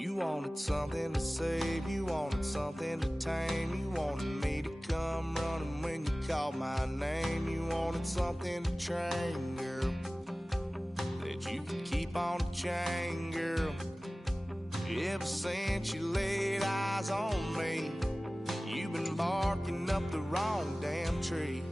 You wanted something to save, you wanted something to tame. You wanted me to come running when you called my name. You wanted something to train, girl, that you could keep on the chain, girl. Ever since you laid eyes on me, you've been barking up the wrong damn tree.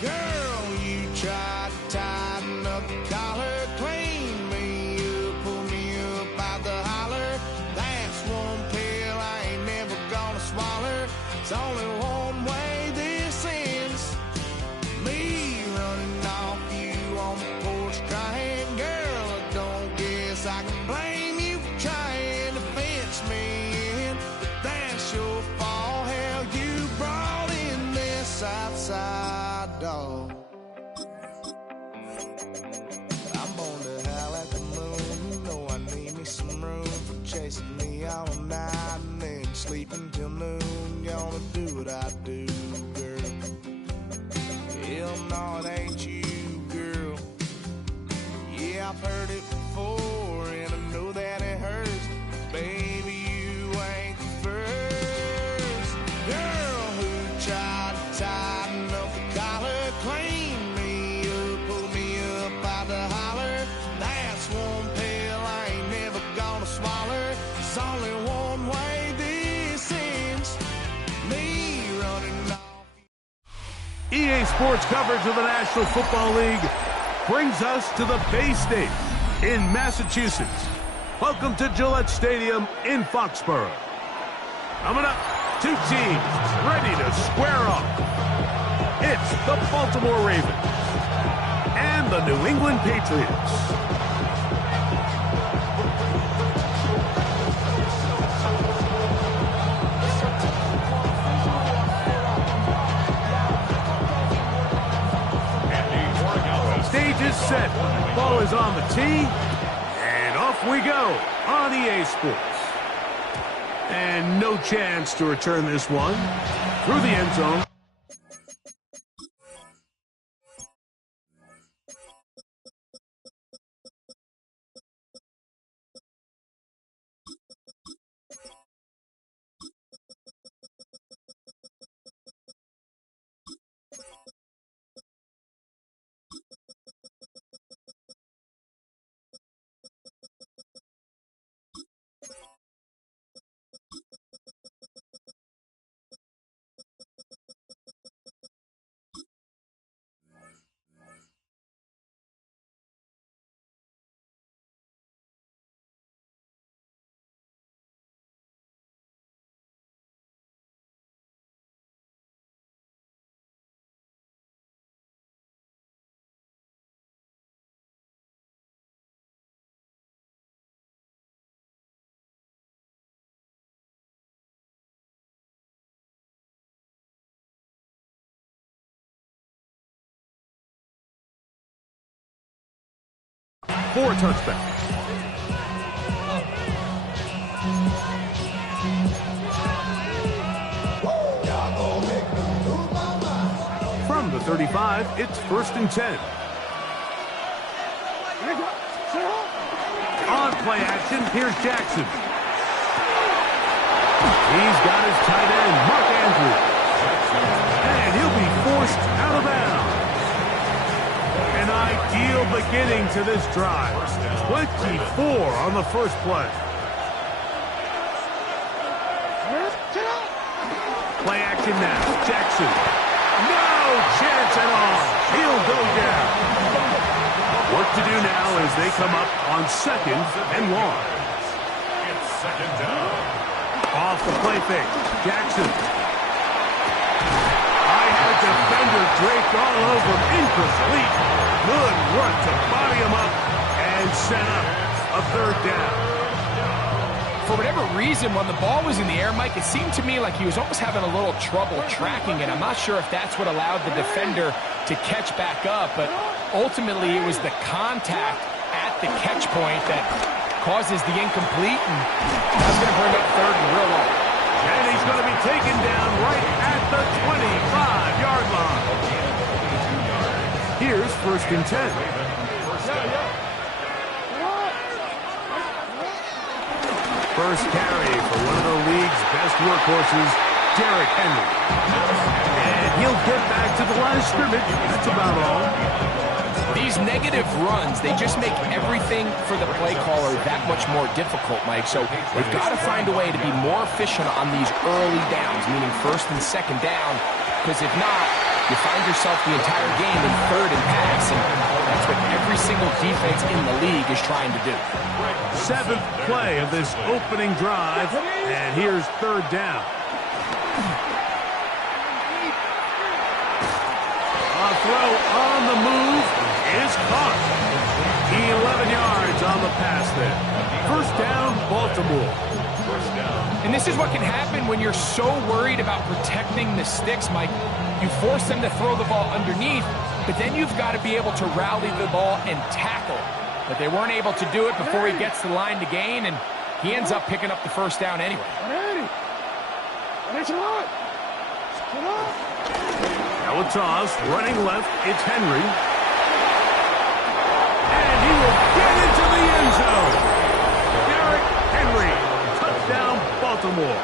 Girl, you tried to tighten up the collar, clean me up, pull me up out the holler. That's one pill I ain't never gonna swallow. It's only one way this ends. Me running off you on the porch crying. Girl, I don't guess I can blame you for trying to fence me in, but that's your fault. Hell, you brought in this outside dog. I'm born to howl at the moon. You know I need me some room for chasing me all night and then sleeping till noon. Gonna do what I do, girl. Hell no, it ain't you, girl. Yeah, I've heard it before and I know that it hurts. Baby, you ain't the first girl who tried to tighten up the collar, clean me up, pull me up out the holler. That's one pill I ain't never gonna swallow. There's only one way this ends. Me running off. EA Sports coverage of the National Football League brings us to the Bay State in Massachusetts. Welcome to Gillette Stadium in Foxborough. Coming up, two teams ready to square off. It's the Baltimore Ravens and the New England Patriots. Stage is set. Ball is on the tee. And off we go on EA Sports. And no chance to return this one through the end zone. Four touchdowns. From the 35, it's 1st and 10. On play action, here's Jackson. He's got his tight end, Mark Andrews. And he'll be forced out of bounds. An ideal beginning to this drive. 24 on the first play. Play action now. Jackson. No chance at all. He'll go down. Work to do now as they come up on 2nd and 1. It's 2nd down. Off the play fake. Jackson. I had a defender draped all over him. Incomplete. Good run to body him up and set up a 3rd down. For whatever reason, when the ball was in the air, Mike, it seemed to me like he was almost having a little trouble tracking it. I'm not sure if that's what allowed the defender to catch back up, but ultimately it was the contact at the catch point that causes the incomplete, and that's going to bring up 3rd and real long. And he's going to be taken down right at the 25-yard line. Here's 1st and 10. First carry for one of the league's best workhorses, Derrick Henry. And he'll get back to the line of scrimmage. That's about all. These negative runs, they just make everything for the play caller that much more difficult, Mike. So we've got to find a way to be more efficient on these early downs, meaning first and second down, because if not, you find yourself the entire game in third and pass, and that's what every single defense in the league is trying to do. Seventh play of this opening drive, and here's third down. A throw on the move is caught. 11 yards on the pass there. First down, Baltimore. And this is what can happen when you're so worried about protecting the sticks, Mike. You force them to throw the ball underneath, but then you've got to be able to rally the ball and tackle. But they weren't able to do it before he gets the line to gain, and he ends up picking up the first down anyway. Now a toss, running left, it's Henry. And he will get into the end zone. Derrick Henry, touchdown Baltimore.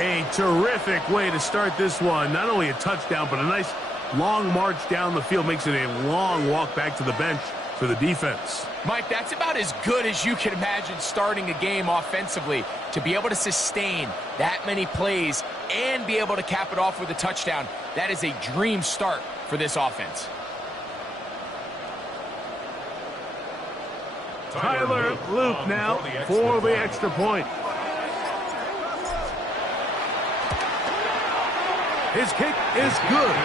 A terrific way to start this one. Not only a touchdown, but a nice long march down the field. Makes it a long walk back to the bench for the defense. Mike, that's about as good as you can imagine starting a game offensively. To be able to sustain that many plays and be able to cap it off with a touchdown, that is a dream start for this offense. Tyler Luke now for the extra point. His kick is good,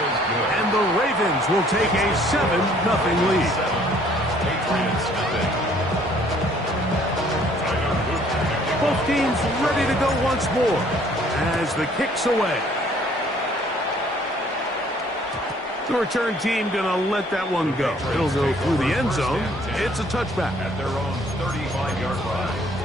and the Ravens will take a 7-0 lead. Both teams ready to go once more as the kick's away. The return team going to let that one go. It'll go through the end zone. It's a touchback. At their own 35-yard line.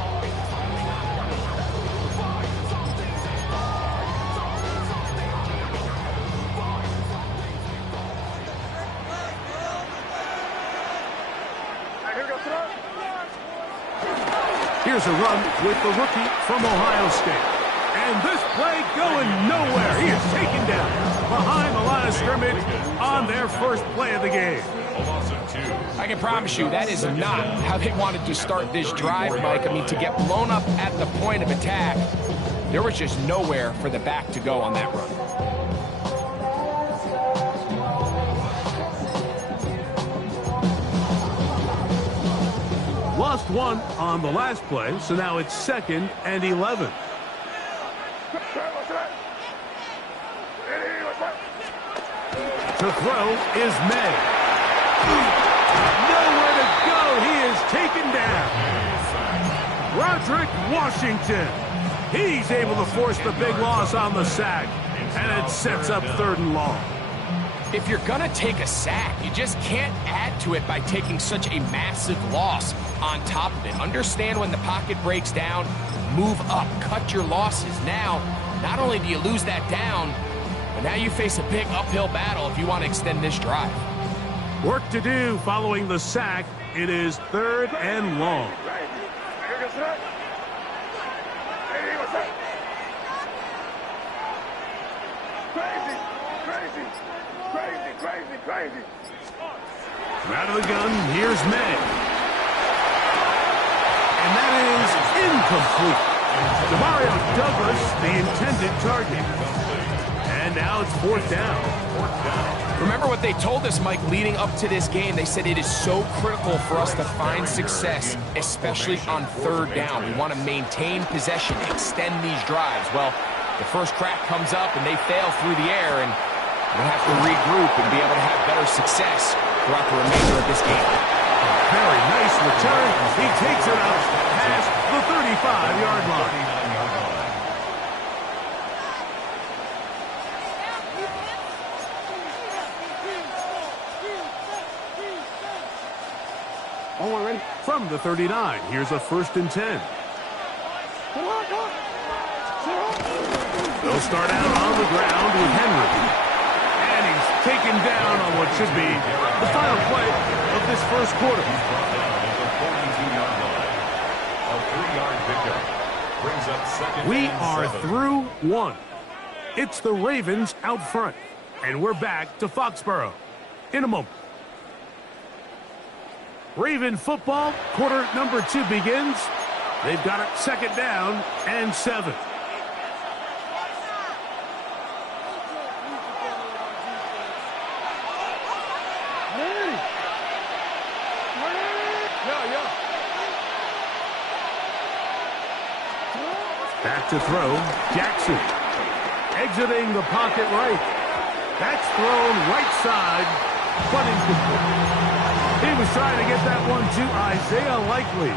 Here's a run with the rookie from Ohio State. And this play going nowhere. He is taken down behind the line of scrimmage on their first play of the game. I can promise you that is not how they wanted to start this drive, Mike. I mean, to get blown up at the point of attack, there was just nowhere for the back to go on that run. Lost one on the last play, so now it's 2nd and 11. To throw is May. Nowhere to go. He is taken down. Roderick Washington. He's able to force the big loss on the sack, and it sets up 3rd and long. If you're going to take a sack, you just can't add to it by taking such a massive loss on top of it. Understand when the pocket breaks down, move up, cut your losses. Now, not only do you lose that down, but now you face a big uphill battle if you want to extend this drive. Work to do following the sack. It is 3rd and long. Crazy. Out of the gun, here's May. And that is incomplete. Demario Douglas, the intended target. And now it's 4th down. Remember what they told us, Mike, leading up to this game. They said it is so critical for us to find success, especially on 3rd down. We want to maintain possession, extend these drives. Well, the first crack comes up and they fail through the air, and we'll have to regroup and be able to have better success throughout the remainder of this game. Very nice return. He takes it up past the 35-yard line. From the 39, here's a 1st and 10. They'll start out on the ground with Henry. Taken down on what should be the final play of this first quarter. pickup. Brings up second. We and are 7. through one. It's the Ravens out front. And we're back to Foxborough in a moment. Raven football, quarter number 2 begins. They've got it second down and 7. Back to throw, Jackson. Exiting the pocket right. That's thrown right side, but incomplete. He was trying to get that one to Isaiah Likely.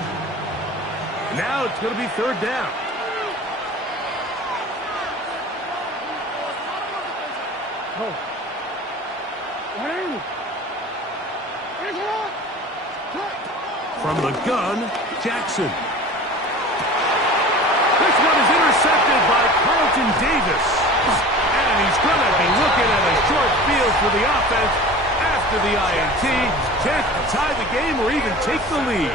Now it's going to be third down. From the gun, Jackson. This one is intercepted by Carlton Davis. And he's going to be looking at a short field for the offense after the INT. Chance to tie the game or even take the lead.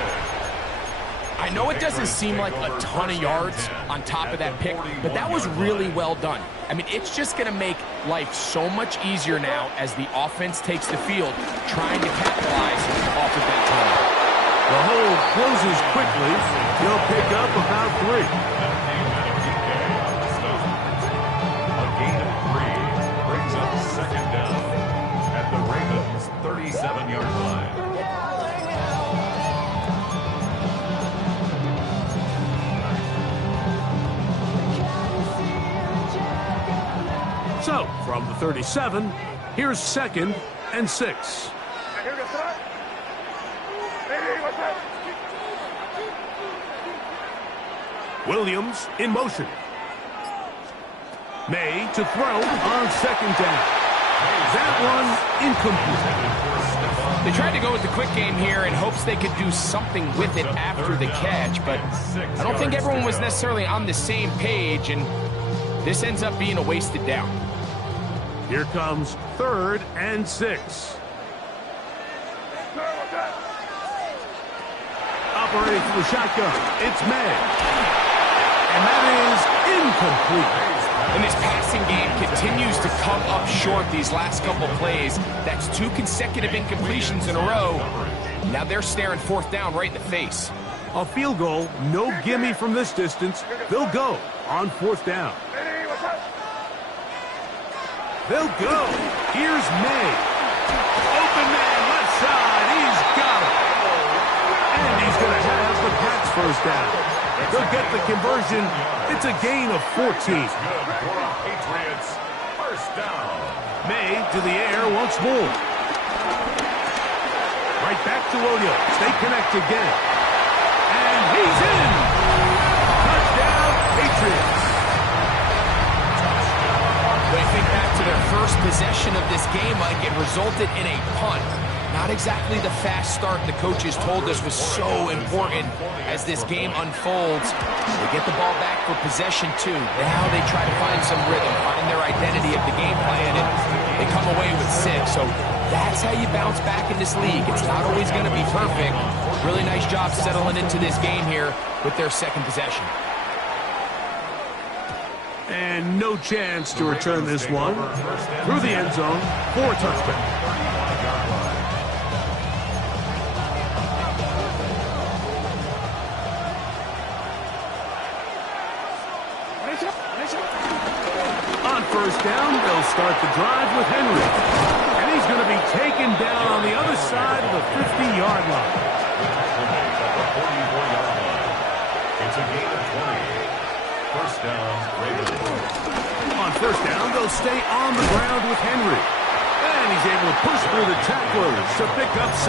I know it doesn't seem like a ton of yards on top of that pick, but that was really well done. I mean, it's just going to make life so much easier now as the offense takes the field, trying to capitalize off of that turnover. The hole closes quickly. He'll pick up about 3. A gain of 3 brings up second down at the Ravens' 37-yard line. So, from the 37, here's second and 6. Williams in motion. May to throw on second down. That one incomplete. They tried to go with the quick game here in hopes they could do something with it after the catch, but I don't think everyone was necessarily on the same page, and this ends up being a wasted down. Here comes third and 6. Operating from the shotgun, it's May. And that is incomplete. And this passing game continues to come up short these last couple plays. That's 2 consecutive incompletions in a row. Now they're staring fourth down right in the face. A field goal, no gimme from this distance. They'll go on fourth down. They'll go. Here's May. Open man, left side. He's got it. And he's going to have the Pats first down. They'll get the conversion. It's a gain of 14. Good for a Patriots first down. May to the air once more. Right back to Williams. They connect again. And he's in. Touchdown, Patriots. When you think back to their first possession of this game, Mike, it resulted in a punt. Not exactly the fast start the coaches told us was so important as this game unfolds. They get the ball back for possession 2. Now they try to find some rhythm, find their identity of the game plan, and they come away with 6. So that's how you bounce back in this league. It's not always going to be perfect. Really nice job settling into this game here with their second possession. And no chance to return this one. Through the end zone for a touchdown. On first down, they'll start the drive with Henry. And he's going to be taken down on the other side of the 50-yard line. It's a gain of 20. First down, Ravens. On first down, they'll stay on the ground with Henry. And he's able to push through the tacklers to pick up 6.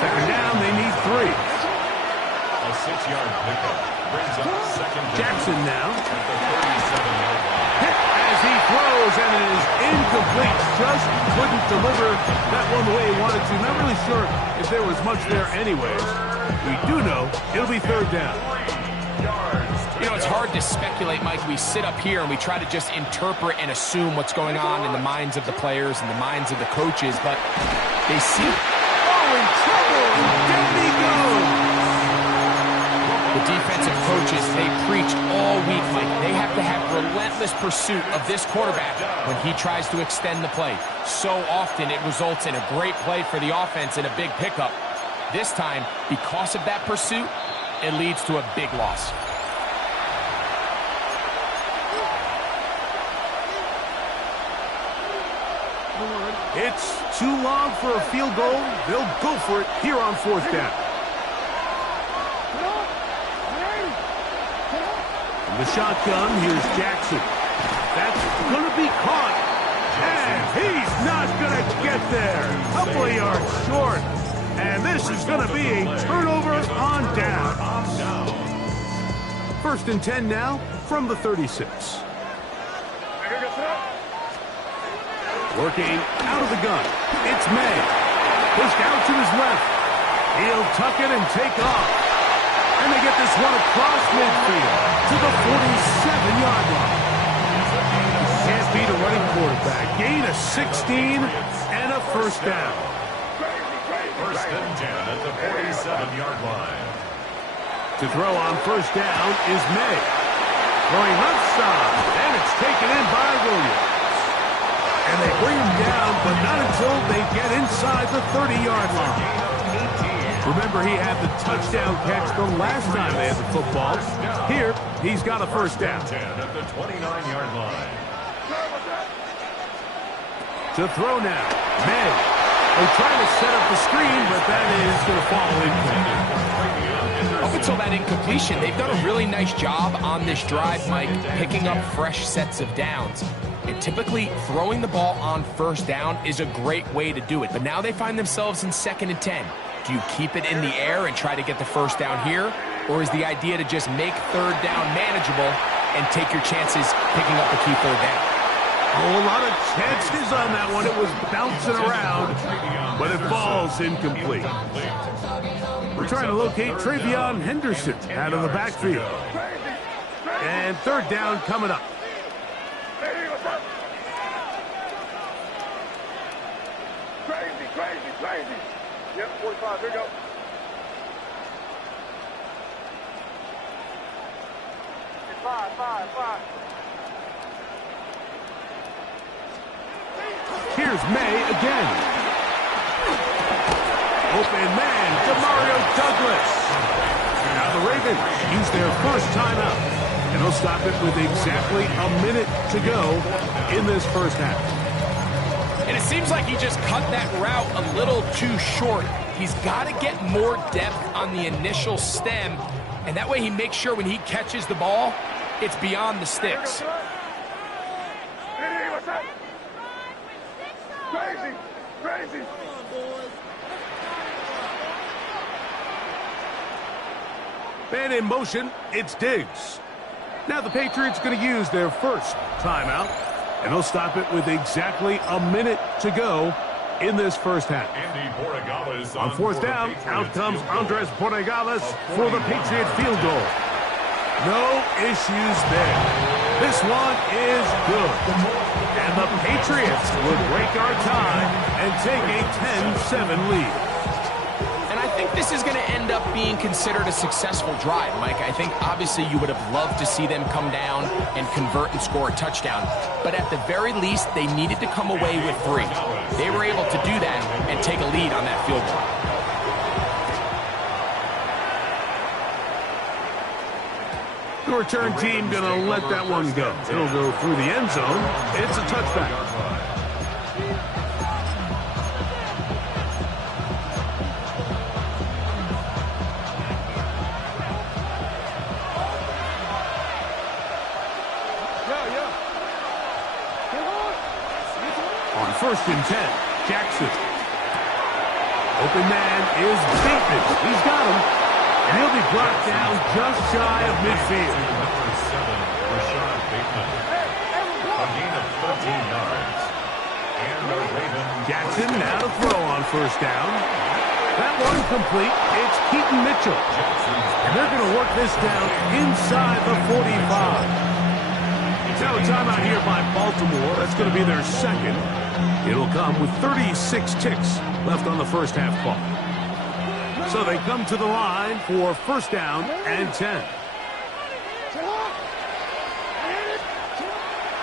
Second down, they need 3. A 6-yard pickup brings up second down. Jackson now. At the 37-yard line. Hit as he throws, and it is incomplete. Just couldn't deliver that one the way he wanted to. Not really sure if there was much there anyways. We do know it'll be third down. You know, it's hard to speculate, Mike. We sit up here and we try to just interpret and assume what's going on in the minds of the players and the minds of the coaches, but they see... Oh, in trouble! Down he goes! The The defensive coaches, they preached all week, Mike. They have to have relentless pursuit of this quarterback when he tries to extend the play. So often it results in a great play for the offense and a big pickup. This time, because of that pursuit, it leads to a big loss. It's too long for a field goal. They'll go for it here on 4th down. From the shotgun, here's Jackson. That's going to be caught. And he's not going to get there. Couple of yards short. And this is going to be a turnover on down. 1st and 10 now from the 36. Working out of the gun. It's May. Pushed out to his left. He'll tuck it and take off. And they get this one across midfield to the 47-yard line. Can't beat a running quarterback. Gain of 16 and a 1st down. 1st and 10 at the 47-yard line. To throw on 1st down is May. Throwing left side. And it's taken in by Williams. And they bring him down, but not until they get inside the 30-yard line. Remember, he had the touchdown catch the last time they had the football. Here, he's got a 1st down. 10 at the 29-yard line. To throw now, May. They're trying to set up the screen, but that is going to fall incomplete. Up until that incompletion, they've done a really nice job on this drive, Mike, picking up fresh sets of downs. And typically, throwing the ball on 1st down is a great way to do it. But now they find themselves in 2nd and 10. Do you keep it in the air and try to get the 1st down here? Or is the idea to just make 3rd down manageable and take your chances picking up the key 3rd down? Oh, a lot of chances on that one. It was bouncing around, but it falls incomplete. We're trying to locate Travion Henderson out of the backfield. And 3rd down coming up. Crazy. Yep, 45, here we go. It's 5. Here's May again. Open man, Demario Douglas. Now the Ravens use their 1st timeout. And they'll stop it with exactly a minute to go in this 1st half. And it seems like he just cut that route a little too short. He's got to get more depth on the initial stem, and that way he makes sure when he catches the ball, it's beyond the sticks. Hey, what's up? Crazy. Man in motion, it's Diggs. Now the Patriots going to use their 1st timeout. And they'll stop it with exactly a minute to go in this 1st half. On 4th down, out comes Andres Borregales for the Patriot field goal. No issues there. This one is good. And the Patriots will break our tie and take a 10-7 lead. And I think this is going to end up being considered a successful drive, Mike. I think obviously you would have loved to see them come down and convert and score a touchdown. But at the very least, they needed to come away with 3. They were able to do that and take a lead on that field goal. The return team going to let that one go. It'll go through the end zone. It's a touchback. On 1st and 10, Jackson. Open man is Bateman. He's got him. And he'll be brought down just shy of midfield. Number 7, Rashad Bateman. A gain of 13 yards. And the Ravens. Jackson now to throw on 1st down. That one complete. It's Keaton Mitchell. And they're going to work this down inside the 45. Now a timeout here by Baltimore. That's going to be their 2nd. It'll come with 36 ticks left on the 1st half clock. So they come to the line for first down and 10.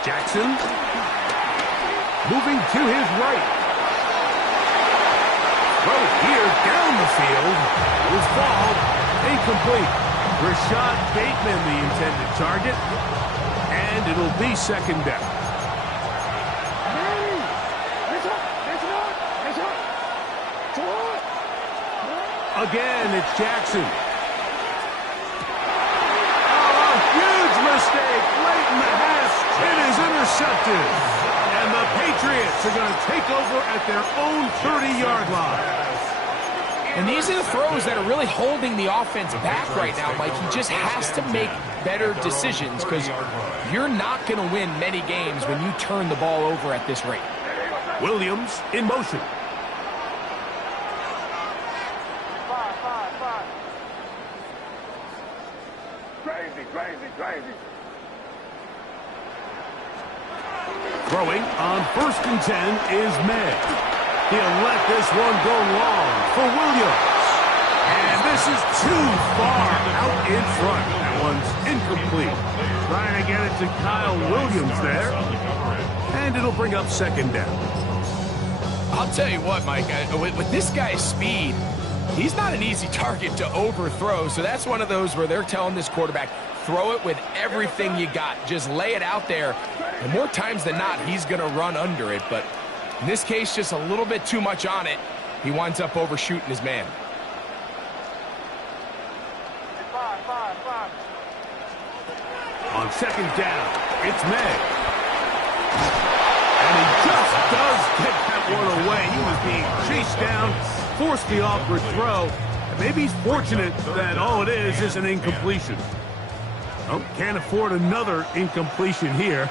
Jackson moving to his right. Throw here down the field. Was ball incomplete. Rashad Bateman, the intended target. And it'll be second down. Again, it's Jackson. Oh, huge mistake late in the half. It is intercepted. And the Patriots are going to take over at their own 30-yard line. And these are the throws that are really holding the offense back right now, Mike. He just has to make better decisions because you're not going to win many games when you turn the ball over at this rate. Williams in motion. Crazy. Throwing on first and 10 is May. He'll let this one go long for Williams. And this is too far out in front. That one's incomplete. Trying to get it to Kyle Williams there. And it'll bring up second down. I'll tell you what, Mike, with this guy's speed, he's not an easy target to overthrow. So that's one of those where they're telling this quarterback, throw it with everything you got. Just lay it out there. And more times than not, he's going to run under it. But in this case, just a little bit too much on it. He winds up overshooting his man. On second down, it's May. And he just does get that one away. He was being chased down, forced the awkward throw. And maybe he's fortunate that all it is an incompletion. Oh, can't afford another incompletion here.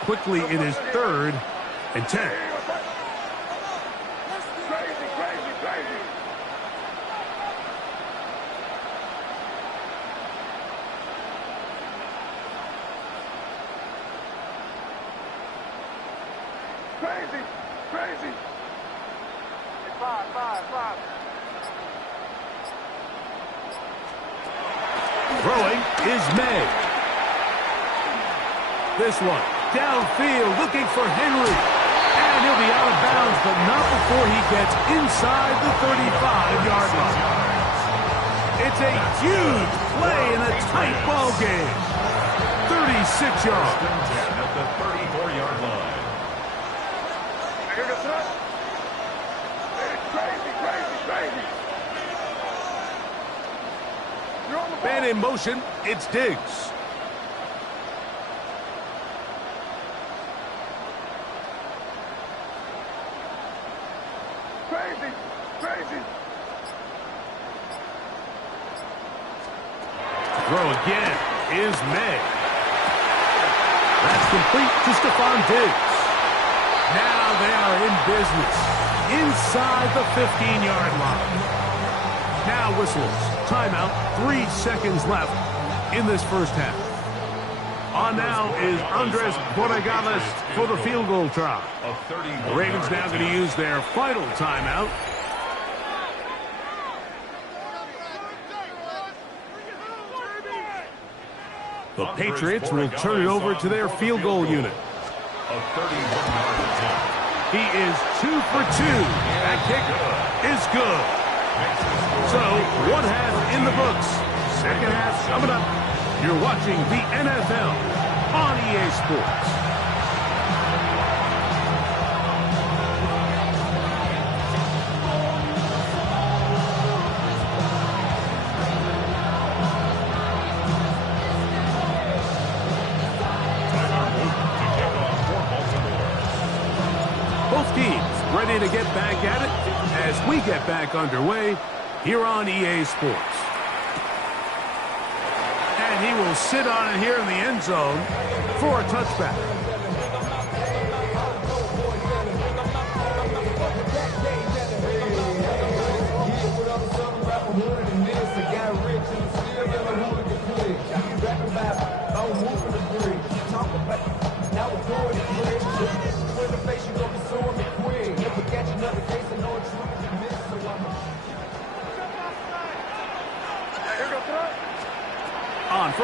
Quickly, it is third and 10. Crazy. Five. Throwing is May. This one downfield looking for Henry. And he'll be out of bounds, but not before he gets inside the 35-yard line. It's a huge play in a tight ball game. 36 yards. At the 34-yard line. Man in motion, it's Diggs. Crazy. Throw again is May. That's complete to Stephon Diggs. Now they are in business inside the 15-yard line. Now whistles. Timeout. 3 seconds left in this first half. On now is Andres Borregales for the field goal try. The Ravens now going to use their final timeout. The Patriots will turn it over to their field goal unit. He is 2 for 2. That kick is good. So, one half in the books. Second half coming up. You're watching the NFL on EA Sports. Both teams ready to get back at it as we get back underway here on EA Sports. And he will sit on it here in the end zone for a touchback.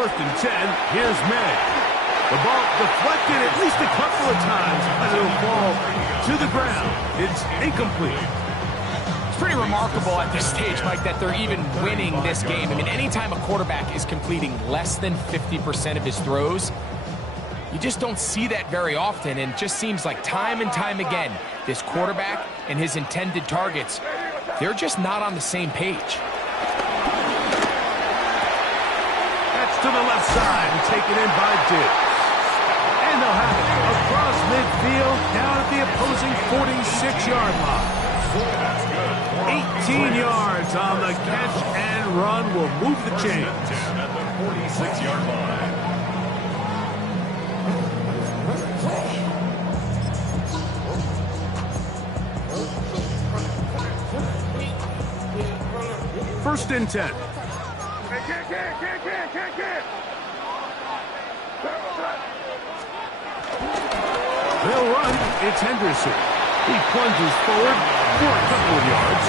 first and 10. Here's May. The ball deflected at least a couple of times, and it'll fall to the ground. It's incomplete. It's pretty remarkable at this stage, Mike, that they're even winning this game. I mean, anytime a quarterback is completing less than 50% of his throws, you just don't see that very often, and it just seems like time and time again, this quarterback and his intended targets, they're just not on the same page. That's to the left side and taken in by Diggs. And they'll have it across midfield down at the opposing 46-yard line. 18 yards on the catch and run will move the chains. At the 46-yard line. First and 10. Can't. They'll run. It's Henderson. He plunges forward for a couple of yards.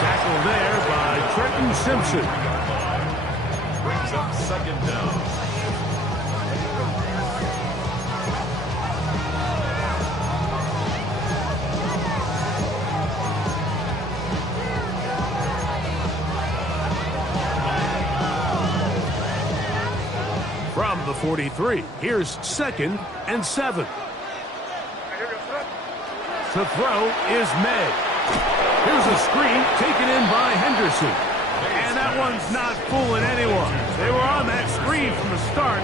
Tackled there by Trenton Simpson. Brings up second down. From the 43, here's second and 7. To throw is May. Here's a screen taken in by Henderson. And that one's not fooling anyone. They were on that screen from the start,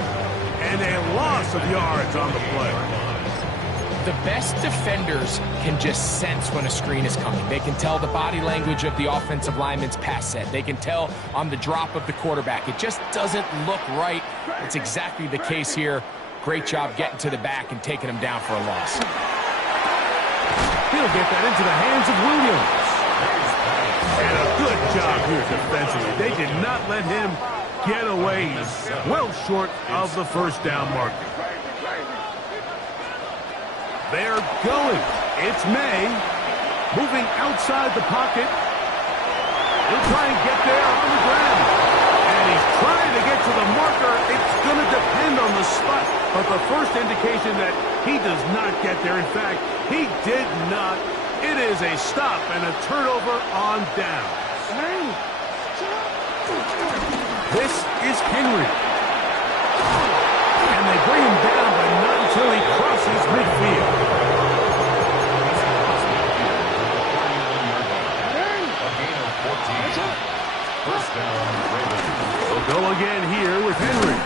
and a loss of yards on the play. The best defenders can just sense when a screen is coming. They can tell the body language of the offensive lineman's pass set. They can tell on the drop of the quarterback. It just doesn't look right. It's exactly the case here. Great job getting to the back and taking him down for a loss. He'll get that into the hands of Williams. And a good job here defensively. They did not let him get away. He's well short of the first down marker. They're going. It's May. Moving outside the pocket. He'll try and get there on the ground. And he's trying to get to the marker. It's going to depend on the spot. But the first indication that he does not get there. In fact, he did not. It is a stop and a turnover on down. This is Henry. And they bring him down, but not until he crosses midfield. First down, Ravens. They'll go again here with Henry.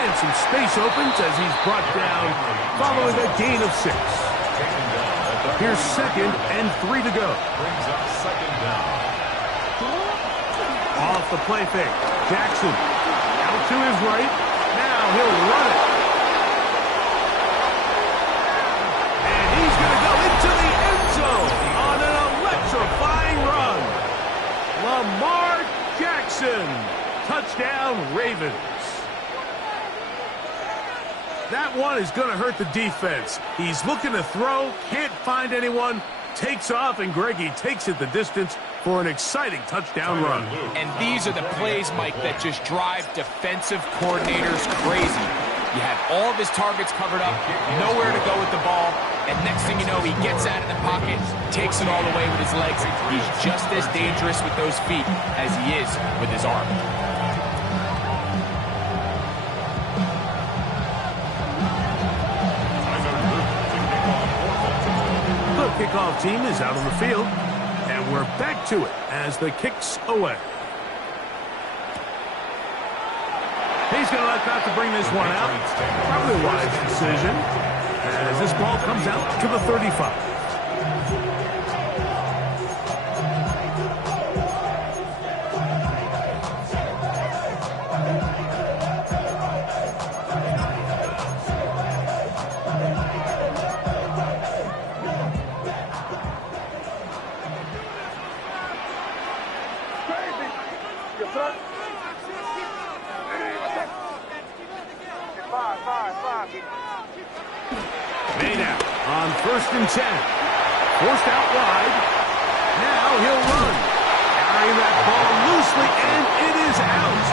And some space opens as he's brought down following a gain of 6. Here's second and 3 to go. Brings up second down. Off the play fake. Jackson out to his right. Now he'll run it. And he's going to go into the end zone on an electrifying run. Lamar Jackson. Touchdown, Ravens. That one is going to hurt the defense. He's looking to throw, can't find anyone, takes off, and Greggy takes it the distance for an exciting touchdown run. And these are the plays, Mike, that just drive defensive coordinators crazy. You have all of his targets covered up, nowhere to go with the ball, and next thing you know, he gets out of the pocket, takes it all the way with his legs. He's just as dangerous with those feet as he is with his arm. The kickoff team is out on the field, and we're back to it as the kick's away. He's going to let out to bring this one out. Probably a wise decision as this ball comes out to the 35. Made out on first and 10. Forced out wide. Now he'll run. Carrying that ball loosely, and it is out.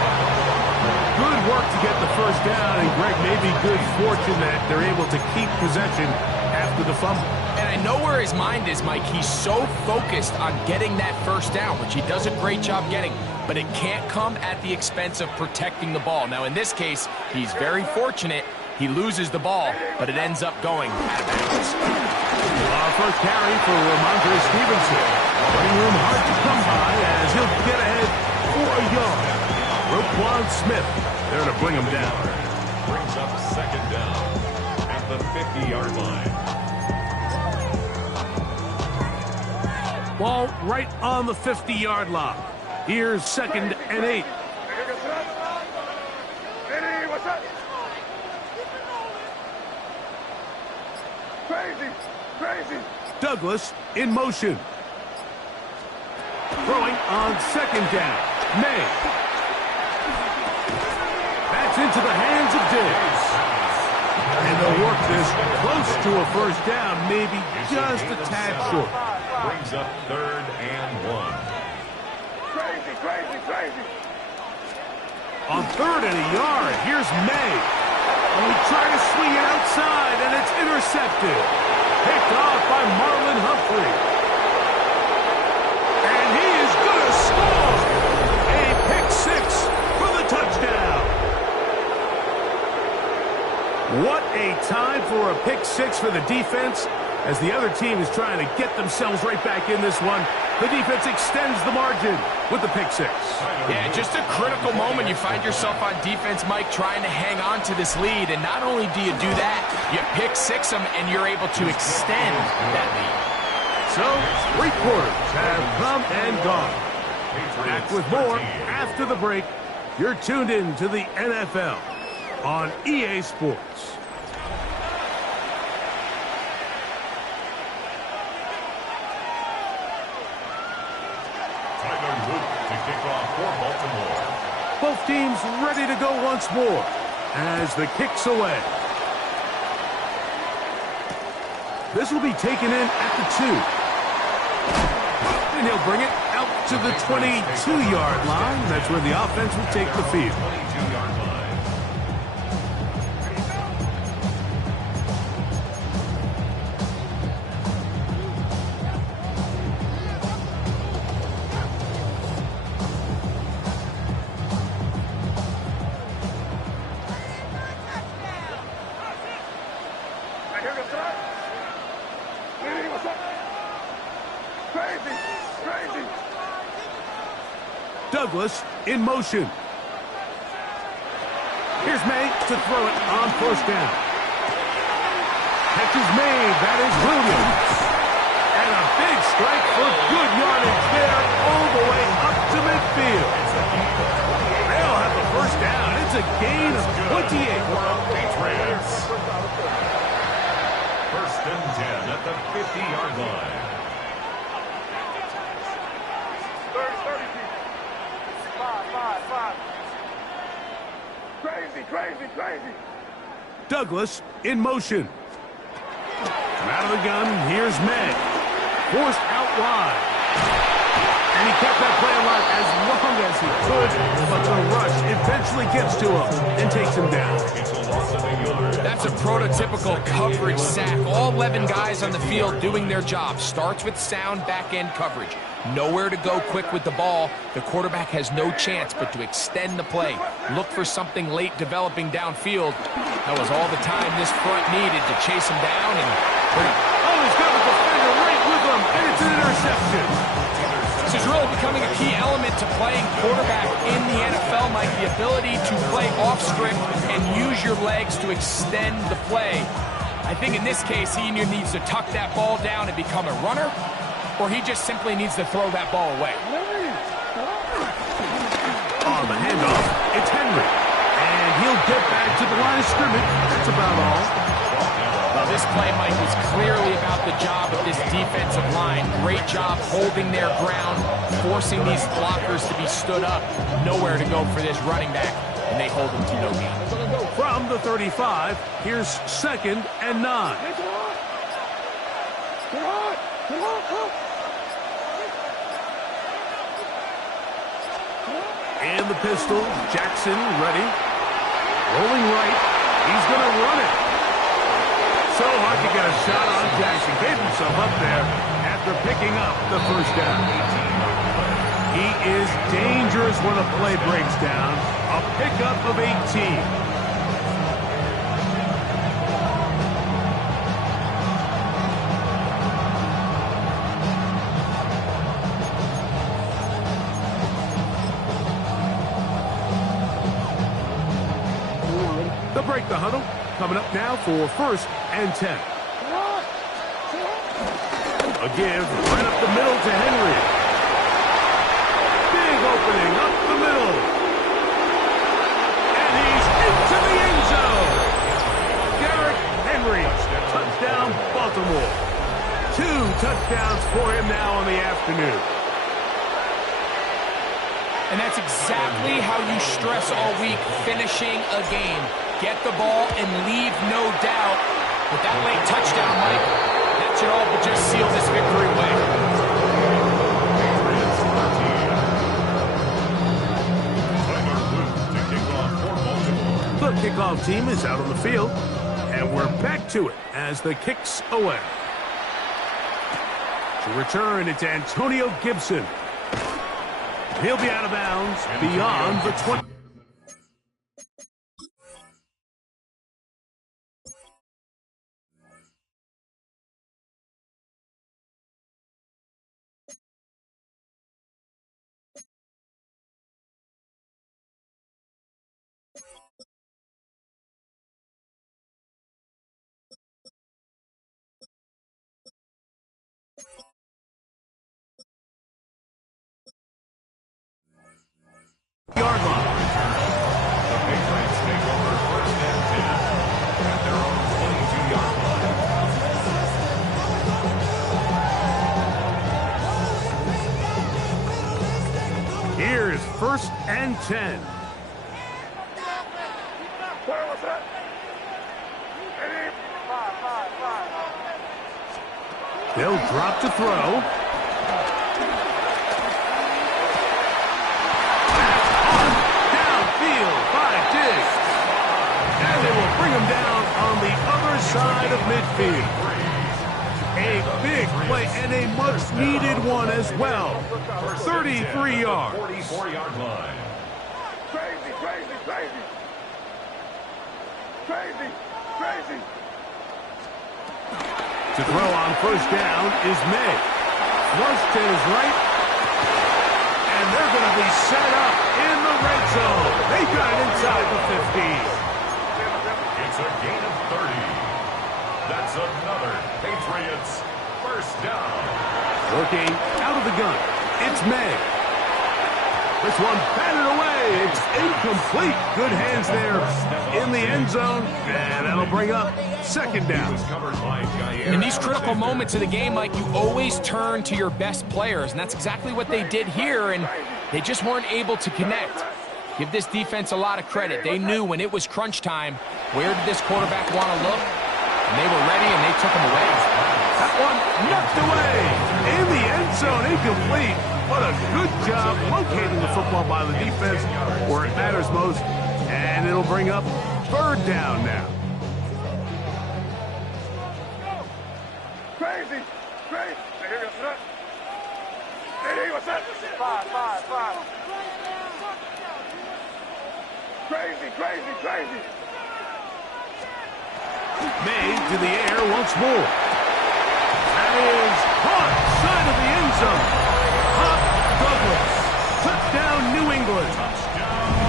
Good work to get the first down, and Greg, maybe good fortune that they're able to keep possession after the fumble. And I know where his mind is, Mike. He's so focused on getting that first down, which he does a great job getting, but it can't come at the expense of protecting the ball. Now, in this case, he's very fortunate. He loses the ball, but it ends up going out of bounds. Our first carry for Ramondre Stevenson. Running room hard to come by as he'll get ahead for a yard. Roquan Smith there to bring him down. Brings up second down at the 50-yard line. Ball right on the 50-yard line. Here's 2nd and 8. What's up? Crazy, crazy. Douglas in motion. Throwing on 2nd down. May. That's into the hands of Diggs. And they'll work this close to a first down, maybe just a tad short. Brings up 3rd and 1. Crazy, crazy, crazy. On 3rd and a yard, here's May. And we try to swing it outside, and it's intercepted. Picked off by Marlon Humphrey. And he is going to score. A pick 6 for the touchdown. What a time for a pick 6 for the defense. As the other team is trying to get themselves right back in this one, the defense extends the margin with the pick 6. Yeah, just a critical moment. You find yourself on defense, Mike, trying to hang on to this lead. And not only do you do that, you pick 6 them, and you're able to extend that lead. So, 3 quarters have come and gone. Back with more after the break. You're tuned in to the NFL on EA Sports. Both teams ready to go once more as the kick's away. This will be taken in at the 2. And he'll bring it out to the 22-yard line. That's where the offense will take the field. 22-yard line. Douglas in motion. Here's May to throw it on 1st down. Catch is made. That is Williams. And a big strike for good yardage there all the way up to midfield. They'll have the first down. It's a gain of 28. Patriots. 1st and 10 at the 50-yard line. 30 people. 5. Crazy, crazy, crazy. Douglas in motion. From out of the gun, here's May. Forced out wide. And he kept that play alive as long as he could, but the rush eventually gets to him and takes him down. It's a loss of a yard. That's a prototypical coverage sack. All 11 guys on the field doing their job. Starts with sound back-end coverage. Nowhere to go quick with the ball. The quarterback has no chance but to extend the play. Look for something late developing downfield. That was all the time this front needed to chase him down and bring him. Oh, he's got the defender right with him, and it's an interception. This is really becoming a key element to playing quarterback in the NFL, Mike. The ability to play off script and use your legs to extend the play. I think in this case, he either needs to tuck that ball down and become a runner, or he just simply needs to throw that ball away. On the handoff, it's Henry. And he'll get back to the line of scrimmage. That's about all. Well, this play, Mike, was clearly about the job of this defensive line. Great job holding their ground, forcing these blockers to be stood up. Nowhere to go for this running back, and they hold him to no gain. From the 35, here's 2nd and 9. And the pistol, Jackson ready. Rolling right. He's going to run it. So hard to get a shot on Jackson. Gave himself up there after picking up the first down. He is dangerous when a play breaks down. A pickup of 18. They'll break the huddle. Coming up now for 1st and 10. A give right up the middle to Henry. Big opening up the middle. And he's into the end zone. Derrick Henry. Touchdown, Baltimore. 2 touchdowns for him now on the afternoon. And that's exactly how you stress all week, finishing a game. Get the ball and leave no doubt. With that late touchdown, Mike, that should all but just seal this victory away. The kickoff team is out on the field, and we're back to it as the kick's away. To return, it's Antonio Gibson. He'll be out of bounds beyond the 20. Yard line. The Patriots take over 1st and 10 at their own 22-yard line. Here's 1st and 10. What's that? They'll drop to throw. And they will bring him down on the other side of midfield. A big play and a much-needed one as well. 33 yards. 44-yard line. Crazy, crazy, crazy. Crazy, crazy. To throw on 1st down is May. Flush to his right. And they're going to be set up in the red zone. They got it inside the 15. It's a gain of 30. That's another Patriots 1st down. Working out of the gun. It's May. This one batted away. It's incomplete. Good hands there in the end zone. And that'll bring up 2nd down. In these critical moments of the game, Mike, you always turn to your best players. And that's exactly what they did here. And they just weren't able to connect. Give this defense a lot of credit. They knew when it was crunch time, where did this quarterback want to look? And they were ready, and they took him away. That one knocked away in the end zone, incomplete. What a good job locating the football by the defense where it matters most. And it'll bring up 3rd down now. Crazy, crazy. Hey, what's that? Hey, what's that? 5. Crazy, crazy, crazy. May to the air once more. That is caught side of the end zone. Pop Douglas. Touchdown, New England. Touchdown,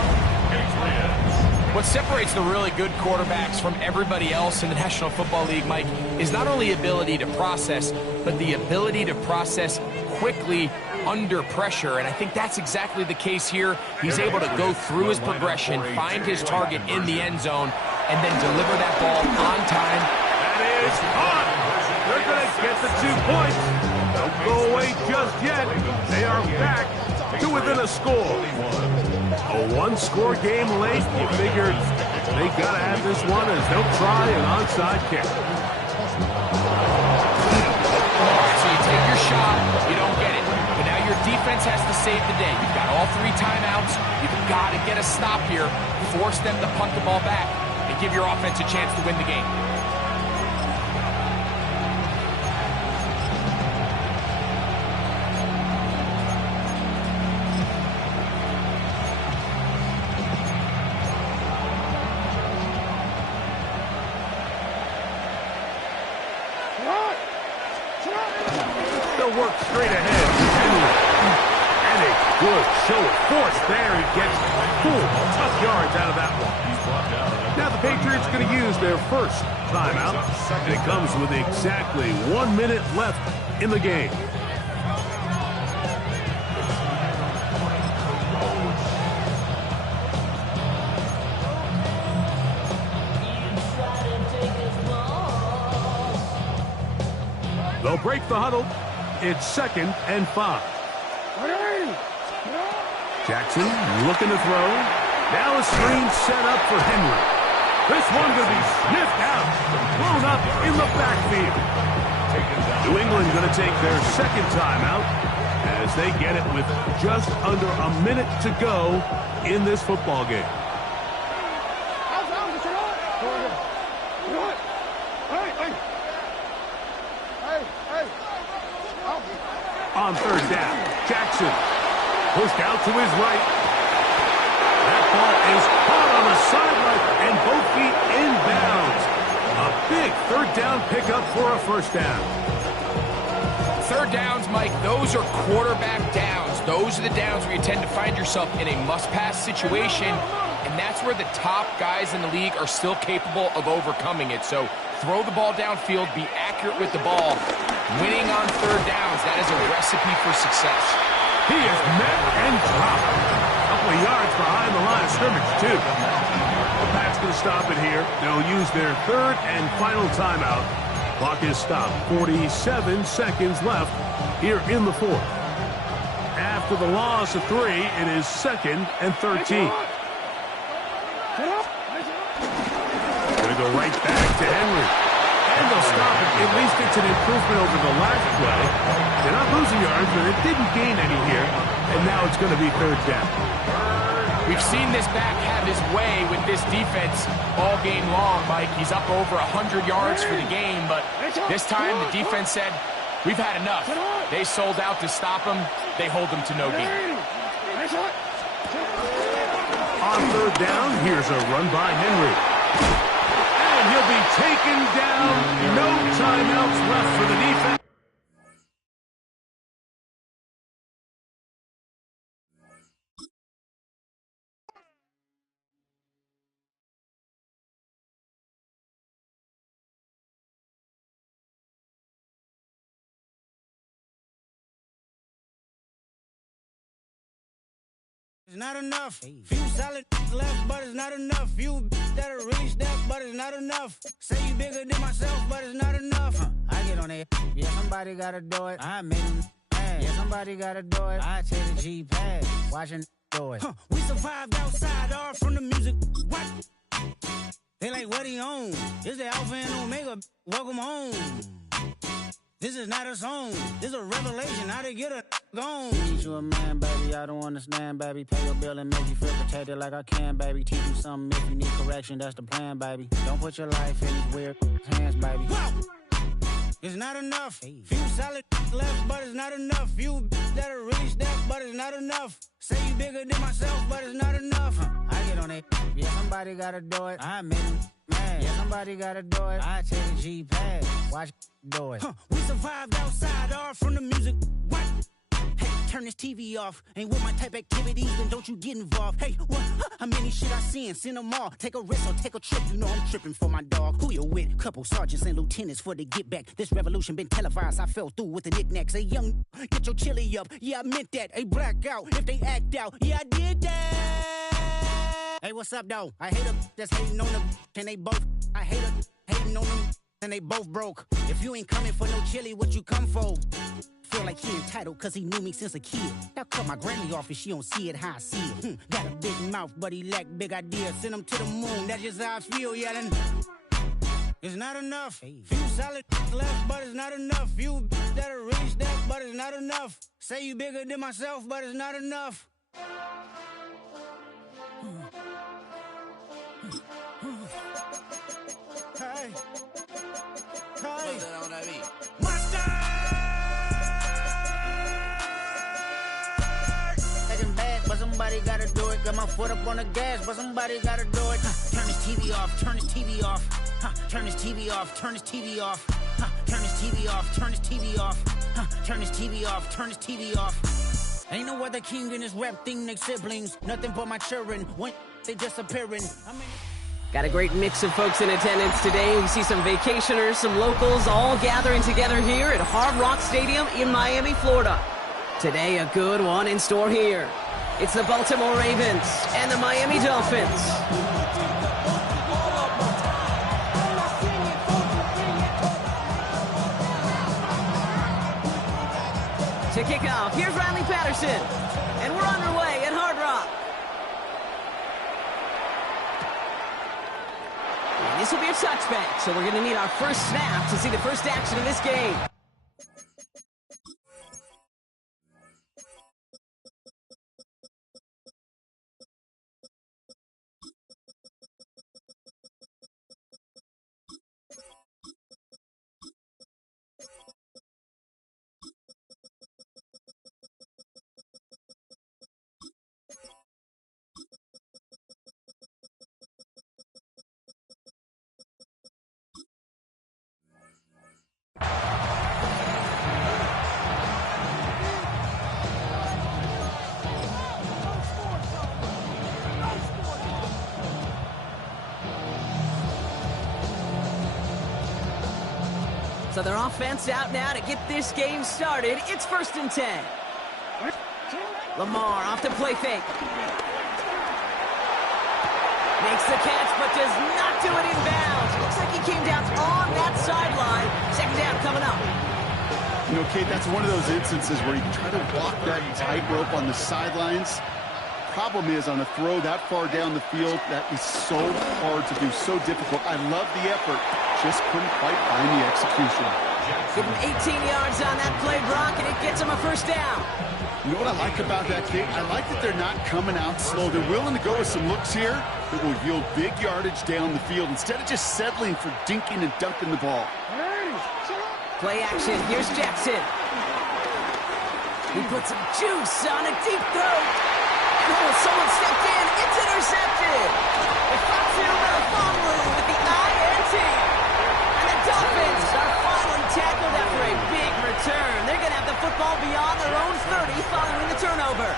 Patriots. What separates the really good quarterbacks from everybody else in the National Football League, Mike, is not only ability to process, but the ability to process quickly under pressure, and I think that's exactly the case here. He's able to go through his progression, find his target in the end zone, and then deliver that ball on time. That is caught. They're going to get the 2 points. Don't go away just yet. They are back to within a score. A 1-score game late. You figured they got to have this one as they'll try an onside kick. So you take your shot, you don't get it. But now your defense has to save the day. You've got all 3 timeouts. You've got to get a stop here, force them to punt the ball back, and give your offense a chance to win the game. They'll work straight ahead. And a good show of force there. He gets 4 tough yards out of that one. Now the Patriots going to use their first timeout. And it comes with exactly 1 minute left in the game. They'll break the huddle. It's 2nd and 5. Jackson looking to throw. Now a screen set up for Henry. This one going to be sniffed out, thrown up in the backfield. New England going to take their second timeout as they get it with just under a minute to go in this football game. On 3rd down, Jackson pushed out to his right. That ball is caught on the sideline and both feet inbounds. A big 3rd down pickup for a 1st down. 3rd downs, Mike, those are quarterback downs. Those are the downs where you tend to find yourself in a must-pass situation, and that's where the top guys in the league are still capable of overcoming it. So throw the ball downfield, be accurate with the ball. Winning on 3rd downs, that is a recipe for success. He is met and dropped. A couple of yards behind the line of scrimmage, too. The Pats going to stop it here. They'll use their 3rd and final timeout. Clock is stopped. 47 seconds left here in the 4th. After the loss of 3, it is 2nd and 13. Going to go right back to Henry. And they'll stop it. At least it's an improvement over the last play. They're not losing yards, but it didn't gain any here. And now it's going to be 3rd down. We've seen this back have his way with this defense all game long, Mike. He's up over 100 yards for the game, but this time the defense said, we've had enough. They sold out to stop him. They hold him to no gain. On 3rd down, here's a run by Henry. And he'll be taken down. No timeouts left for the defense. It's not enough. Few solid left, but it's not enough. Few that'll really step, but it's not enough. Say you bigger than myself, but it's not enough. I get on it. Yeah, somebody gotta do it. I made him mad. Yeah, somebody gotta do it. I take the G-pad. Watching do it. We survived outside, all from the music. What? They like, what he on? This the Alpha and Omega. Welcome home. This is not a song. This is a revelation. How to get a gone. Teach you a man, baby. I don't understand, baby. Pay your bill and make you feel protected like I can, baby. Teach you something if you need correction. That's the plan, baby. Don't put your life in these weird hands, baby. Wow. It's not enough. Few solid left, but it's not enough. Few that'll really step, but it's not enough. Say you bigger than myself, but it's not enough. I get on it. Yeah, somebody gotta do it. I made him mad. Yeah, somebody gotta do it. I take the G-pad. Watch do it. We survived outside, all from the music. What? Hey, turn this TV off. Ain't with my type activities, then don't you get involved. Hey, what? How many shit I seen? Send them all. Take a risk or take a trip. You know I'm tripping for my dog. Who you with? Couple sergeants and lieutenants for the get back. This revolution been televised. I fell through with the knickknacks. Hey, young, get your chili up. Yeah, I meant that. Hey, black out if they act out. Yeah, I did that. Hey, what's up, though? I hate them that's hating on them. And they both. I hate them hating on them. And they both broke. If you ain't coming for no chili, what you come for? Feel like he entitled cause he knew me since a kid. Now cut my granny off if she don't see it how I see it. Got a big mouth, but he lack big ideas. Send him to the moon, that's just how I feel, yelling. It's not enough. Few solid left, but it's not enough. Few that'll really step, but it's not enough. Say you bigger than myself, but it's not enough. Hey. Hey. Acting bad, but somebody gotta do it. Got my foot up on the gas, but somebody gotta do it. Turn this TV off, turn this TV off. Turn this TV off, turn this TV off. Turn this TV off, turn this TV off. Turn this TV off, turn this TV off. Ain't no other king in this rap thing, they siblings. Nothing but my children, when they disappearing. Got a great mix of folks in attendance today. We see some vacationers, some locals, all gathering together here at Hard Rock Stadium in Miami, Florida. Today, a good one in store here. It's the Baltimore Ravens and the Miami Dolphins. To kick off, here's Riley Patterson, and we're underway at Hard Rock. And this will be a touchback, so we're going to need our first snap to see the first action of this game. So their offense out now to get this game started. It's 1st and 10. Lamar off the play fake. Makes the catch, but does not do it in bounds. Looks like he came down on that sideline. 2nd down coming up. You know, Kate, that's one of those instances where you can try to walk that tightrope on the sidelines. Problem is, on a throw that far down the field, that is so hard to do, so difficult. I love the effort, just couldn't quite find the execution. Give him 18 yards on that play, Brock, and it gets him a 1st down. You know what I like about that, Kate? I like that they're not coming out slow. They're willing to go with some looks here that will yield big yardage down the field instead of just settling for dinking and dunking the ball. Play action. Here's Jackson. He puts some juice on a deep throw. Oh, someone stepped in. It's intercepted. The Fatu Melifonwu with the INT. And the Dolphins are finally tackled after a big return. They're going to have the football beyond their own 30 following the turnover.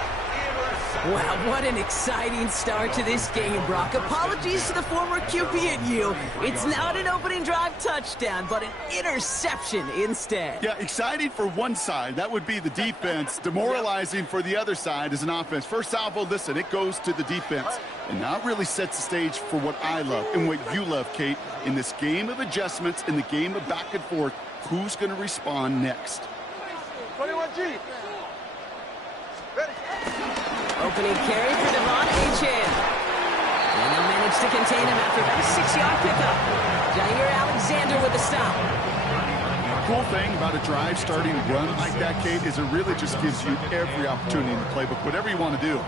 Wow, what an exciting start to this game, Brock. Apologies to the former QB and you. It's not an opening drive touchdown, but an interception instead. Yeah, exciting for one side. That would be the defense. Demoralizing for the other side as an offense. First salvo, listen, it goes to the defense. And now it really sets the stage for what I love and what you love, Kate. In this game of adjustments, in the game of back and forth, who's going to respond next? 21G. Opening carry for Devon Achane. And they'll manage to contain him after that 6-yard pickup. Jair Alexander with the stop. Cool thing about a drive starting run like that, Kate, is it really just gives you every opportunity in the playbook, whatever you want to do.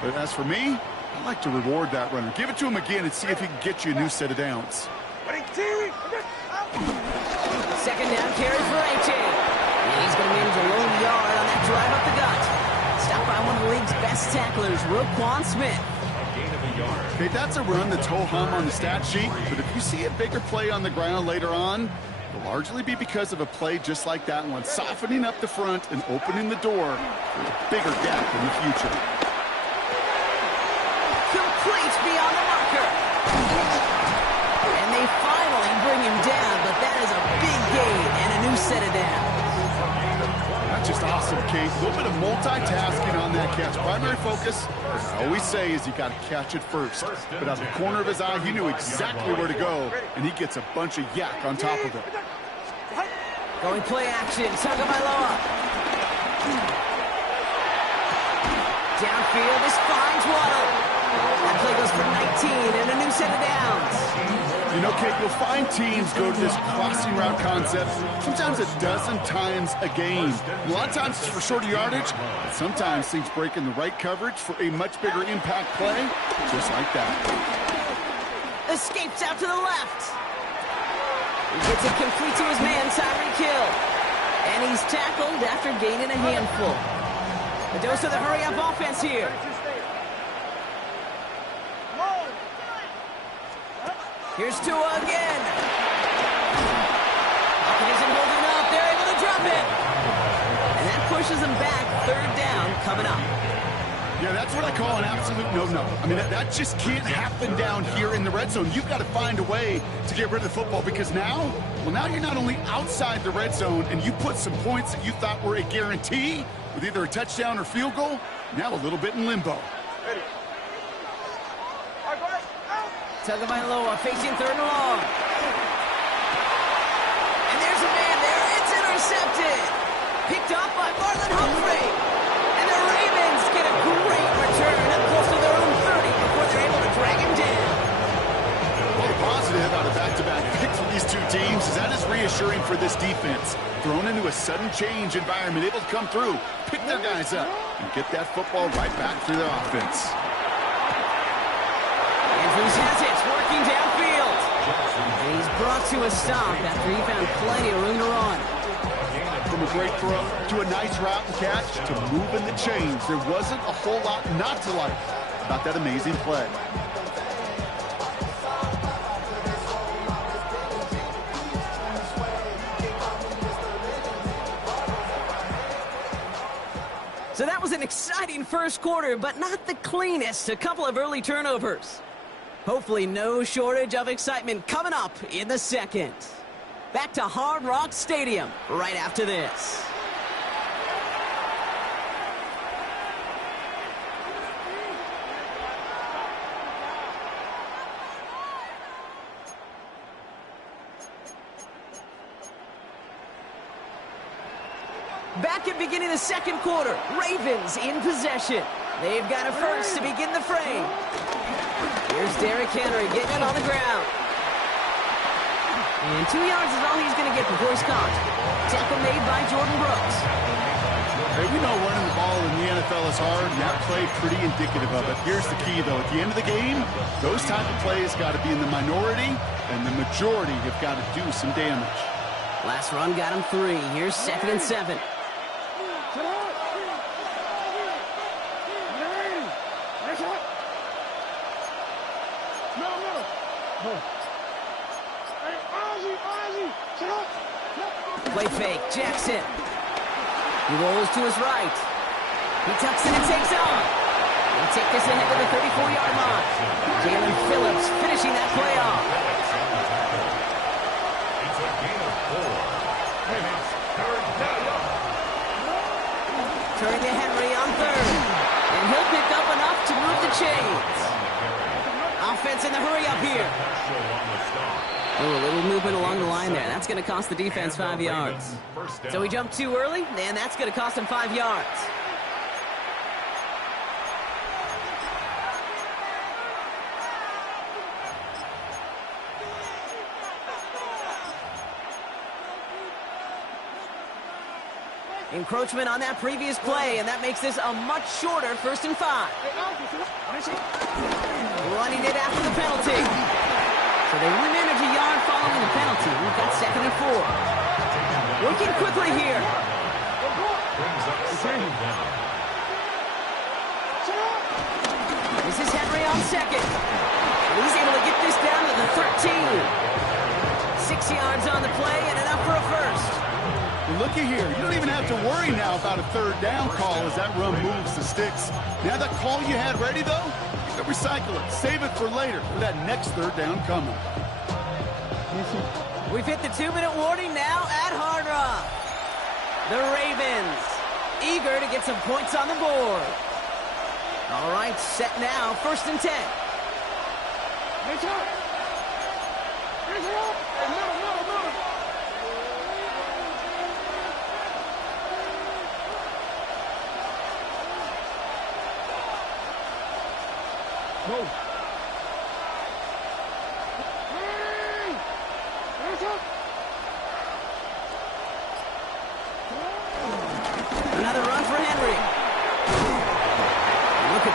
But as for me, I like to reward that runner. Give it to him again and see if he can get you a new set of downs. 22. 2nd down carry for Achane. And he's going to manage a lone yard on that drive up the gut. Stopped by one of the league's best tacklers, Roquan Smith. Okay, that's a run that's ho-hum on the stat sheet, but if you see a bigger play on the ground later on, it'll largely be because of a play just like that one, softening up the front and opening the door for a bigger gap in the future. Complete beyond the marker. And they finally bring him down, but that is a big gain and a new set of downs. That's just awesome, Kate. A little bit of multitasking on that catch. Primary focus, as I always say, is you got to catch it first. But out of the corner of his eye, he knew exactly where to go, and he gets a bunch of yak on top of it. Going play action, Tagovailoa. Downfield, this finds Waddle. That play goes for 19 and a new set of downs. You know, Kate, you'll find teams go to this crossing route concept sometimes a dozen times a game. A lot of times it's for shorter yardage, but sometimes things break in the right coverage for a much bigger impact play, just like that. Escapes out to the left. He gets it complete to his man, Tyreek Hill. And he's tackled after gaining a handful. A dose of the hurry-up offense here. Here's Tua again. Hopkins isn't holding up. They're able to drop it. And that pushes them back. Third down coming up. Yeah, that's what I call an absolute no-no. I mean, that just can't happen down here in the red zone. You've got to find a way to get rid of the football because now you're not only outside the red zone and you put some points that you thought were a guarantee with either a touchdown or field goal, now a little bit in limbo. Tagovailoa facing third and long. And there's a man there. It's intercepted. Picked up by Marlon Humphrey. And the Ravens get a great return up close to their own 30 before they're able to drag him down. Well, the positive out of back-to-back picks for these two teams is that is reassuring for this defense. Thrown into a sudden change environment, able to come through, pick their guys up, and get that football right back through their offense. Andrews has it, working downfield. And he's brought to a stop after he found plenty of room to run. From a great throw to a nice route and catch to moving the chains, there wasn't a whole lot not to like about that amazing play. So that was an exciting first quarter, but not the cleanest. A couple of early turnovers. Hopefully no shortage of excitement coming up in the second. Back to Hard Rock Stadium right after this. Back at beginning of the second quarter, Ravens in possession. They've got a first to begin the frame. Here's Derrick Henry getting it on the ground. And 2 yards is all he's going to get before he's caught. Tackle made by Jordan Brooks. Hey, we know running the ball in the NFL is hard, and that play pretty indicative of it. Here's the key, though. At the end of the game, those type of plays got to be in the minority, and the majority have got to do some damage. Last run got him 3. Here's 2nd and 7. Play fake, Jackson. He rolls to his right. He tucks in and takes on. He'll take this ahead to the 34-yard line. Jalen Phillips finishing that play off. It's a gain of 4. And it's third down. Turning to Henry on third. And he'll pick up enough to move the chains. Offense in the hurry up here. Oh, a little movement along the line there. That's going to cost the defense 5 yards. So he jumped too early, and that's going to cost him 5 yards. Encroachment on that previous play, and that makes this a much shorter 1st and 5. Running it after the penalty. So they re-manage a yard following the penalty. We've got 2nd and 4. Working quickly here. This is Henry on 2nd. And he's able to get this down to the 13. 6 yards on the play and enough for a first. Looky here. You don't even have to worry now about a 3rd down call as that run moves the sticks. Now that call you had ready, though, you can recycle it. Save it for later for that next 3rd down coming. We've hit the 2-minute warning now at Hard Rock. The Ravens eager to get some points on the board. All right, set now, 1st and 10.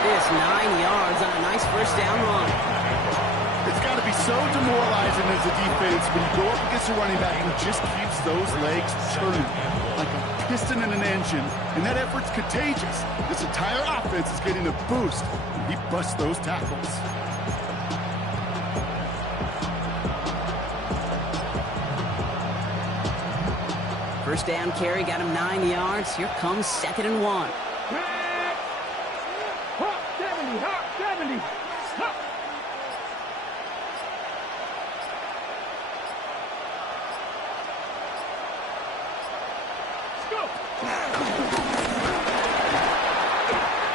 this. 9 yards on a nice first down run. It's got to be so demoralizing as a defense when you go up against a running back who just keeps those legs turning like a piston in an engine, and that effort's contagious. This entire offense is getting a boost when he busts those tackles. First down carry got him 9 yards. Here comes 2nd and 1. 70.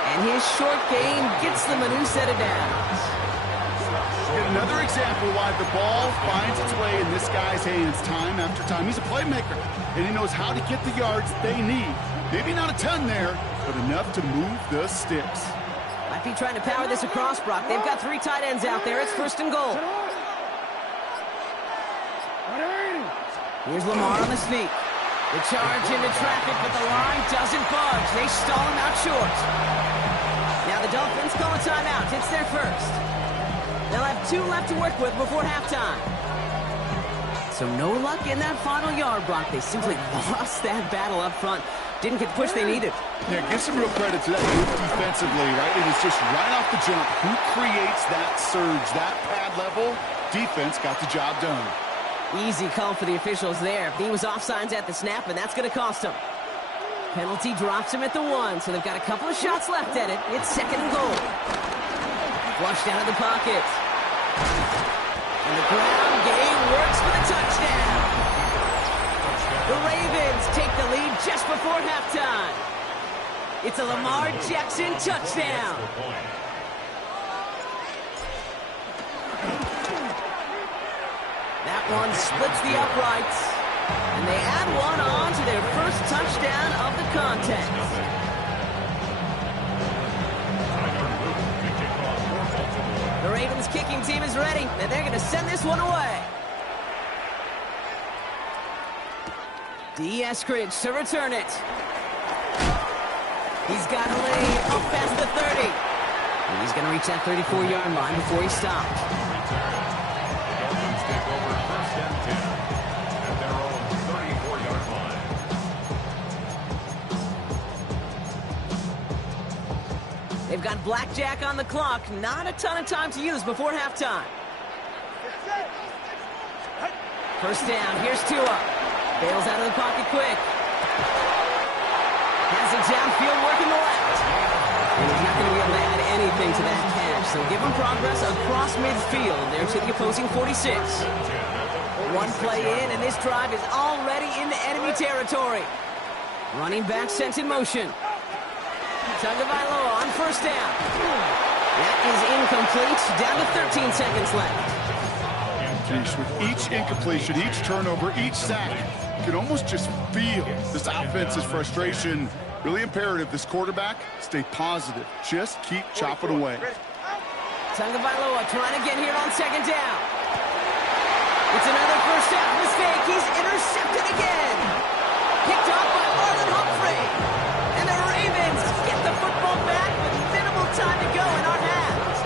And his short game gets them a new set of downs. Yet another example why the ball finds its way in this guy's hands time after time. He's a playmaker, and he knows how to get the yards they need. Maybe not a ton there, but enough to move the sticks. Might be trying to power this across, Brock. They've got 3 tight ends out there. It's 1st and goal. Here's Lamar on the sneak. The charge into traffic, but the line doesn't budge. They stall him out short. Now the Dolphins call a timeout. It's their first. They'll have 2 left to work with before halftime. So no luck in that final yard, Brock. They simply lost that battle up front. Didn't get the push they needed. Yeah, give some real credit to that group defensively, right? It was just right off the jump. Who creates that surge, that pad level? Defense got the job done. Easy call for the officials there. He was offsides at the snap, and that's going to cost him. Penalty drops him at the 1, so they've got a couple of shots left at it. It's 2nd and goal. Flushed out of the pocket. And the ground game works for the touchdown. The Ravens take the lead just before halftime. It's a Lamar Jackson touchdown. That one splits the uprights. And they add one on to their first touchdown of the contest. The Ravens kicking team is ready, and they're going to send this one away. D. Eskridge to return it. He's got a lead up past the 30. And he's going to reach that 34-yard line before he stops. Dolphins take over 1st and 10 at their own 34-yard line. They've got blackjack on the clock. Not a ton of time to use before halftime. First down. Here's Tua. Bails out of the pocket quick. Has it downfield working the left. And he's not going to be able to add anything to that catch. So give him progress across midfield there to the opposing 46. One play in, and this drive is already into enemy territory. Running back sent in motion. Tagovailoa on first down. That is incomplete. Down to 13 seconds left. With each incompletion, each turnover, each sack, you can almost just feel this offense's frustration. Really imperative this quarterback stay positive. Just keep chopping away. Tagovailoa trying to get here on 2nd down. It's another first down mistake. He's intercepted again. Picked off by Marlon Humphrey. And the Ravens get the football back with minimal time to go in our hands.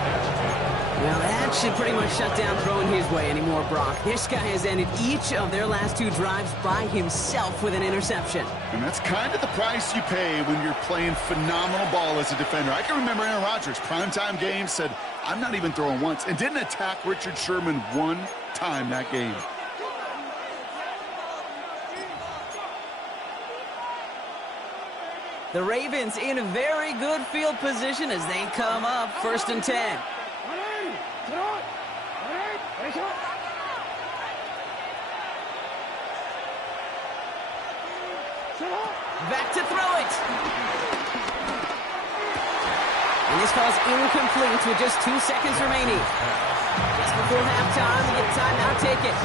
Well, that should pretty much shut down throwing his way anymore, Brock. This guy has ended each of their last 2 drives by himself with an interception. And that's kind of the price you pay when you're playing phenomenal ball as a defender. I can remember Aaron Rodgers, primetime game, said, I'm not even throwing once, and didn't attack Richard Sherman one time that game. The Ravens in a very good field position as they come up 1st and 10. Back to throw it. And this falls incomplete with just 2 seconds remaining. Just before halftime, we get a timeout, take it.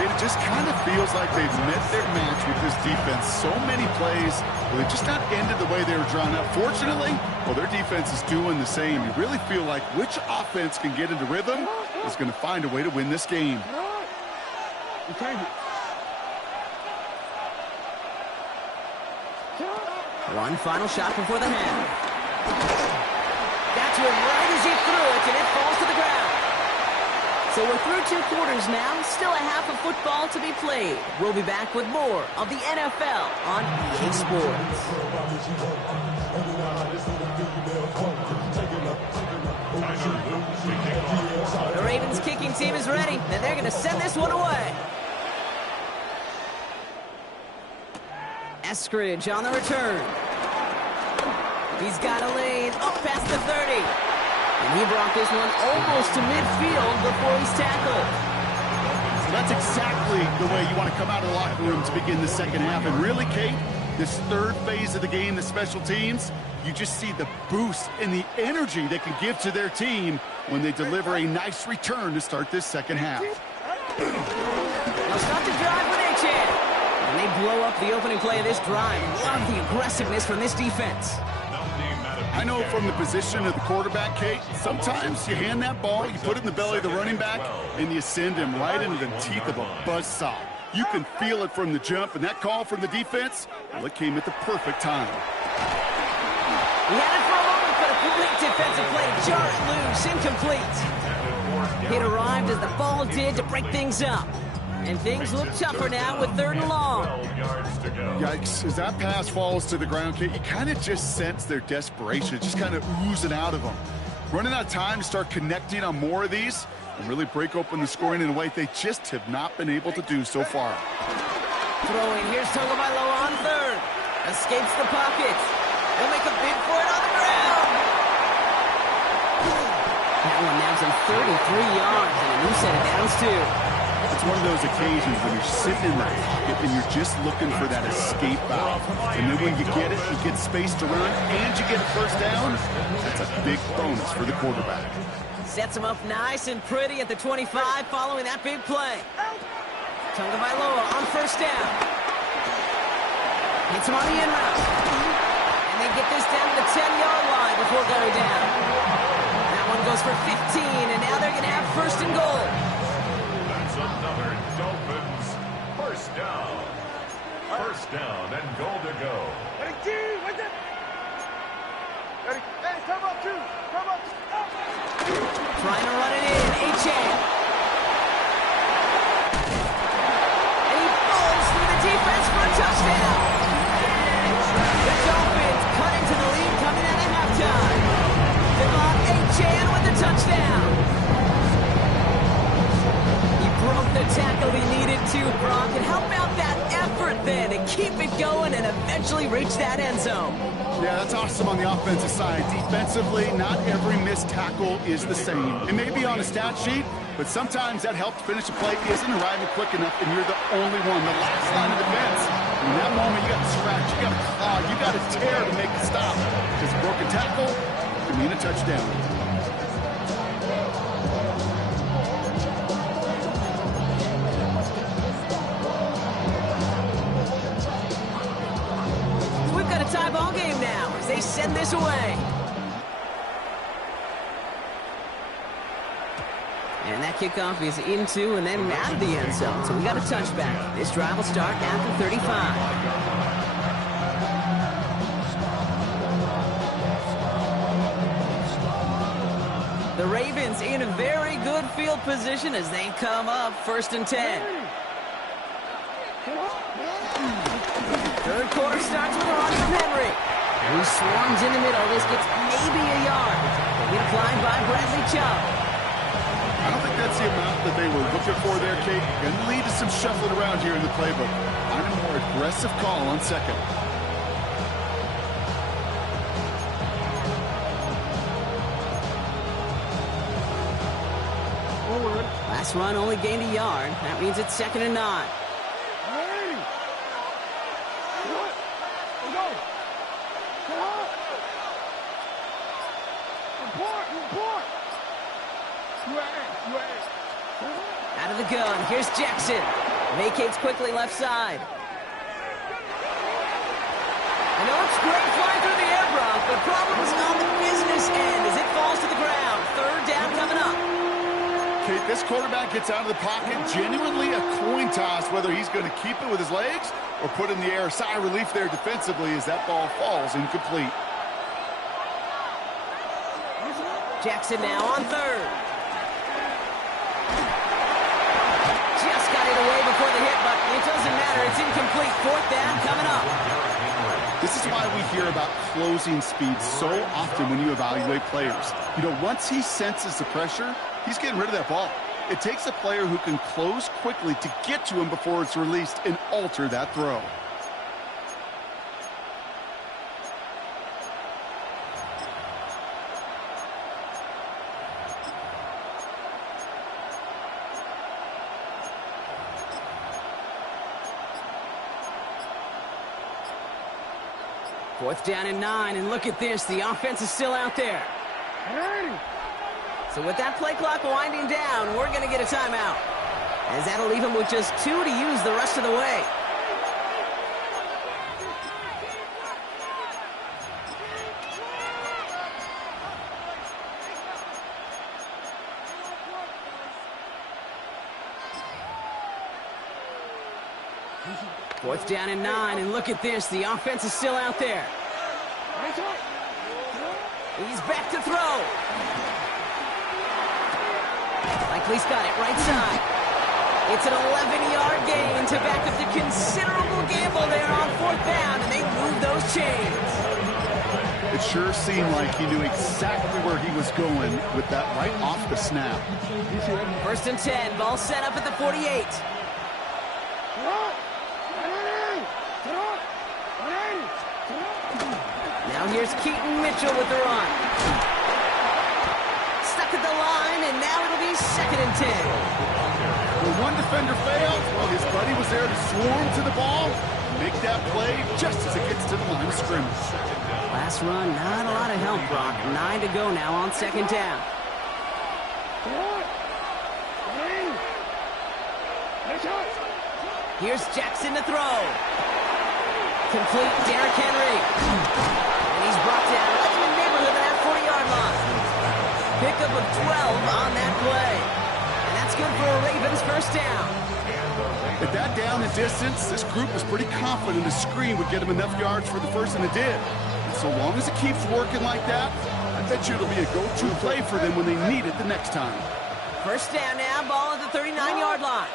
It just kind of feels like they've met their match with this defense. So many plays, well, they just not ended the way they were drawn up. Fortunately, well, their defense is doing the same. You really feel like which offense can get into rhythm is going to find a way to win this game. One final shot before the half. to him right as he threw it, and it falls to the ground. So we're through 2 quarters now. Still a half of football to be played. We'll be back with more of the NFL on EA Sports. The Ravens kicking team is ready, and they're going to send this one away. Eskridge on the return. He's got a lane up past the 30. And he brought this one almost to midfield before he's tackled. So that's exactly the way you want to come out of the locker room to begin the second half. And really, Kate, this third phase of the game, the special teams, you just see the boost and the energy they can give to their team when they deliver a nice return to start this second half. They'll start to drive with H.N. And they blow up the opening play of this drive. Love the aggressiveness from this defense. I know from the position of the quarterback, Kate, sometimes you hand that ball, you put it in the belly of the running back, and you send him right into the teeth of a buzzsaw. You can feel it from the jump, and that call from the defense, well, it came at the perfect time. He had it for a moment, but a complete defensive play to jar it loose, incomplete. It arrived as the ball did to break things up. And things look tougher now with 3rd and long. Yikes. As that pass falls to the ground, Kate, you kind of just sense their desperation. Just kind of oozing out of them. Running out of time to start connecting on more of these and really break open the scoring in a way they just have not been able to do so far. Throwing, here's Tagovailoa on 3rd. Escapes the pocket. He'll make a bid for it on the ground. That one nabs him 33 yards and a new set of downs too. It's one of those occasions when you're sitting in the pocket and you're just looking for that escape valve. And then when you get it, you get space to run, and you get a first down, that's a big bonus for the quarterback. Sets him up nice and pretty at the 25 following that big play. Tagovailoa on 1st down. Hits him on the in route. And they get this down to the 10-yard line before going down. That one goes for 15, and now they're going to have 1st and goal. Another Dolphins first down. First down and goal to go. Ready, G, with it. Ready, hey, come up, 2. Come up. Trying to run it in, H.N. And he falls through the defense for a touchdown. The Dolphins cutting to the lead coming out of halftime. Devon H.N. with the touchdown. Broke the tackle he needed to, Brock, and how about that effort then to keep it going and eventually reach that end zone? Yeah, that's awesome on the offensive side. Defensively, not every missed tackle is the same. It may be on a stat sheet, but sometimes that help to finish a play isn't arriving quick enough, and you're the only one, the last line of defense. In that moment, you got to scratch, you got to claw, you got to tear to make the stop. Because a broken tackle could mean a touchdown. Tie ball game now as they send this away. And that kickoff is into and then out of the end zone. So we got a touchback. This drive will start after 35. The Ravens in a very good field position as they come up 1st and 10. 3rd quarter starts with a run from Henry. He swarms in the middle. This gets maybe a yard. He'll be applied by Bradley Chubb. I don't think that's the amount that they were looking for there, Kate. Going to lead to some shuffling around here in the playbook. Find a more aggressive call on 2nd. Last run only gained a yard. That means it's 2nd and 9. Out of the gun, here's Jackson. Vacates quickly left side. And it looks great flying through the air, Brock, but problems on the business end as it falls to the ground. 3rd down coming up. Kate, this quarterback gets out of the pocket, genuinely a coin toss whether he's going to keep it with his legs or put in the air. Sigh of relief there defensively as that ball falls incomplete. Jackson now on third. Just got it away before the hit, but it doesn't matter. It's incomplete. Fourth down coming up. This is why we hear about closing speed so often when you evaluate players. You know, once he senses the pressure, he's getting rid of that ball. It takes a player who can close quickly to get to him before it's released and alter that throw. Fourth down and 9, and look at this. The offense is still out there. So with that play clock winding down, we're going to get a timeout, as that'll leave him with just 2 to use the rest of the way. Fourth down and 9, and look at this. The offense is still out there. He's back to throw. Likely's got it right side. It's an 11-yard gain to back up the considerable gamble there on fourth down, and they move those chains. It sure seemed like he knew exactly where he was going with that right off the snap. First and 10, ball set up at the 48. Now here's Keaton Mitchell with the run. Stuck at the line, and now it'll be second and 10. When one defender failed, well, his buddy was there to swarm to the ball, make that play just as it gets to the line of scrimmage. Last run, not a lot of help, Brock. 9 to go now on second down. Here's Jackson to throw. Complete Derrick Henry. And he's brought down right in the neighborhood of that 40-yard line. Pickup of 12 on that play. And that's good for a Ravens first down. At that down and distance, this group was pretty confident the screen would get him enough yards for the first, and it did. And so long as it keeps working like that, I bet you it'll be a go-to play for them when they need it the next time. First down now, ball at the 39-yard line.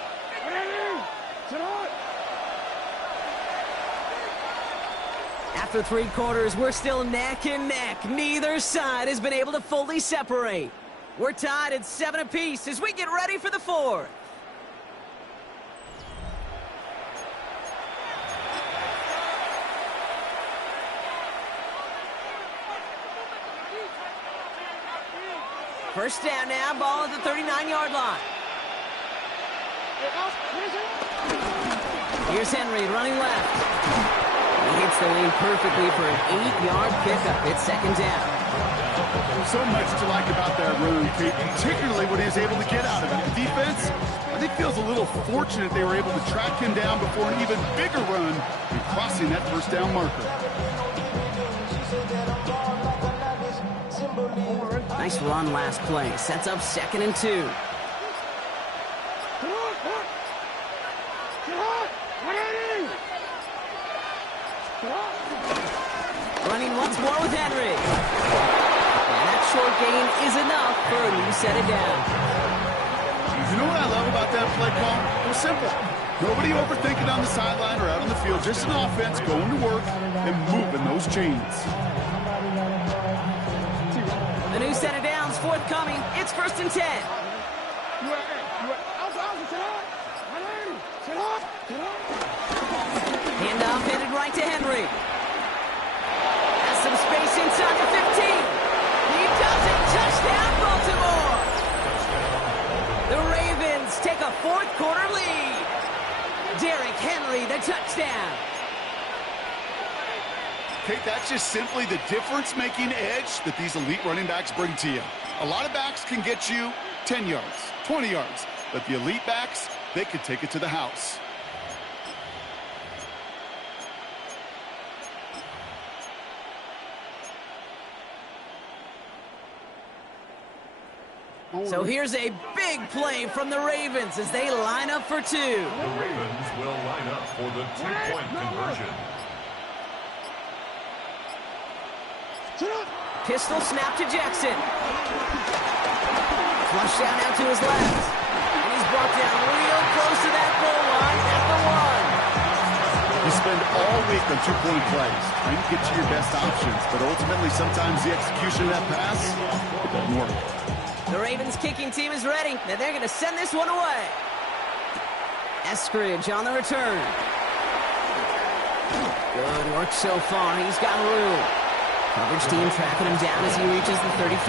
After 3 quarters, we're still neck and neck. Neither side has been able to fully separate. We're tied at 7 apiece as we get ready for the fourth. First down now, ball at the 39-yard line. Here's Henry running left. He hits the lane perfectly for an 8-yard pickup. It's second down. So much to like about that run, Kate, particularly what he was able to get out of it. The defense, I think, feels a little fortunate they were able to track him down before an even bigger run and crossing that first down marker. Nice run last play. Sets up second and 2. Running once more with Henry. And that short gain is enough for a new set of downs. You know what I love about that play call? It was simple. Nobody overthinking on the sideline or out on the field. Just an offense going to work and moving those chains. A new set of downs forthcoming. It's first and 10. Handoff headed right to Henry. Has some space inside the 15. He does it. Touchdown, Baltimore. The Ravens take a fourth quarter lead. Derrick Henry, the touchdown. Kate, that's just simply the difference-making edge that these elite running backs bring to you. A lot of backs can get you 10 yards, 20 yards, but the elite backs, they could take it to the house. So here's a big play from the Ravens as they line up for 2. The Ravens will line up for the 2-point conversion. Pistol snap to Jackson. Flush down out to his left. And he's brought down real close to that goal line at the 1. You spend all week on two-point plays, trying to get to your best options, but ultimately sometimes the execution of that pass, it doesn't work. The Ravens kicking team is ready, and they're going to send this one away. Eskridge on the return. Good work so far. He's got room. Coverage team tracking him down as he reaches the 35.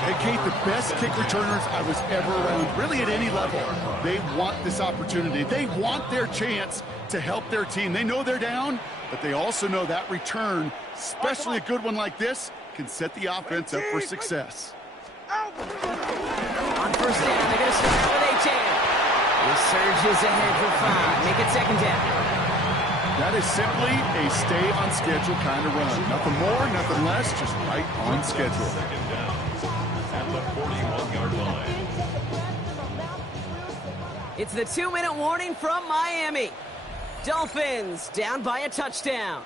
Hey, Kate, the best kick returners I was ever around, really at any level, they want this opportunity. They want their chance to help their team. They know they're down, but they also know that return, especially a good one like this, can set the offense up for success. On first down, they're going to start out with A-Chain. He surges ahead for 5. Make it second down. That is simply a stay-on-schedule kind of run. Nothing more, nothing less, just right on schedule. Second down at the 41-yard line. It's the 2-minute warning from Miami. Dolphins down by a touchdown.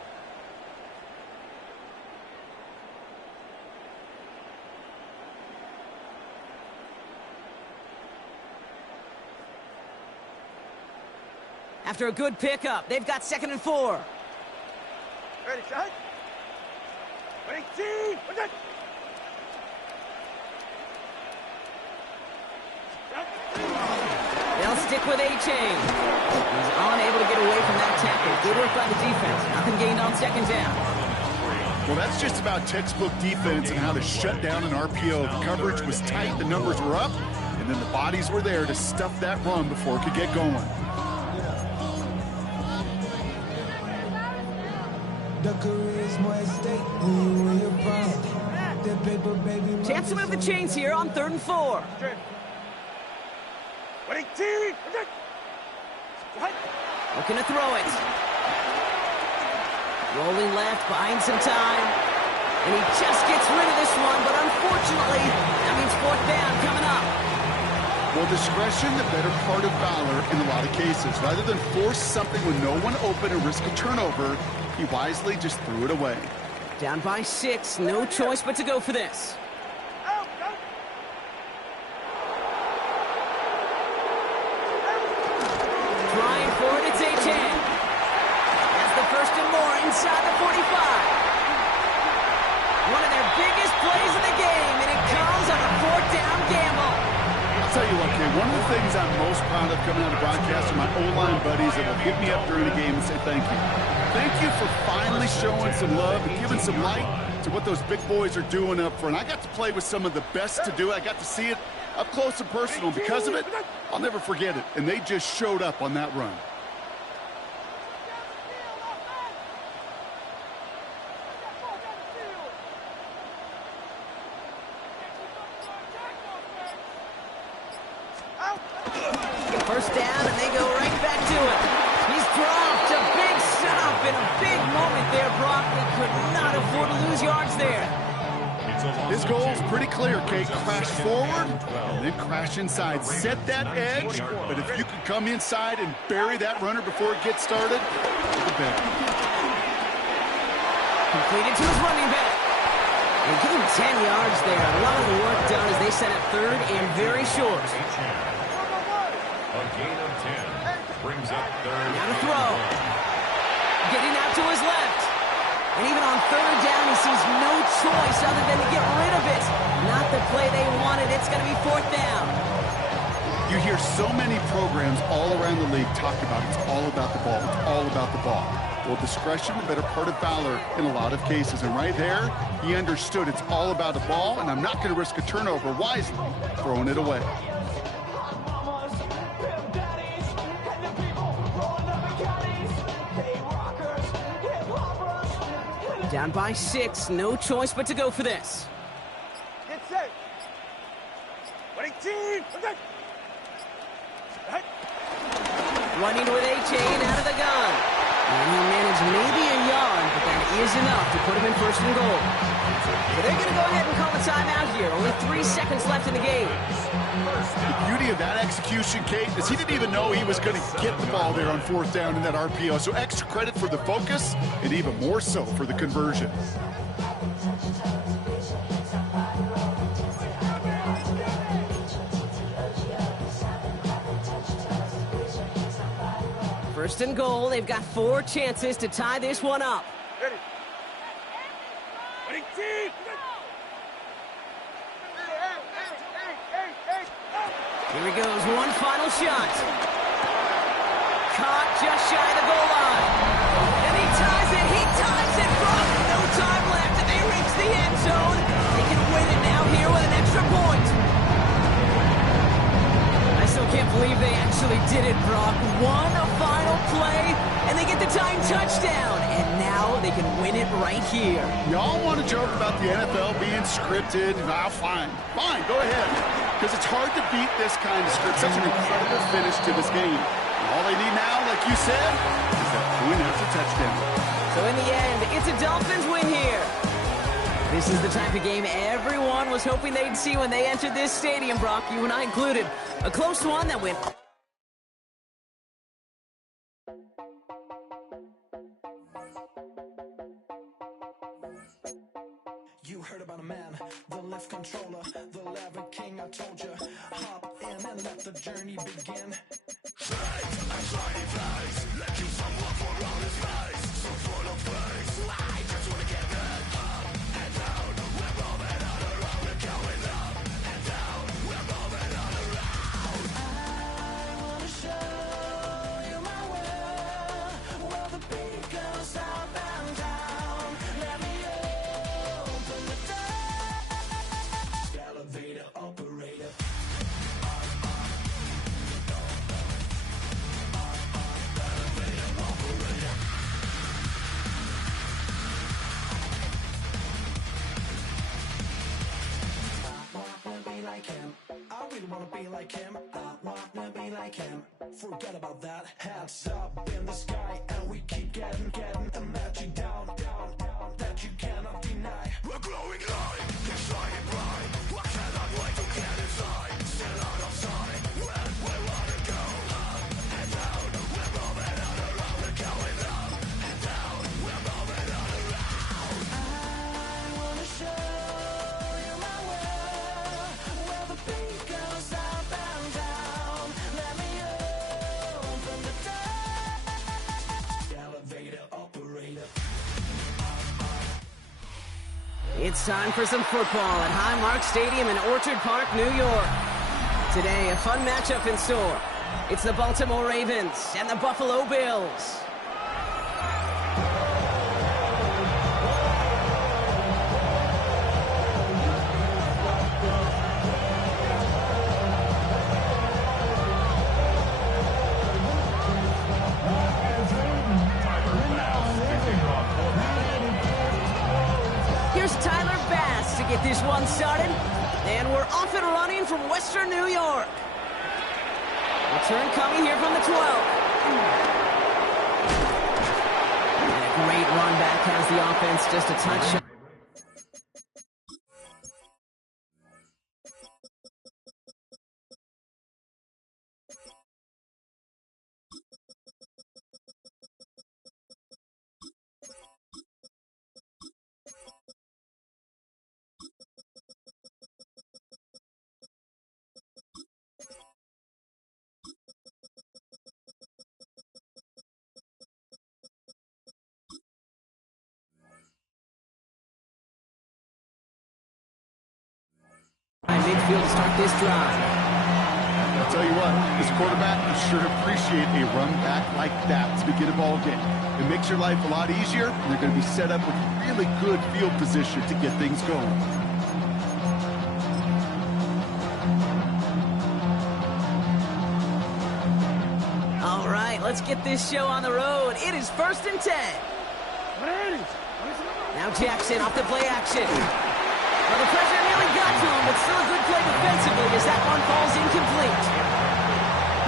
After a good pickup, they've got 2nd and 4. Ready, shot. Ready, team. They'll stick with A-Chain. He's unable to get away from that tackle. Good work by the defense. Nothing gained on 2nd down. Well, that's just about textbook defense and how to shut down an RPO. The coverage was tight, the numbers were up, and then the bodies were there to stuff that run before it could get going. Chance to move the chains here on 3rd and 4. Looking to throw it. Rolling left, buying some time. And he just gets rid of this one, but unfortunately, that means 4th down coming up. Well, discretion, the better part of valor in a lot of cases. Rather than force something with no one open and risk a turnover, he wisely just threw it away. Down by 6, no choice but to go for this. Trying for it, it's A-Chain. That's the 1st and more inside the 45. One of their biggest plays of the game, and it comes on a 4th down gamble. I'll tell you what, Kay, one of the things I'm most proud of coming out of broadcast are my O-line buddies that will hit me up during the game and say thank you. Thank you for finally showing some love and giving some light to what those big boys are doing up front. I got to play with some of the best to do it. I got to see it up close and personal. Because of it, I'll never forget it. And they just showed up on that run. First down, and they go right back to it. He's dropped a big stop in a big moment there, Brock. They could not afford to lose yards there. His goal is pretty clear, Kate. Crash forward and then crash inside. Set that edge, but if you can come inside and bury that runner before it gets started, the better. Completed to his running back. They give him 10 yards there. A lot of the work done as they set it 3rd and very short. A gain of 10 brings up 3rd. Now to throw. Getting out to his left. And even on 3rd down, he sees no choice other than to get rid of it. Not the play they wanted. It's going to be 4th down. You hear so many programs all around the league talk about it's all about the ball. It's all about the ball. Well, discretion, the better part of valor in a lot of cases. And right there, he understood it's all about the ball, and I'm not going to risk a turnover wisely, throwing it away. Down by 6, no choice but to go for this. Get set. Ready, team. Running with A-Chain out of the gun. And he'll manage maybe a yard, but that is enough to put him in 1st and goal. So they're going to go ahead and call a timeout here. Only 3 seconds left in the game. The beauty of that execution, Kate, is he didn't even know he was going to get the ball there on 4th down in that RPO. So extra credit for the focus and even more so for the conversion. First and goal, they've got 4 chances to tie this one up. Ready. Ready, team. Here he goes, one final shot. Caught just shy of the goal line. And he ties it, Brock. No time left, and they reach the end zone. They can win it now here with an extra point. I still can't believe they actually did it, Brock. One final play, and they get the tying touchdown. And now they can win it right here. Y'all want to joke about the NFL being scripted? Fine, go ahead. Because it's hard to beat this kind of script. Such an incredible finish to this game. And all they need now, like you said, is that point after touchdown. So in the end, it's a Dolphins win here. This is the type of game everyone was hoping they'd see when they entered this stadium, Brock, you and I included. A close one that went... You heard about a man, the lift controller, the lever king, I told you. Hop in and let the journey begin. Like him, I wanna be like him. Forget about that. Hands up in the sky, and we keep getting a magic down, that you cannot deny. We're glowing light, keep shining bright. I cannot wait to get inside. Still out of sight, when we wanna go up and down. We're moving on around, we're going up and down. We're moving on around. I wanna show you my world, where the beat goes up. It's time for some football at Highmark Stadium in Orchard Park, New York. Today, a fun matchup in store. It's the Baltimore Ravens and the Buffalo Bills. Get this one started, and we're off and running from Western New York. Return coming here from the 12. And a great run back has the offense just a touch. Midfield to start this drive. I'll tell you what, this quarterback will sure appreciate a run back like that to begin a ball game. It makes your life a lot easier, and they're going to be set up with really good field position to get things going. All right, let's get this show on the road. It is 1st and 10. Now Jackson off the play action. Well, the pressure nearly got to him, but still a good play defensively as that one falls incomplete.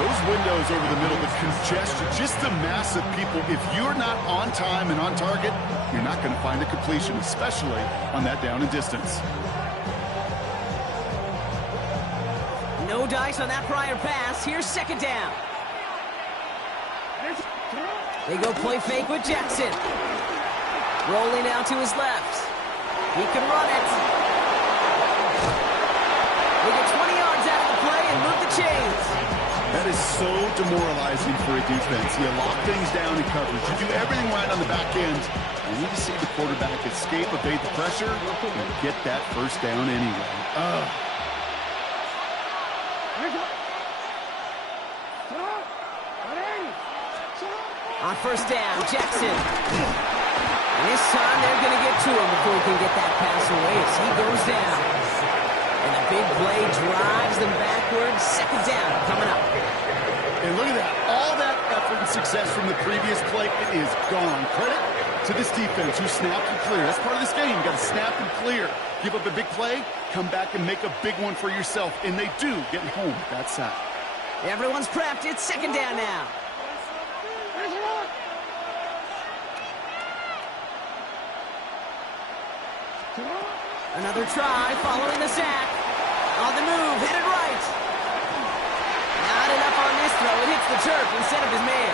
Those windows over the middle, the congestion, just the mass of people. If you're not on time and on target, you're not going to find a completion, especially on that down and distance. No dice on that prior pass. Here's 2nd down. They go play fake with Jackson. Rolling out to his left. He can run it. They get 20 yards out of the play and move the chains. That is so demoralizing for a defense. You lock things down in coverage. You do everything right on the back end. You need to see the quarterback escape, evade the pressure, and get that first down anyway. On first down, Jackson. And this time they're going to get to him before he can get that pass away as he goes down. And the big play drives them backwards. Second down coming up. And look at that. All that effort and success from the previous play, it is gone. Credit to this defense who snapped and cleared. That's part of this game. You got to snap and clear. Give up a big play, come back and make a big one for yourself. And they do, getting home with that sack. Everyone's prepped. It's second down now. Another try following the sack. On the move, headed right. Not enough on this throw. It hits the turf instead of his man.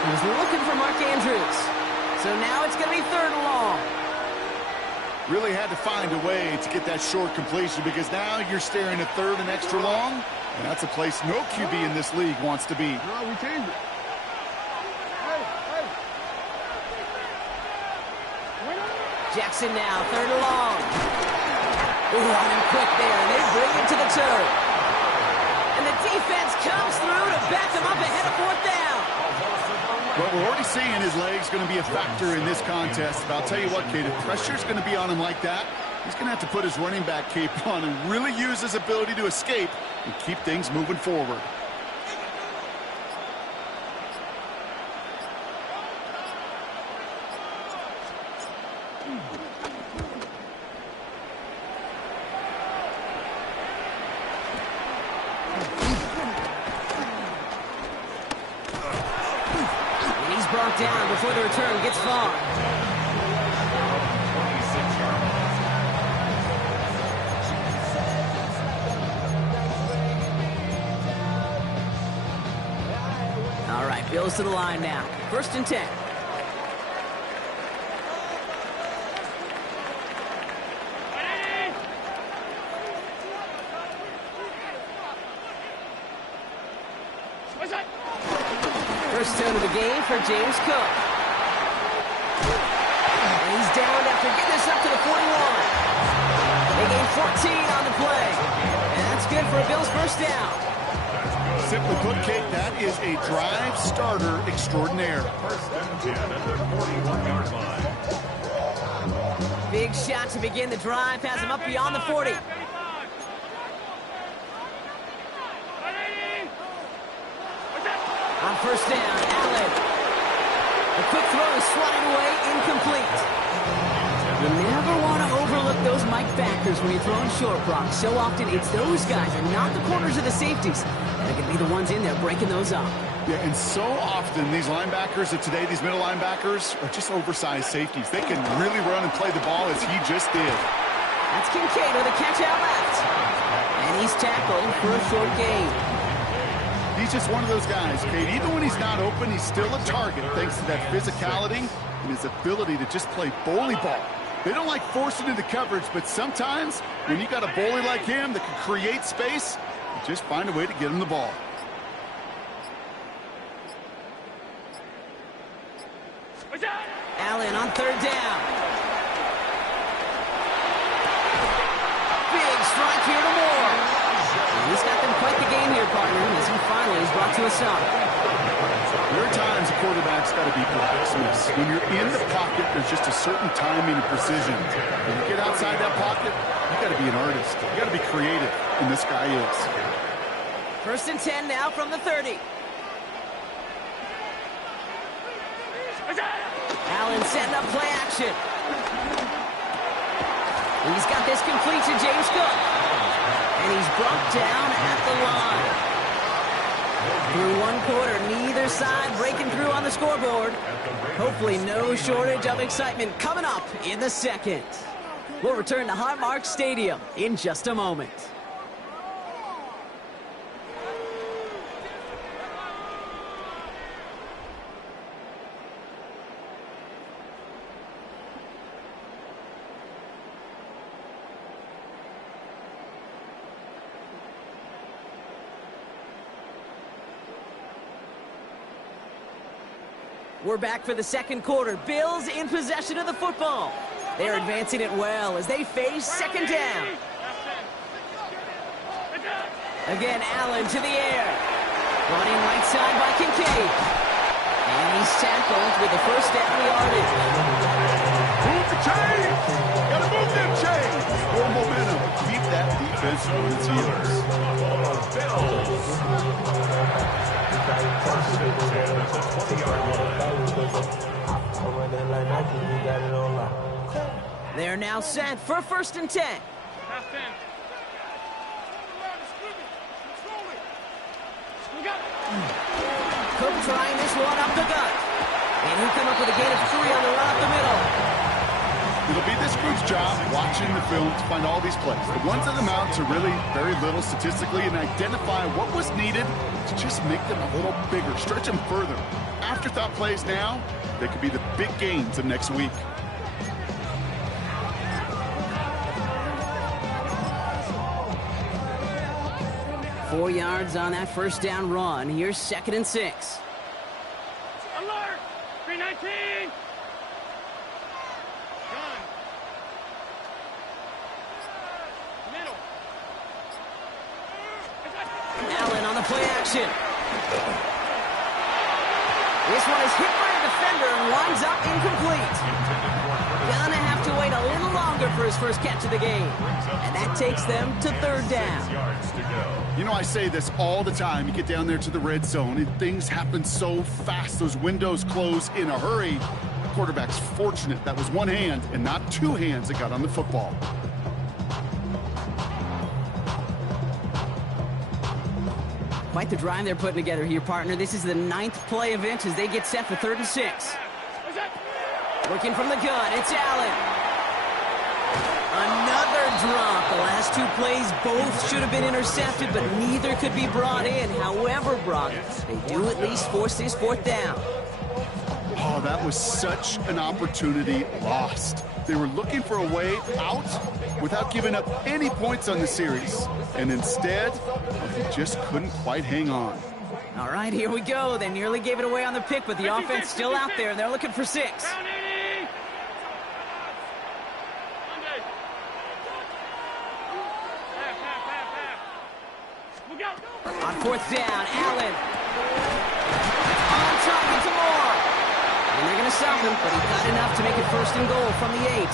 He was looking for Mark Andrews. So now it's going to be third and long. Really had to find a way to get that short completion because now you're staring at third and extra long. And that's a place no QB in this league wants to be. No, we changed it. Jackson now, third and long. Ooh, on him quick there, and they bring him to the turf. And the defense comes through to back him up ahead of fourth down. But we're already seeing his legs going to be a factor in this contest. But I'll tell you what, Kate, if pressure's going to be on him like that, he's going to have to put his running back cape on and really use his ability to escape and keep things moving forward. Brought down before the return gets far. All right, Bills to the line now. First and 10. First down of the game for James Cook. And he's down after getting this up to the 41. They gain 14 on the play. And that's good for a Bills first down. Simply put, Kate, that is a drive starter extraordinaire. First and 10 at the 41-yard line. Big shot to begin the drive. Has him up beyond the 40. On first down, Allen. A quick throw is swatted away, incomplete. You never want to overlook those Mike backers when you're throwing short blocks. So often it's those guys and not the corners or the safeties that can be the ones in there breaking those up. Yeah, and so often these linebackers of today, these middle linebackers, are just oversized safeties. They can really run and play the ball as he just did. That's Kincaid with a catch out left. And he's tackled for a short gain. He's just one of those guys, Kate. Even when he's not open, he's still a target thanks to that physicality and his ability to just play bully ball. They don't like forcing into coverage, but sometimes when you got a bully like him that can create space, you just find a way to get him the ball. Allen on third down. Big strike here to Moore. And he's got them quite the game here, partner, as he finally is brought to a stop. There are times a quarterback's got to be perfectionist. When you're in the pocket, there's just a certain timing and precision. When you get outside that pocket, you got to be an artist. You got to be creative, and this guy is. First and 10 now from the 30. Allen setting up play action. He's got this complete to James Cook. And he's brought down at the line. Through one quarter, neither side breaking through on the scoreboard. Hopefully no shortage of excitement coming up in the second. We'll return to Highmark Stadium in just a moment. We're back for the second quarter. Bills in possession of the football. They're advancing it well as they face second down. Again, Allen to the air. Running right side by Kincaid. And he's tackled with the first down yardage. Move the chains! Gotta move them chains! More momentum. Keep that defense on its heels. First and 10 at the 20-yard line. They're now set for first and 10. Cook trying this one up the gut. And he'll come up with a gain of 3 on the run up the middle. It'll be this group's job watching the film to find all these plays. The ones that amount to really very little statistically and identify what was needed to just make them a little bigger, stretch them further. Afterthought plays now, they could be the big gains of next week. Four yards on that first down run. Here's second and 6. Alert! 319! Gun. Middle. Allen on the play action. This one is hit by a defender and winds up incomplete. Gonna have to wait a little longer for his first catch of the game. And that takes them to third down. You know, I say this all the time. You get down there to the red zone, and things happen so fast. Those windows close in a hurry. The quarterback's fortunate that was one hand and not two hands that got on the football. Quite the drive they're putting together here, partner. This is the 9th play of it as they get set for third and 6. Working from the gun, it's Allen. Another drop. The last 2 plays both should have been intercepted, but neither could be brought in. However, Brock, they do at least force this fourth down. Oh, that was such an opportunity lost. They were looking for a way out without giving up any points on the series. And instead, they just couldn't quite hang on. All right, here we go. They nearly gave it away on the pick, but the offense still out there. They're looking for 6. On fourth down, Allen. On target to Moore. And they're going to stop him, but he got enough to make it first and goal from the 8.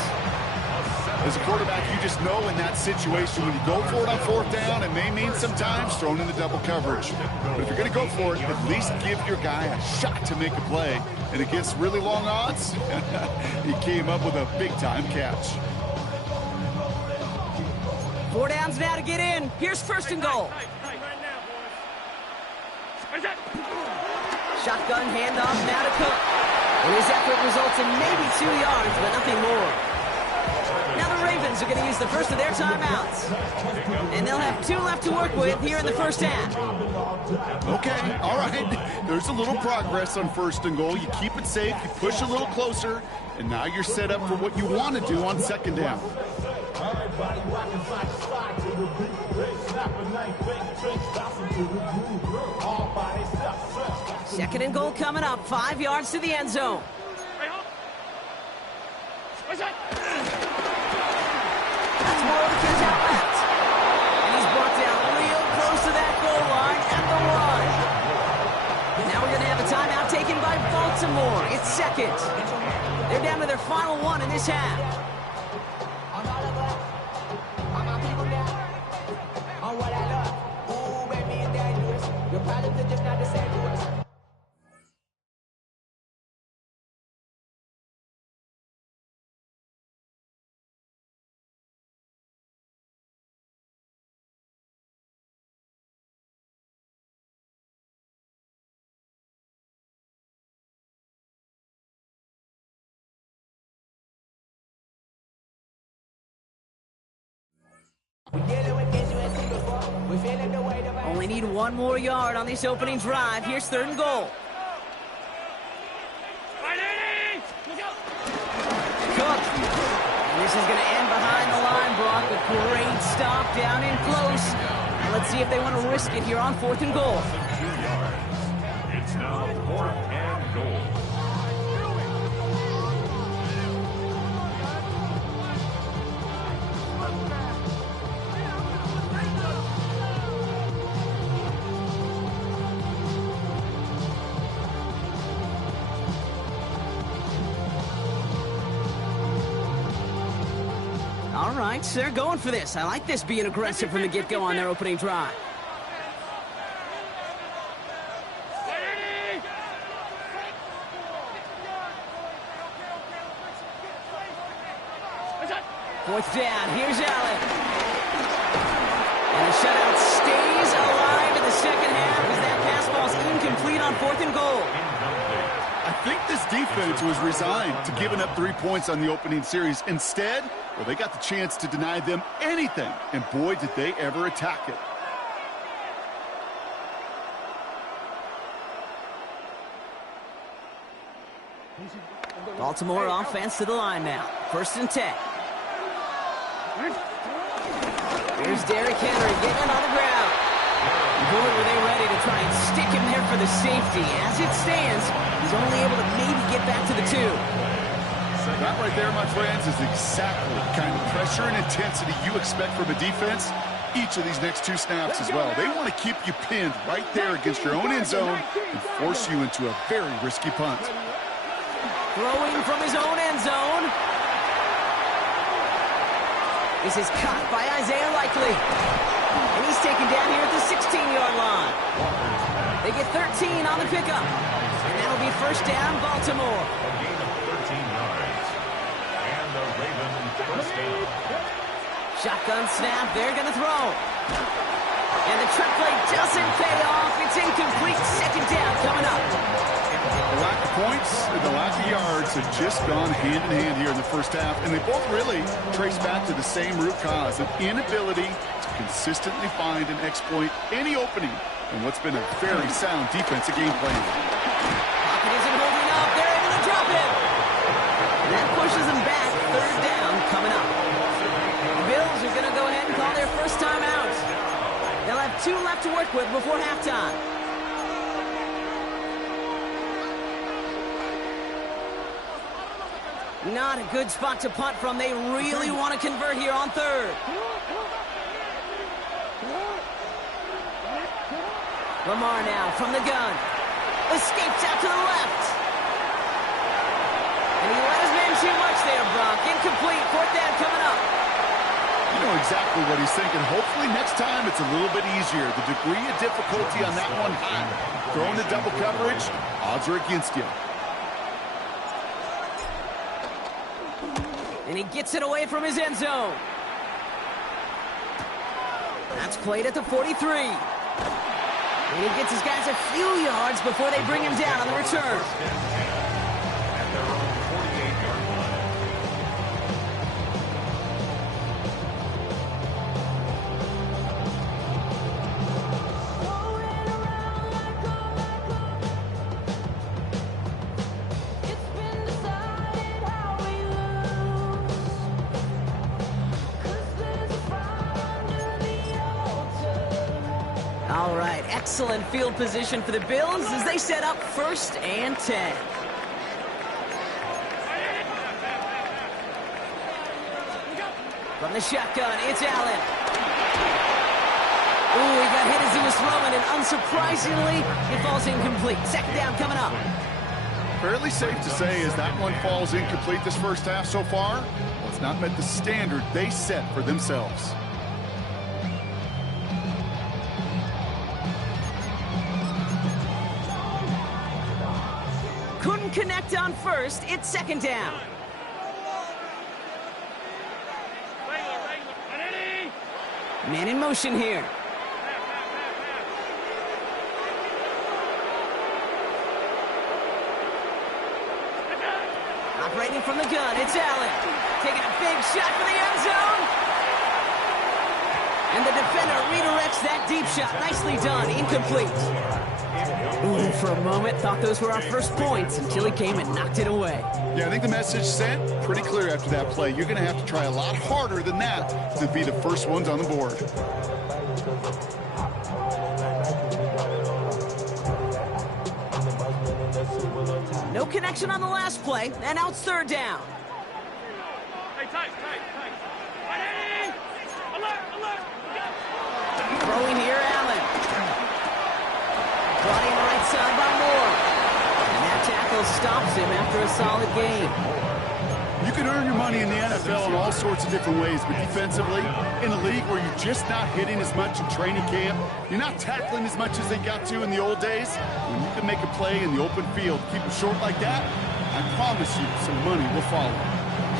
As a quarterback, you just know in that situation, when you go for it on fourth down, it may mean sometimes throwing in the double coverage. But if you're going to go for it, at least give your guy a shot to make a play. And against really long odds, he came up with a big-time catch. 4 downs now to get in. Here's first and goal. Shotgun handoff now to Cook. And his effort results in maybe 2 yards, but nothing more. Now the Ravens are going to use the first of their timeouts. And they'll have 2 left to work with here in the first half. Okay, all right. There's a little progress on first and goal. You keep it safe, you push a little closer, and now you're set up for what you want to do on second down. Second and goal coming up, 5 yards to the end zone. That's more of the catch out left. And he's brought down real close to that goal line at the one. Now we're going to have a timeout taken by Baltimore. It's second. They're down to their final 1 in this half. Only need 1 more yard on this opening drive. Here's third and goal. Cook. And this is going to end behind the line, Brock. A great stop down in close. Let's see if they want to risk it here on fourth and goal. It's now 4th and goal. All right, so they're going for this. I like this being aggressive from the get-go on their opening drive. Fourth down, here's Allen. And the shutout stays alive in the second half as that pass ball's incomplete on 4th and goal. I think this defense was resigned to giving up 3 points on the opening series. Instead, well, they got the chance to deny them anything, and boy, did they ever attack it. Baltimore offense to the line now. 1st and 10. Here's Derrick Henry getting on the ground. Boy, were they ready to try and stick him there for the safety. As it stands, he's only able to maybe get back to the 2. That right there, my friends, is exactly the kind of pressure and intensity you expect from a defense each of these next 2 snaps as well. They want to keep you pinned right there against your own end zone and force you into a very risky punt. Throwing from his own end zone. This is caught by Isaiah Likely. And he's taken down here at the 16-yard line. They get 13 on the pickup. And that'll be 1st down, Baltimore. A gain of 13 yards. And the Ravens 1st down. Shotgun snap, they're going to throw. And the trick play doesn't pay off. It's incomplete. 2nd down coming up. The lack of points and the lack of yards have just gone hand in hand here in the first half, and they both really trace back to the same root cause, an inability to consistently find and exploit any opening in what's been a very sound defensive game plan. Pocket isn't holding up. They're able to drop it. And that pushes them back. 3rd down coming up. The Bills are going to go ahead and call their first time out. They'll have 2 left to work with before halftime. Not a good spot to punt from. They really want to convert here on 3rd. Lamar now from the gun. Escapes out to the left. And he let his man too much there, Brock. Incomplete. 4th down coming up. You know exactly what he's thinking. Hopefully next time it's a little bit easier. The degree of difficulty on that one high. Throwing the double coverage, odds are against you. And he gets it away from his end zone. That's played at the 43. And he gets his guys a few yards before they bring him down on the return. At their own 48-yard line. All right, excellent field position for the Bills as they set up 1st and 10. From the shotgun, it's Allen. Ooh, he got hit as he was throwing, and unsurprisingly, it falls incomplete. 2nd down coming up. Fairly safe to say as that one falls incomplete this first half so far, well, it's not met the standard they set for themselves. Couldn't connect on 1st. It's 2nd down. Man in motion here. Operating from the gun, it's Allen. Taking a big shot for the end zone. And the defender redirects that deep shot. Nicely done. Incomplete. Ooh, for a moment, thought those were our first points until he came and knocked it away. Yeah, I think the message sent pretty clear after that play. You're going to have to try a lot harder than that to be the first ones on the board. No connection on the last play, and now it's 3rd down. Hey, tight. Ready? Alert. Throwing here, Allen. Brought in right side by Moore. And that tackle stops him after a solid game. You can earn your money in the NFL in all sorts of different ways, but defensively, in a league where you're just not hitting as much in training camp, you're not tackling as much as they got to in the old days, when you can make a play in the open field, keep it short like that, I promise you some money will follow.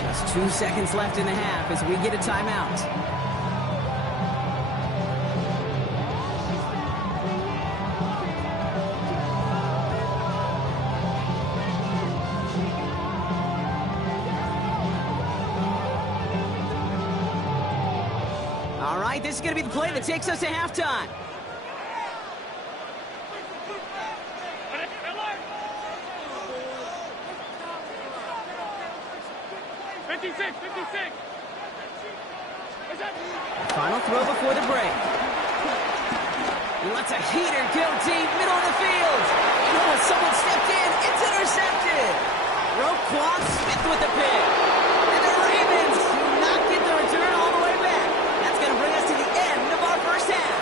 Just 2 seconds left in the half as we get a timeout. All right, this is going to be the play that takes us to halftime. Final throw before the break. He lets a heater go deep, middle of the field. Oh, someone stepped in. It's intercepted. Roquan Smith with the pick. And the Ravens do not get the return all the way back. That's going to bring us to the end of our first half.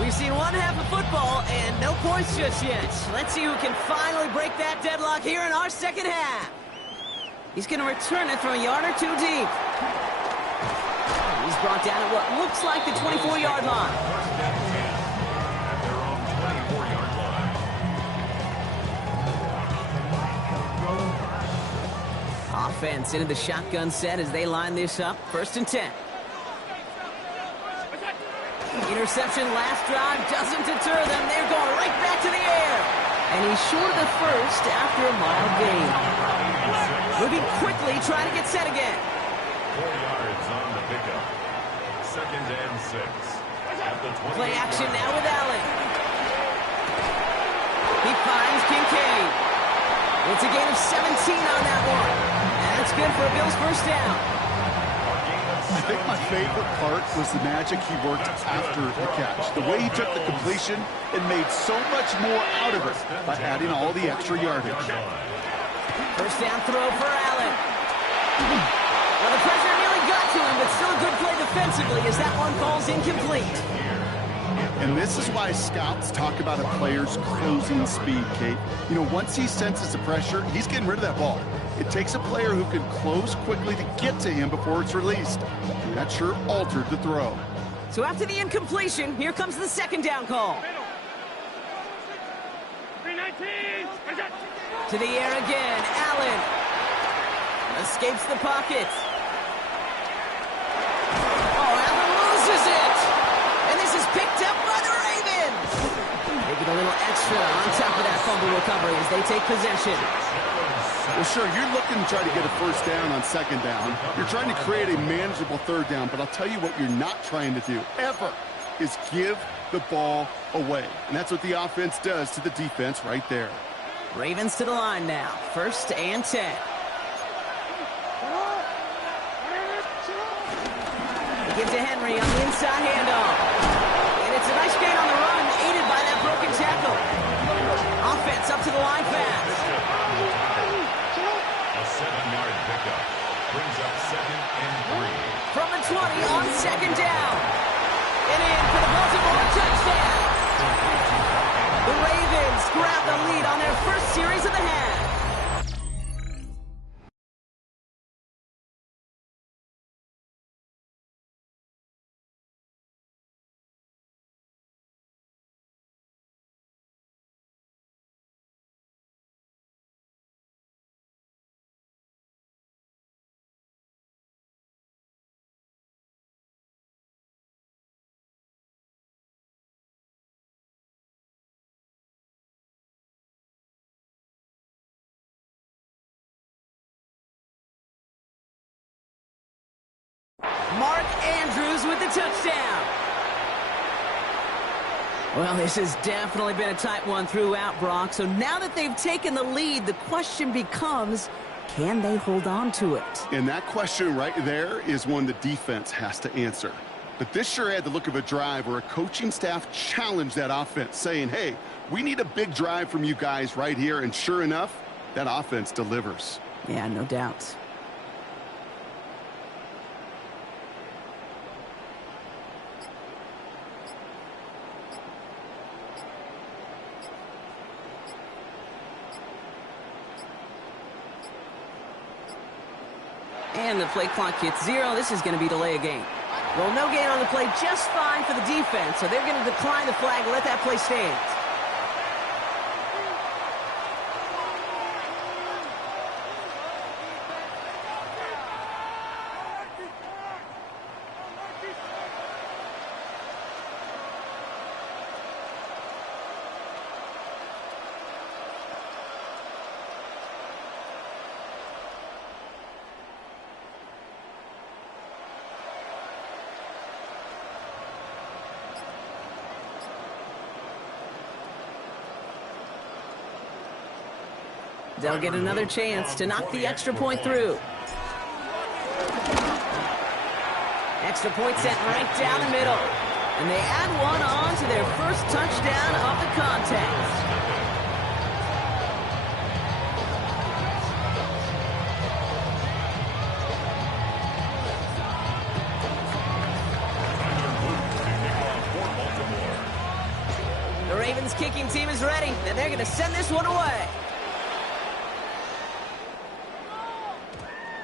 We've seen one half of football and no points just yet. Let's see who can finally break that deadlock here in our second half. He's going to return it from a yard or two deep. He's brought down at what looks like the 24-yard line. Offense into the shotgun set as they line this up. 1st and 10. Interception last drive doesn't deter them. They're going right back to the air. And he's short of the first after a mild gain. Moving quickly, trying to get set again. 4 yards on the pickup. 2nd and 6. At the 20. Play action now with Allen. He finds Kincaid. It's a gain of 17 on that one. That's good for a Bills first down. I think my favorite part was the magic he worked after the catch. The way he took the completion and made so much more out of it by adding all the extra yardage. First down throw for Allen. Well, the pressure nearly got to him, but still a good play defensively as that one falls incomplete. And this is why scouts talk about a player's closing speed, Kate. You know, once he senses the pressure, he's getting rid of that ball. It takes a player who can close quickly to get to him before it's released. And that sure altered the throw. So after the incompletion, here comes the second down call. 319. To the air again, Allen. Escapes the pocket. Oh, Allen loses it. And this is picked up by the Ravens. They get a little extra on top of that fumble recovery as they take possession. Well, sure, you're looking to try to get a first down on 2nd down. You're trying to create a manageable 3rd down, but I'll tell you what you're not trying to do, ever, is give the ball away. And that's what the offense does to the defense right there. Ravens to the line now. 1st and 10. They give to Henry on the inside handoff. And it's a nice gain on the run, aided by that broken tackle. Offense up to the line fast. A 7-yard pickup. Brings up 2nd and 3. From the 20 on 2nd down. And in for the Baltimore touchdown. The Ravens grab the lead on their first series of the half. Mark Andrews with the touchdown. Well, this has definitely been a tight one throughout, Brock. So now that they've taken the lead, the question becomes, Can they hold on to it? And that question right there is one the defense has to answer. But this sure had the look of a drive where a coaching staff challenged that offense, saying, hey, we need a big drive from you guys right here. And sure enough, that offense delivers. Yeah, no doubt. And the play clock hits 0. This is going to be delay a game. Well, no gain on the play, just fine for the defense. So they're going to decline the flag and let that play stand. They'll get another chance to knock the extra point through. Extra point sent right down the middle. And they add one on to their first touchdown of the contest. The Ravens kicking team is ready, and they're going to send this one away.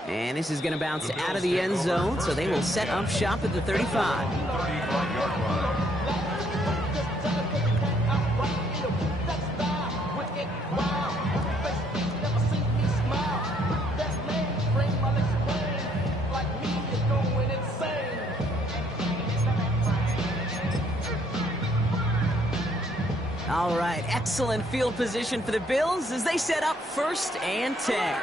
And this is going to bounce out of the end zone, so they will set up shop at the 35. 35-yard line. All right, excellent field position for the Bills as they set up 1st and 10.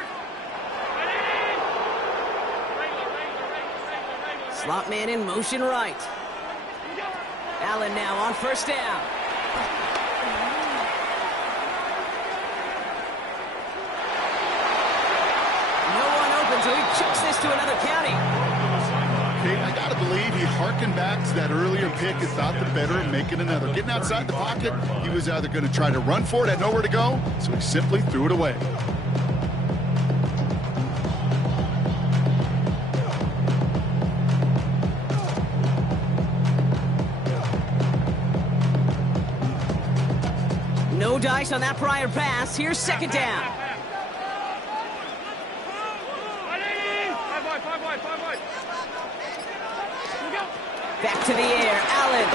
Slot man in motion right. Allen now on 1st down. No one open, so he chucks this to another county. Okay, I got to believe he harkened back to that earlier pick and thought the better of making another. Getting outside the pocket, he was either going to try to run for it, had nowhere to go, so he simply threw it away. No dice on that prior pass. Here's 2nd down. Back to the air. Allen.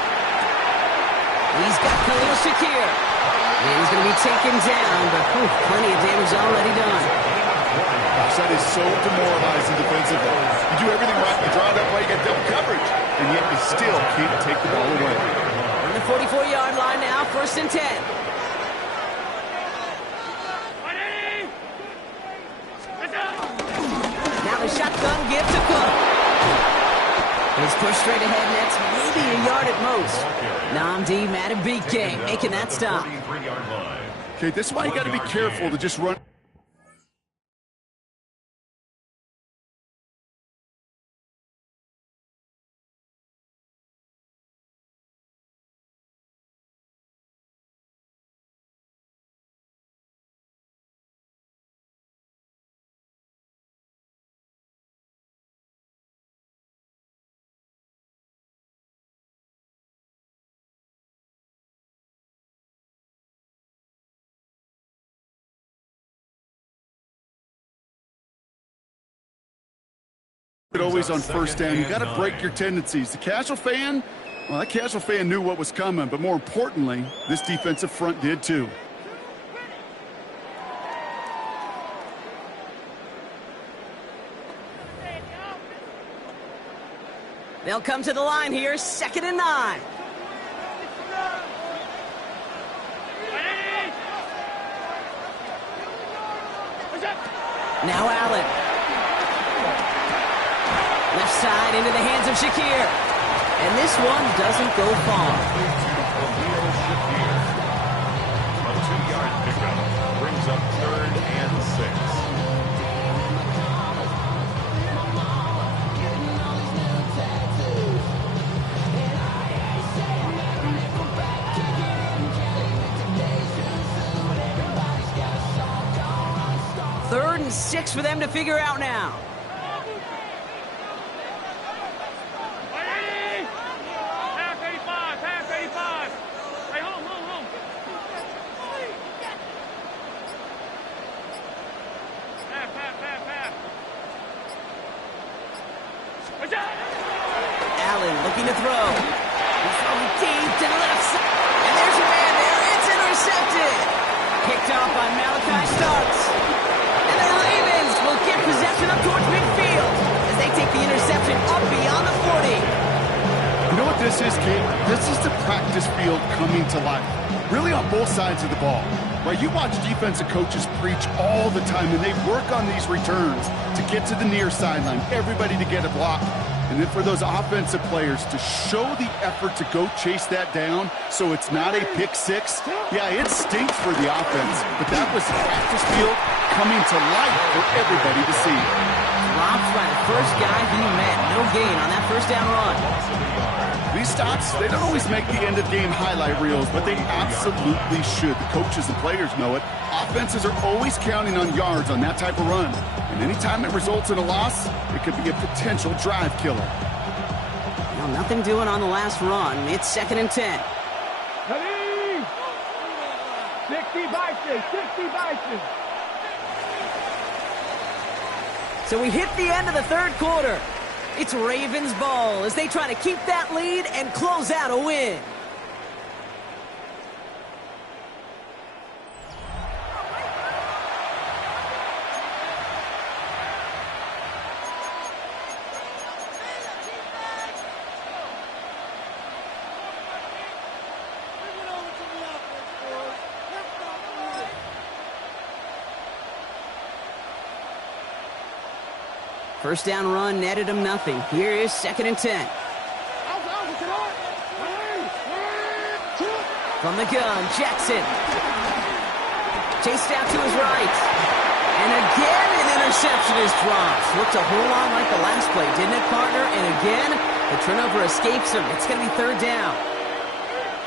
He's got Khalil Shakir. And he's going to be taken down, but plenty of damage already done. Gosh, that is so demoralizing defensively. You do everything right, you draw it up right, you get double coverage, and yet you still can't take the ball away. On the 44-yard line now, 1st and 10. The shotgun give to Cook. He's pushed straight ahead, and that's maybe a yard at most. Namdi Madden beat game, making that stop. Okay, this is why you got to be careful to just run. Always on 1st down, you got to break your tendencies. The casual fan, well, that casual fan knew what was coming, but more importantly, this defensive front did too. They'll come to the line here, 2nd and 9. Now Allen. Left side into the hands of Shakir. And this one doesn't go far. A 2-yard pickup brings up 3rd and 6. and 6 for them to figure out now. Half 85, half 85. Hey, home. Half. Allen looking to throw. He's throwing deep to the left side. And there's your man there. It's intercepted. Picked off by Malachi Starks. And the Ravens will get possession up towards midfield as they take the interception up beyond the 40. You know what this is, Kate? This is the practice field coming to life. Really on both sides of the ball. Right, you watch defensive coaches preach all the time, and they work on these returns to get to the near sideline, everybody to get a block. And then for those offensive players to show the effort to go chase that down so it's not a pick six, yeah, it stinks for the offense. But that was practice field coming to life for everybody to see. Dropped by the first guy he met. No gain on that first down run. These stops, they don't always make the end-of-game highlight reels, but they absolutely should. The coaches and players know it. Offenses are always counting on yards on that type of run. And anytime it results in a loss, it could be a potential drive killer. Well, nothing doing on the last run. It's 2nd and 10. 60 Bison. So we hit the end of the third quarter. It's Ravens ball as they try to keep that lead and close out a win. First down run netted him nothing. Here is 2nd and 10. From the gun, Jackson. Chased out to his right. And again, an interception is dropped. Looked a whole lot like the last play, didn't it, partner? And again, the turnover escapes him. It's going to be 3rd down.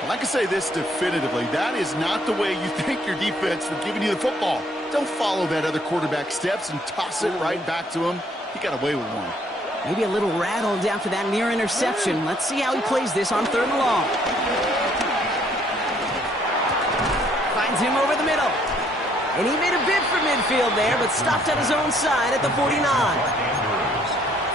Well, I can say this definitively. That is not the way you thank your defense for giving you the football. Don't follow that other quarterback's steps and toss it right back to him. He got away with one. Maybe a little rattled after that near interception. Let's see how he plays this on 3rd and long. Finds him over the middle. And he made a bid for midfield there, but stopped at his own side at the 49.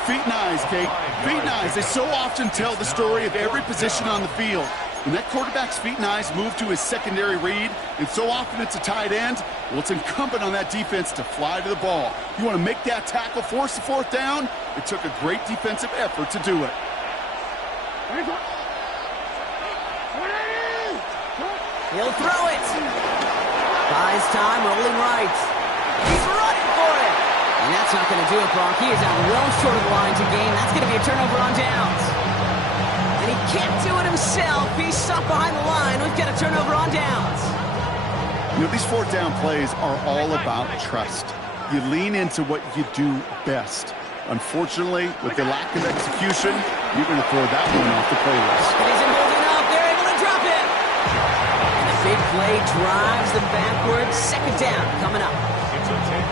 Feet and eyes, Kate. Feet and eyes. They so often tell the story of every position on the field. When that quarterback's feet and eyes move to his secondary read, and so often it's a tight end, well, it's incumbent on that defense to fly to the ball. You want to make that tackle, force the 4th down? It took a great defensive effort to do it. He'll throw it. Buys time, rolling right. He's running for it. And that's not going to do it, Brock. He is out well short of the line to gain. That's going to be a turnover on downs. And he can't do it himself. He's stuck behind the line. We've got a turnover on downs. You know, these 4th down plays are all about trust. You lean into what you do best. Unfortunately, with the lack of execution, you're going to throw that one off the playlist. He's holding up. They're able to drop it. And the big play drives them backwards. 2nd down coming up.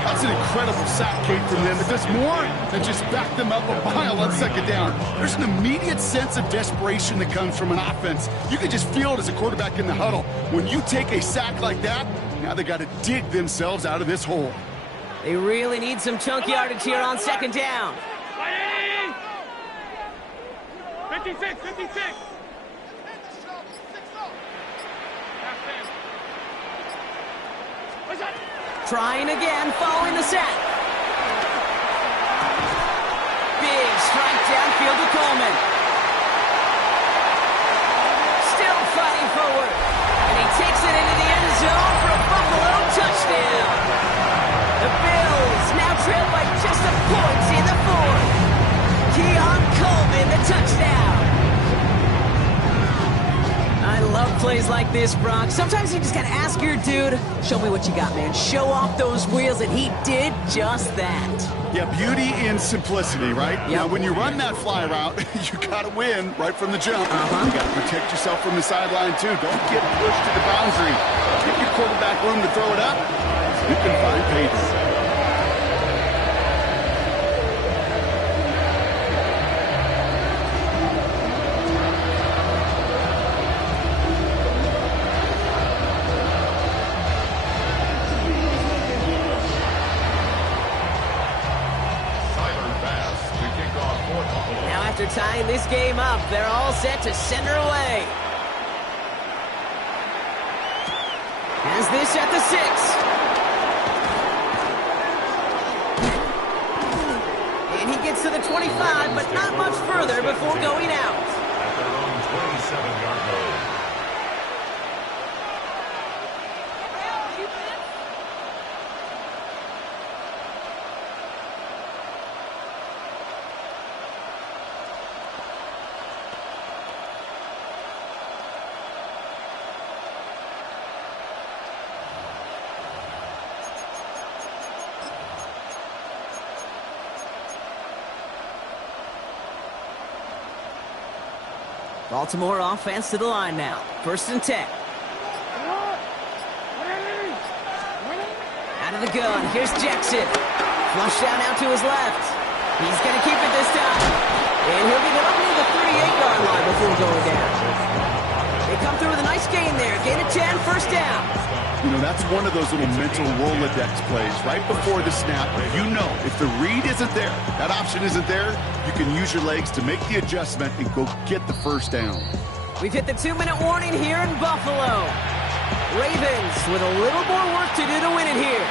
That's an incredible sack, Kate, from them. It does more than just back them up a mile on 2nd down. There's an immediate sense of desperation that comes from an offense. You can just feel it as a quarterback in the huddle. When you take a sack like that, now they got to dig themselves out of this hole. They really need some chunk yardage here on 2nd down. 56. Trying again, following the sack. Big strike downfield to Coleman. Still fighting forward. And he takes it into the end zone for a Buffalo touchdown. The Bills now trail by just a point in the 4th. Keon Coleman, the touchdown. I love plays like this, Brock. Sometimes you just gotta ask your dude, show me what you got, man. Show off those wheels, and he did just that. Yeah, beauty in simplicity, right? Yep. Now, when you run that fly route, you gotta win right from the jump. You gotta protect yourself from the sideline, too. Don't get pushed to the boundary. Give your quarterback room to throw it up. You can find payday. After tying this game up, they're all set to send her away. Has this at the 6. And he gets to the 25, but not much further before going out. At their own 27-yard line. Baltimore offense to the line now. 1st and 10. Out of the gun. Here's Jackson. Flush down out to his left. He's going to keep it this time. And he'll be down near the 38-yard line before going down. They come through with a nice gain there. Gain of 10, 1st down. You know, that's one of those little mental Rolodex plays. Right before the snap, you know if the read isn't there, that option isn't there, you can use your legs to make the adjustment and go get the 1st down. We've hit the 2-minute warning here in Buffalo. Ravens with a little more work to do to win it here.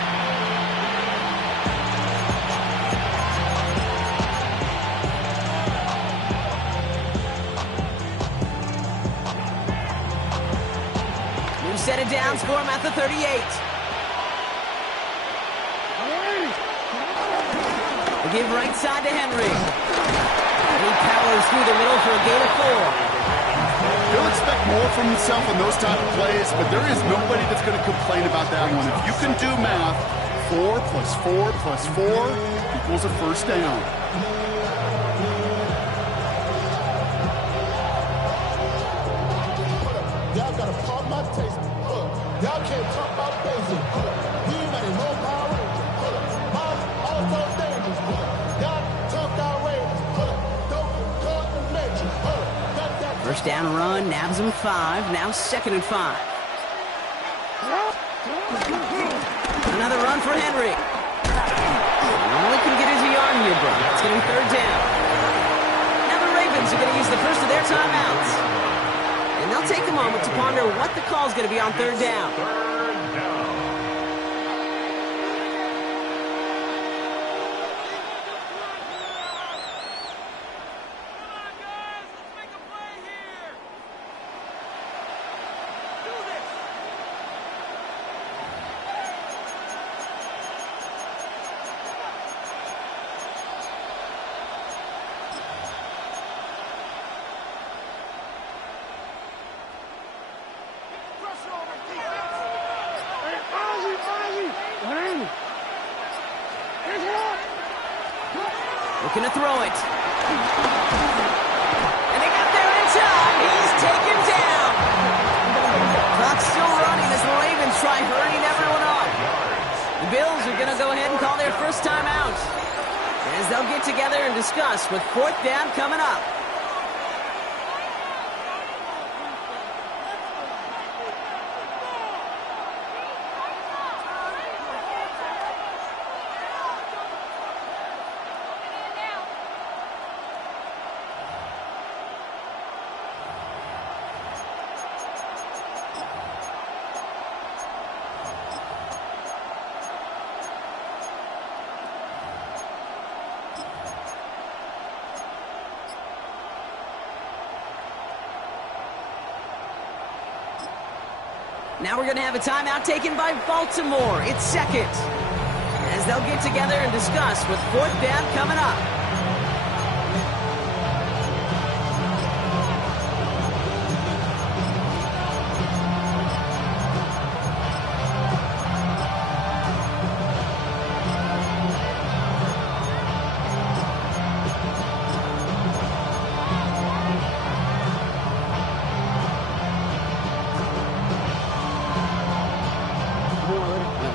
Set it down, score him at the 38. They give right side to Henry. He powers through the middle for a gain of 4. He'll expect more from himself in those type of plays, but there is nobody that's going to complain about that one. If you can do math, 4 plus 4 plus 4 equals a 1st down. Y'all got to pump my taste. Y'all can't talk about basic. He ain't no power. Mom also dangerous. Y'all talk outrageous. Don't cut the mention. 1st down run, nabs him 5. Now 2nd and 5. Another run for Henry. Only can get his yard here, bro. It's going to be 3rd down. Now the Ravens are going to use the first of their timeouts. And they'll take a moment to ponder what the call is going to be on 3rd down. Looking to throw it. And they got there in time. He's taken down. Clock's still running as the Ravens try hurrying everyone up. The Bills are going to go ahead and call their first timeout as they'll get together and discuss with 4th down coming up. Now we're going to have a timeout taken by Baltimore. It's 2nd. As they'll get together and discuss with 4th down coming up.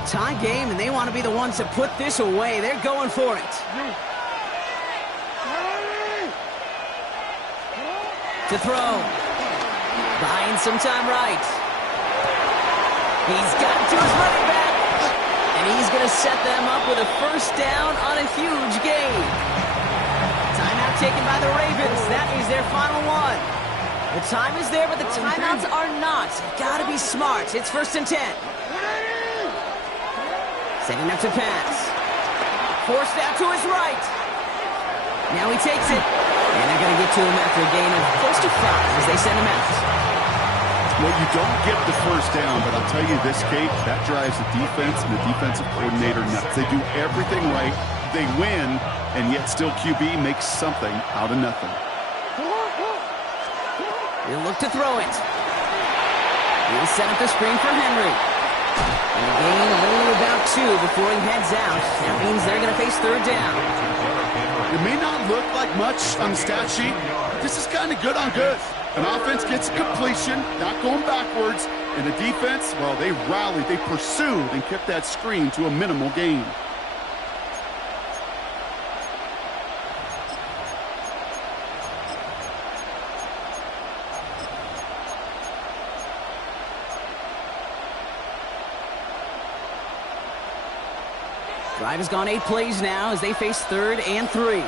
Tie game, and they want to be the ones that put this away. They're going for it. To throw. Buying some time right. He's got to his running back. And he's going to set them up with a 1st down on a huge gain. Timeout taken by the Ravens. That means their final one. The time is there, but the timeouts are not. Gotta be smart. It's 1st and 10. Setting up to pass. Forced out to his right. Now he takes it. And they're going to get to him after a gain of close to 5 as they send him out. Well, you don't get the first down, but I'll tell you this, Kate, that drives the defense and the defensive coordinator nuts. They do everything right. They win, and yet still QB makes something out of nothing. He'll look to throw it. He'll set up the screen for Henry. And a gain of only about 2 before he heads out. That means they're going to face 3rd down. It may not look like much on the stat sheet. This is kind of good on good. An offense gets completion, not going backwards. And the defense, well, they rallied, they pursued, and kept that screen to a minimal gain. Drive has gone 8 plays now as they face 3rd and 3.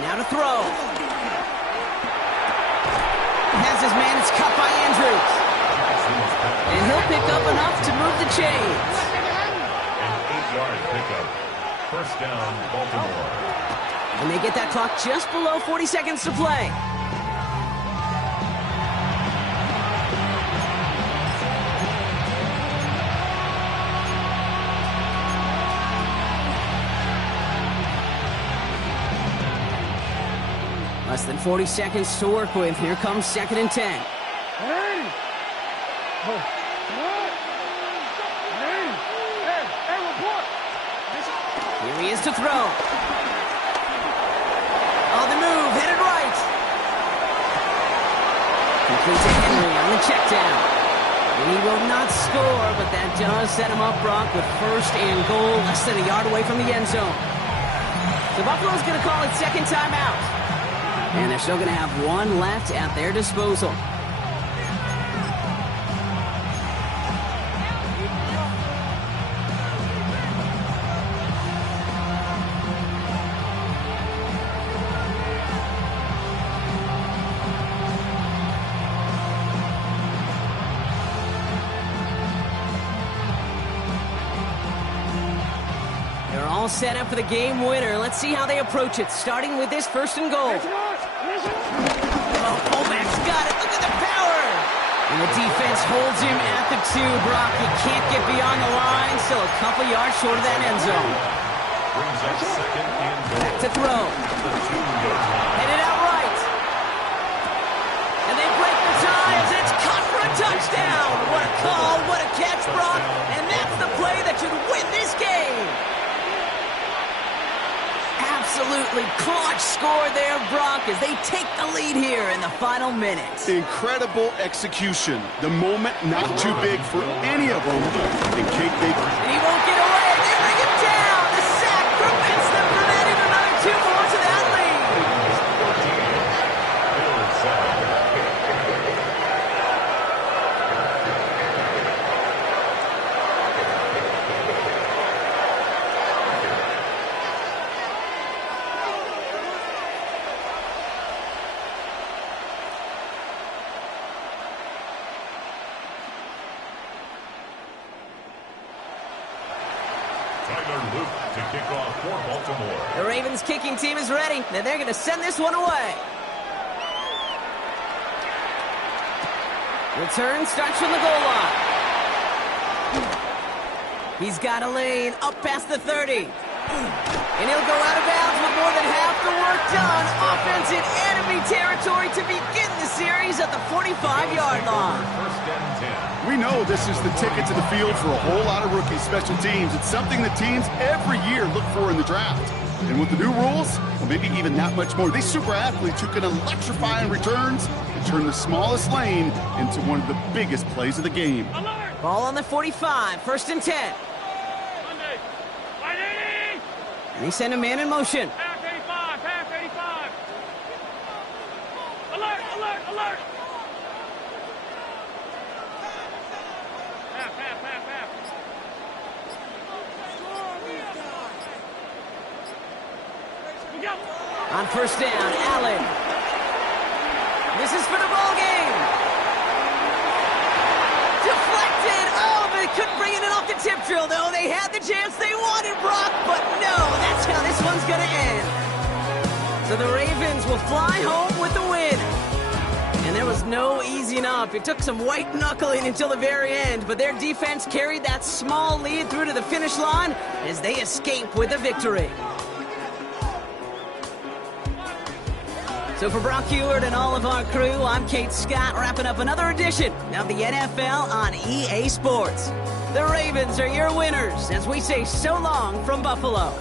Now to throw. He has his man. It's caught by Andrews. And he'll pick up enough to move the chains. An 8-yard pickup. 1st down, Baltimore. And they get that clock just below 40 seconds to play. Less than 40 seconds to work with. Here comes 2nd and 10. Here he is to throw. On the move, headed right. Complete to Henry on the check down. And he will not score, but that does set him up, Brock, with 1st and goal, less than a yard away from the end zone. So Buffalo's going to call it 2nd timeout. And they're still going to have 1 left at their disposal. They're all set up for the game winner. Let's see how they approach it, starting with this 1st and goal. Oh, fullback's got it. Look at the power. And the defense holds him at the 2. Brock, he can't get beyond the line. Still a couple yards short of that end zone. Brings up 2nd and goal. Back to throw. Headed out right. And they break the tie as it's caught for a touchdown. What a call. What a catch, Brock. And that's the play that should win this game. Absolutely clutch score there, Brock, as they take the lead here in the final minute. Incredible execution. The moment not too big for any of them. And Kate, and he won't get away. They bring him down. The sack prevents them from adding another 2 more to that lead. To kick off for Baltimore. The Ravens kicking team is ready, and they're going to send this one away. Return starts from the goal line. He's got a lane up past the 30. And he'll go out of bounds with more than half the work done. Offense in enemy territory to begin the series at the 45-yard line. 1st and 10. we know this is the ticket to the field for a whole lot of rookie special teams. It's something that teams every year look for in the draft. And with the new rules, well, maybe even that much more, these super athletes who can electrify in returns and turn the smallest lane into one of the biggest plays of the game. Ball on the 45, 1st and 10. And they send a man in motion. Pass 85, pass 85. Alert, alert, alert. Pass, pass, pass, pass. On first down, Allen. This is for the ball game. Deflected. Oh, they couldn't bring it in off the tip drill, though. They had the chance they wanted, Brock, but no, that's how this one's going to end. So the Ravens will fly home with the win. And there was no easing up. It took some white knuckling until the very end, but their defense carried that small lead through to the finish line as they escape with a victory. So for Brock Heward and all of our crew, I'm Kate Scott, wrapping up another edition of the NFL on EA Sports. The Ravens are your winners as we say so long from Buffalo.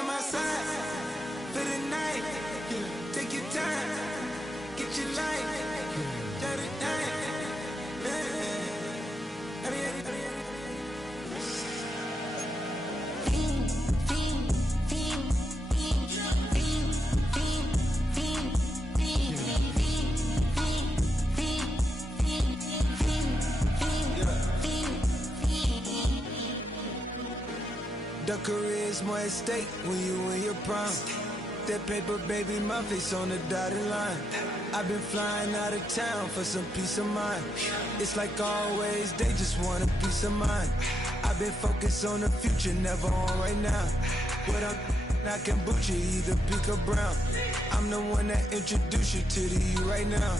come outside for the night. Take your time, get your life. The career is more at stake when you in your prime. That paper, baby, my face on the dotted line. I've been flying out of town for some peace of mind. It's like always, they just want a peace of mind. I've been focused on the future, never on right now. What I'm not kombucha, either pink or brown. I'm the one that introduced you to the you right now.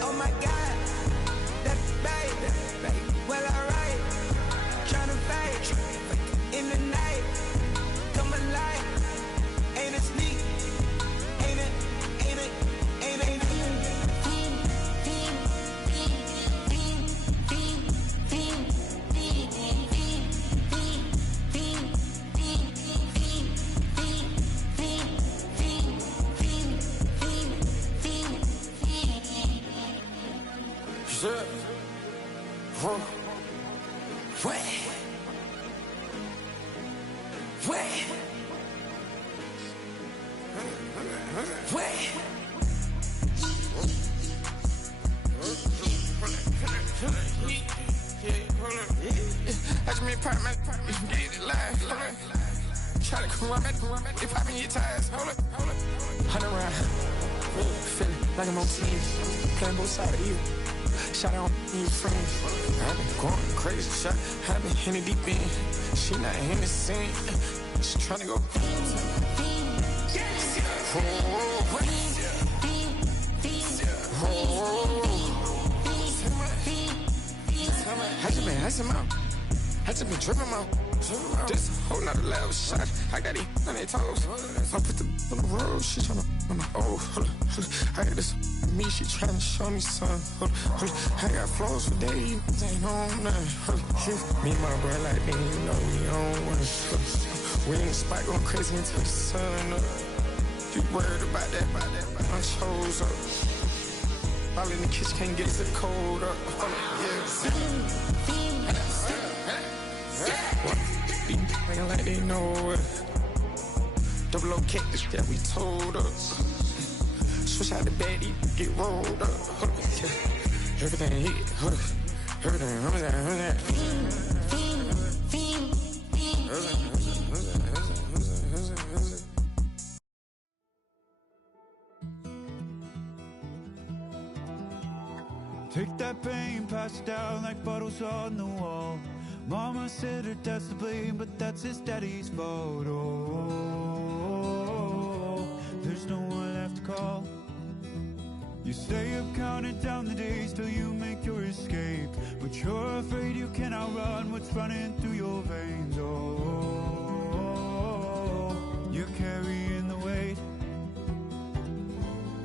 Oh my God, that baby, well alright, tryna fight in the night, come alive, ain't it sneak, ain't it, ain't it, ain't it, ain't it. That's me, apartment. Get it live. Try to come it. They popping your tires. Hold it. 100 round. Feeling like I'm on TV. Playing both sides of you. Shot out on your friends. I've been going crazy. Shot. I've been in the deep end. She not in the scene. She trying to go. I just been tripping out. This whole nother level shot. I got it on their toes. I put the on the road. She tryna. Oh, hold on. I got this me. She tryna show me something. I got flows for days. Ain't on nothing. Me and my bro like me. You know we on one. We in the spot going crazy until the sun up. You worried about that? I chose up. All in the kitchen can't get the cold up. Nigga like they know it. Double O cactus that we told us. Switch out the baddie, get rolled up. Everything hit, everything. Take that pain, pass it down like bottles on the wall. Mama said her dad's to blame, but that's his daddy's fault. Oh, there's no one left to call. You stay up counting down the days till you make your escape, but you're afraid you cannot run what's running through your veins. Oh, you're carrying the weight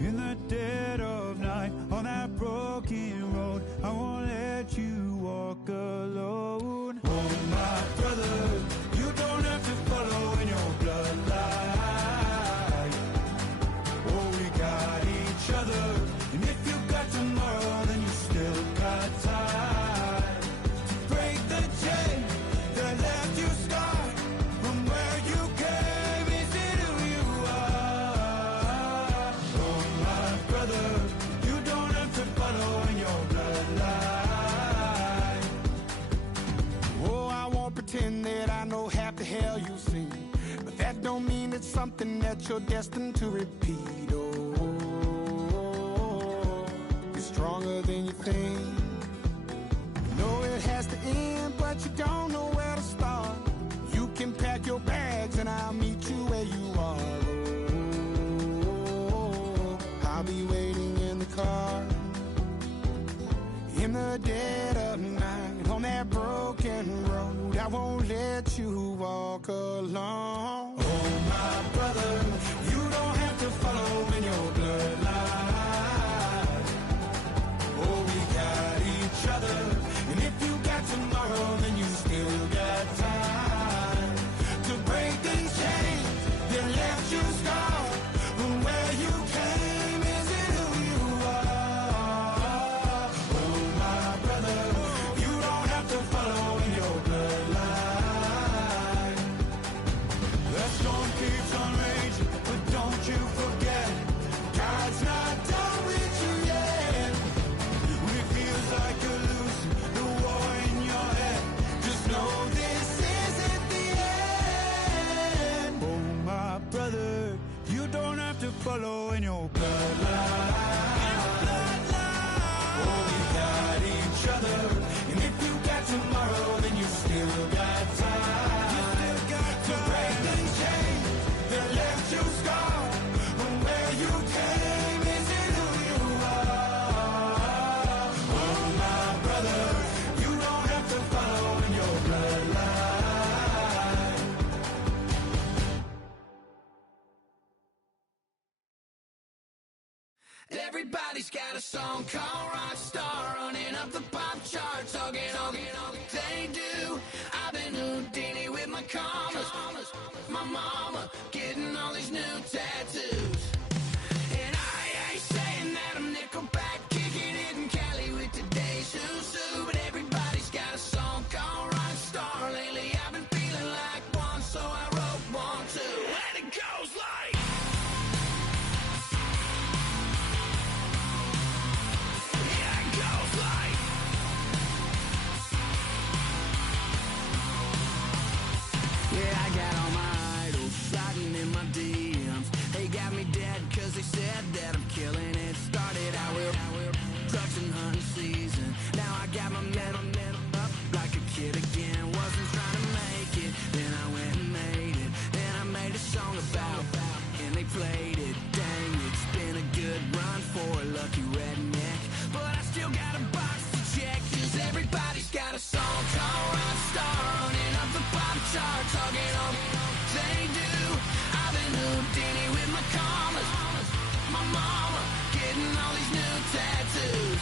in the dead of night on that broken road. I won't let you walk alone. Oh my brother, you don't have to follow in your bloodline. Oh, we got each other, and if you got tomorrow, then you still got time to break the chain that left you scarred from where you came into who you are. Oh my brother, you don't have to follow in your bloodline. Oh, I won't pretend that I know half the hell you've seen, but that don't mean it's something that you're destined to repeat. Oh, you're stronger than you think. You know it has to end, but you don't know where to start. You can pack your bags and I'll meet you where you are. Oh, I'll be waiting in the car in the dead of night on that broken road. I won't let you walk alone. Oh my brother, you don't have to follow in your bloodline. Oh, we got each other, and if you got tomorrow, then you still got time to break these chains. Oh, we got each other. And if you got tomorrow, then you still got time. To break the chain that left you scarred. From where you came, is it who you are? Oh, my brother, you don't have to follow in your bloodline. Everybody's got a song called Rockstar, running up the pop charts, all they do. I've been Houdini with my commas, my mama getting all these new tattoos. And I ain't saying that I'm Nickelback, kicking it in Cali with today's who's who, but everybody's got a song called Rockstar. Lately I've been feeling like one, so I wrote one too. And it goes like, yeah, it goes like, yeah, I got all my idols sliding in my DMs. They got me dead cause they said that I'm killing it. Started out with drugs and hunting season. Now I got my metal up like a kid again. Wasn't trying to make it, then I went and made it. Then I made a song about and they played it. Dang, it's been a good run for a lucky redneck, but I still got a box to check. Cause everybody's got a song called Rockstar, running up the pop charts, talking all they do. I've been Houdini with my commas, my mama getting all these new tattoos.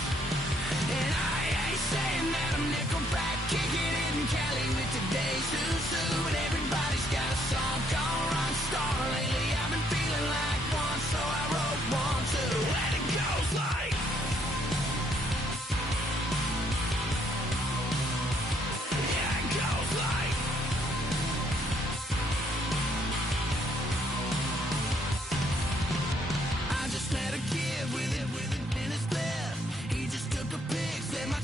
And I ain't saying that I'm Nickelback, kicking it in Cali with today's who's who, but everybody's got a song called Rockstar. Lately I've been feeling like one, so I wrote one too. And it goes like, yeah, it goes like, I just met a kid with it in his left. He just took a pic, said my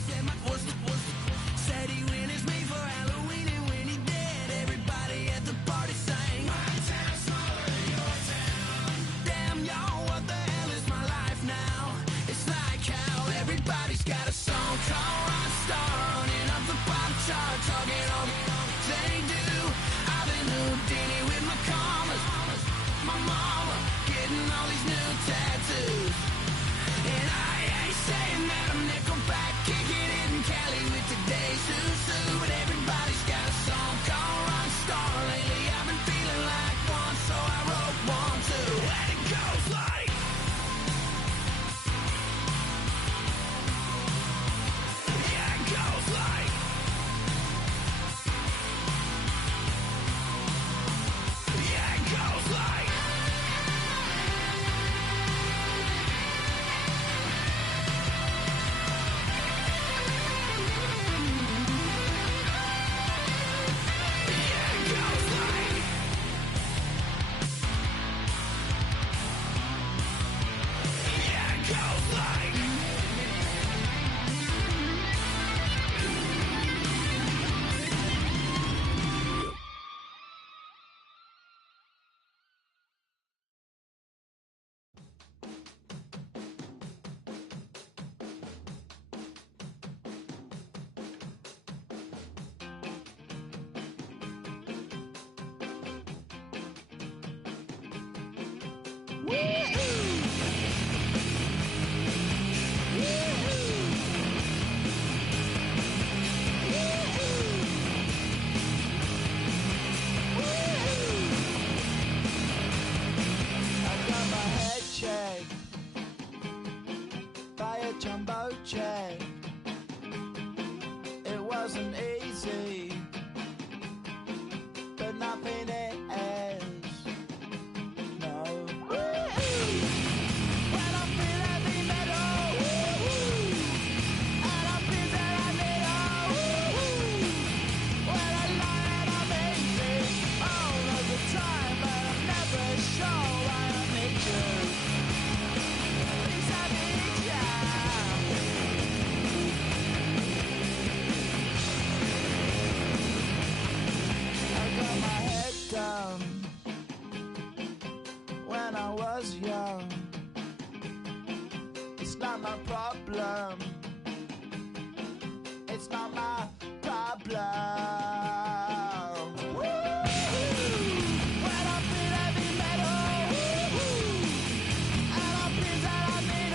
said he witnessed me for Halloween, and when he did, everybody at the party sang, my town's smaller than your town. Damn, y'all, what the hell is my life now? It's like how everybody's got a song called Rockstar, running up the pop chart, talking all they do. I've been Houdini with my commas, my mama getting all these new tattoos. And I ain't saying that I'm Nickelback, kicking it in Cali with today's who's who, but everybody's got a song called Rockstar. Lately I've been feeling like one, so I wrote one too. And it goes like, yeah, it goes like, yeah, it goes like, yeah, it goes like, yeah, it goes like. I got my head checked by a jumbo jet. It wasn't easy, but nothing is. No. When I feel heavy metal, and I feel that I need when I lie and I'm easy all of the time, but I'm never sure why I need you. Please I need ya. It's not my problem. It's not my problem. When I feel heavy metal, and I feel that I need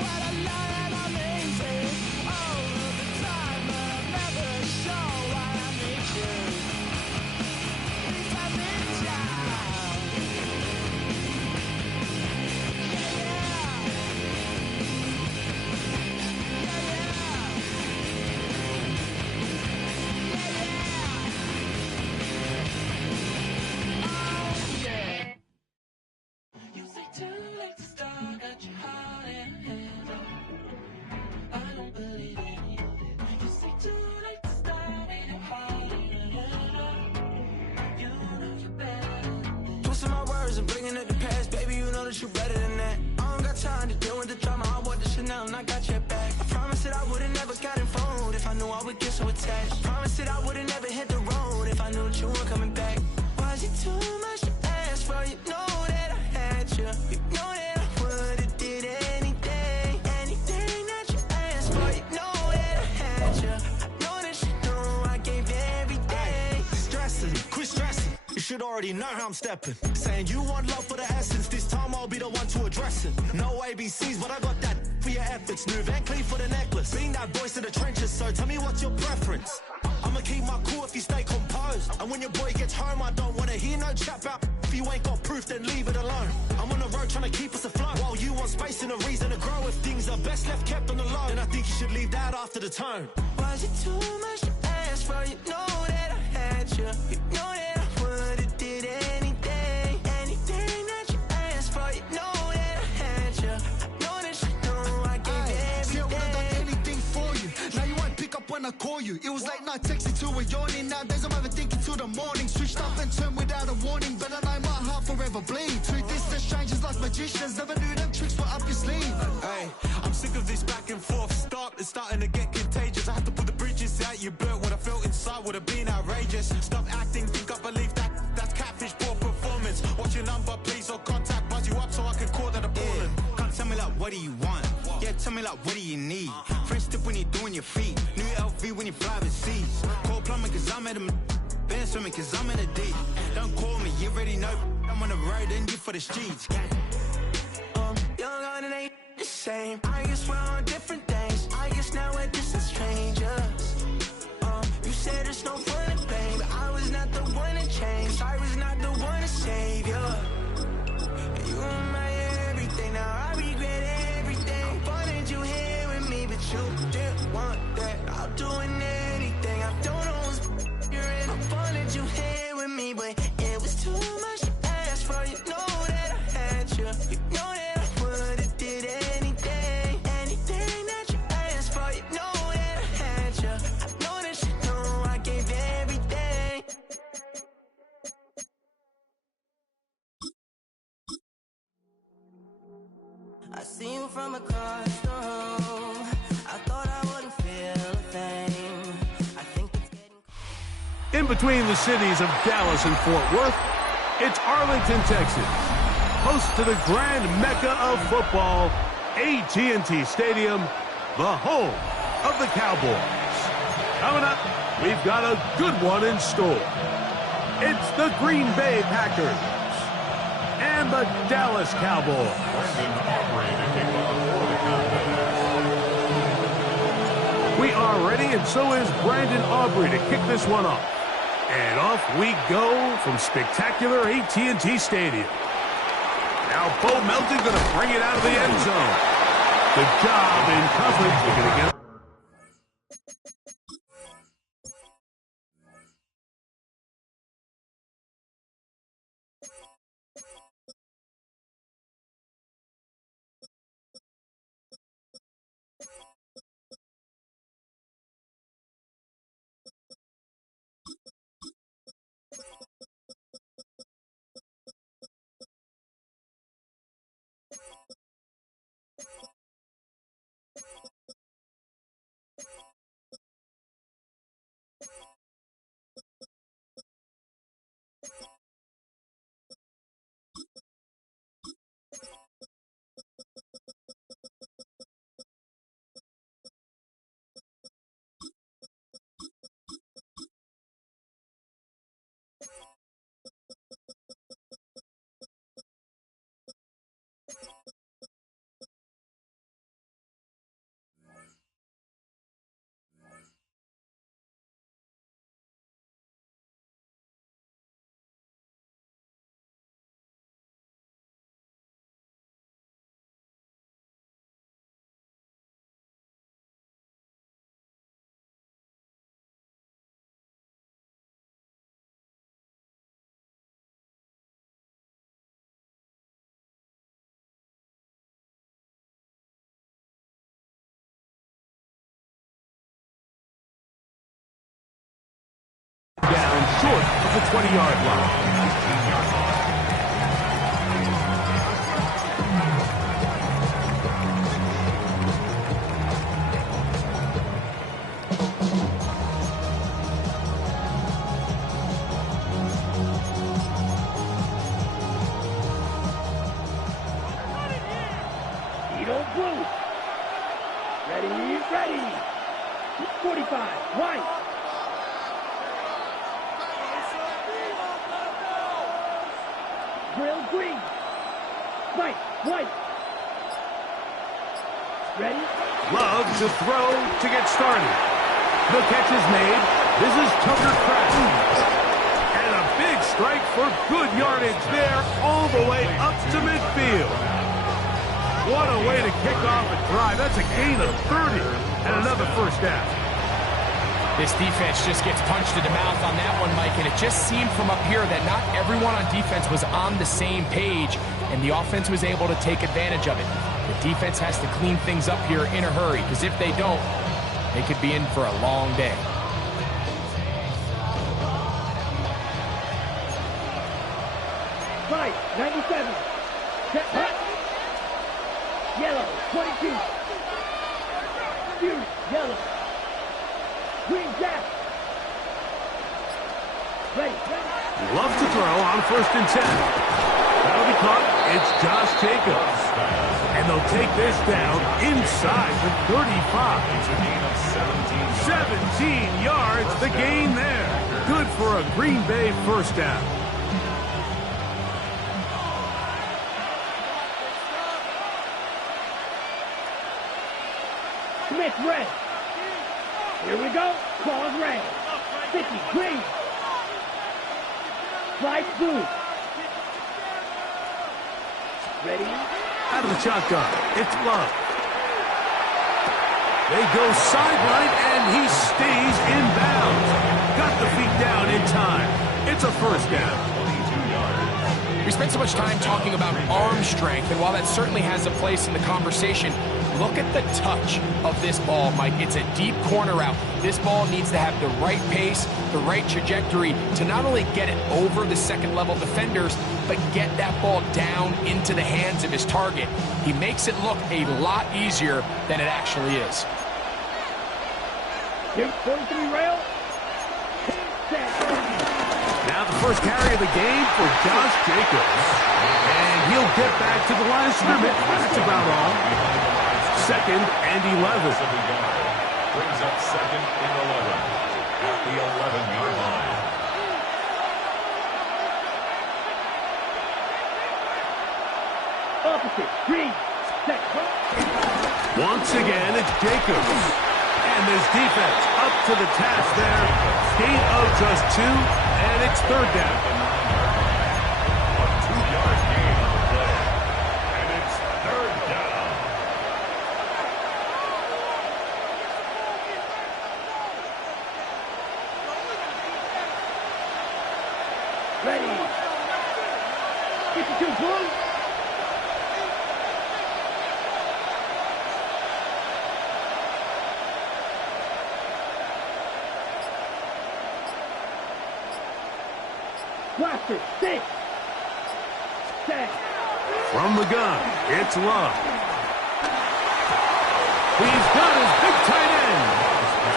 what a lie and amazing all of the time, but I'm never sure why I need you. Please let me down. You say too late to start, got your heart in hand. I don't believe any of it. You say too late to start, and your heart in hand. You know you're better than this. Twisting my words and bringing up the past, baby, you know that you better than that. I don't got time to deal with the drama, I bought the Chanel and I got your back. I promised that I would've never gotten phone if I knew I would get so attached. I promised that I would've never hit the road if I knew that you weren't coming back. Was it too much to ask for? You know that I had you. You know that I would've did anything, anything that you asked for. You know that I had you. I know that you know I gave everything. Stressing, quit stressing. You should already know how I'm stepping. Saying you want love for the essence. This time I'll be the one to address it. No ABCs, but I got that for your efforts. New Van Cleef for the necklace. Being that voice in the trenches, so tell me what's your preference. I'ma keep my cool if you stay composed. And when your boy gets home, I don't wanna hear no chat about. If you ain't got proof, then leave it alone. I'm on the road trying to keep us afloat. While you want space and a reason to grow. If things are best left kept on the low, then I think you should leave that after the tone. Was it too much to ask for? You know that I had you. You know that I would've did anything, anything that you asked for. You know that I had you. I know that you know I gave everything. See, I would've done anything for you. Now you won't pick up when I call you. It was late night texting till we're yawning. Nowadays I'm overthinking till the morning. Switched up and turned without a warning, but I know my heart forever bleeds. Two distant strangers like magicians. Never knew them tricks were up your sleeve. Hey, I'm sick of this back and forth. It's starting to get contagious. I had to put the bridges out you built. What I felt inside would have been outrageous. Stop acting, think I believe that. That's catfish, poor performance. Watch your number, please, or contact. Buzz you up so I can call that appalling. Can't tell me like, what do you want? Yeah, tell me like, what do you need? French tip when you're doing your feet. New LV when you fly overseas. Call plumbing cause I'm at a been swimming cause I'm in a deep. Don't call me, you already know. I'm on the road and you for the streets. Young on it ain't the same. I guess we're on different things. I guess now we're distant strangers. You said there's no fun in pain, but I was not the one to change. 'Cause I was not the one to save you. You were my everything, now I regret everything. I wanted you here with me, but you didn't want that. I'm doing anything, I don't know what's you're in. I wanted you here with me, but it was too much to ask for. You know that I had you. You know that I would've did anything, anything that you asked for. You know that I had you. I know that you know I gave everything. I see you from across the room. I thought I wouldn't feel a thing. I think it's getting In between the cities of Dallas and Fort Worth, it's Arlington, Texas, host to the grand mecca of football, AT&T Stadium, the home of the Cowboys. Coming up, we've got a good one in store. It's the Green Bay Packers and the Dallas Cowboys. We are ready, and so is Brandon Aubrey to kick this one off. And off we go from spectacular AT&T Stadium. Now Bo Melton going to bring it out of the end zone. Good job in coverage. They're going to get 20-yard line. Blue. Ready. 45, white. Grill green. White. Ready? Love to throw to get started. The catch is made. This is Tucker Kraft. And a big strike for good yardage there all the way up to midfield. What a way to kick off a drive. That's a gain of 30 and another first down. This defense just gets punched in the mouth on that one, Mike, and it just seemed from up here that not everyone on defense was on the same page, and the offense was able to take advantage of it. The defense has to clean things up here in a hurry, because if they don't, they could be in for a long day. Right, 97. Set, hot. Yellow, 22. Fury, yellow. Green, jack. Ready. Love to throw on 1st and 10. That'll be caught. It's Josh Jacobs. And they'll take this down inside the 35. It's a gain of 17 yards, the gain there. Good for a Green Bay first down. Smith, red. Here we go. Claws red. 50, green. Slide blue. Ready? Out of the shotgun, it's Love. They go sideline, and he stays in bounds. Got the feet down in time. It's a first down. 22 yards. We spent so much time talking about arm strength, and while that certainly has a place in the conversation, look at the touch of this ball, Mike. It's a deep corner route. This ball needs to have the right pace, the right trajectory to not only get it over the second-level defenders, but get that ball down into the hands of his target. He makes it look a lot easier than it actually is. Here's 43 rail. Now the first carry of the game for Josh Jacobs. And he'll get back to the line of scrimmage. That's about all. 2nd and 11. Brings up 2nd and 11 at the 11-yard line. Opposite, green, set. Once again, it's Jacobs. And this defense up to the task there. Gain of just 2, and it's 3rd down. A 2-yard gain on the play. And it's 3rd down. Ready. 52 blue. Blaster, 6. Set. From the gun, it's Love. He's got his big tight end.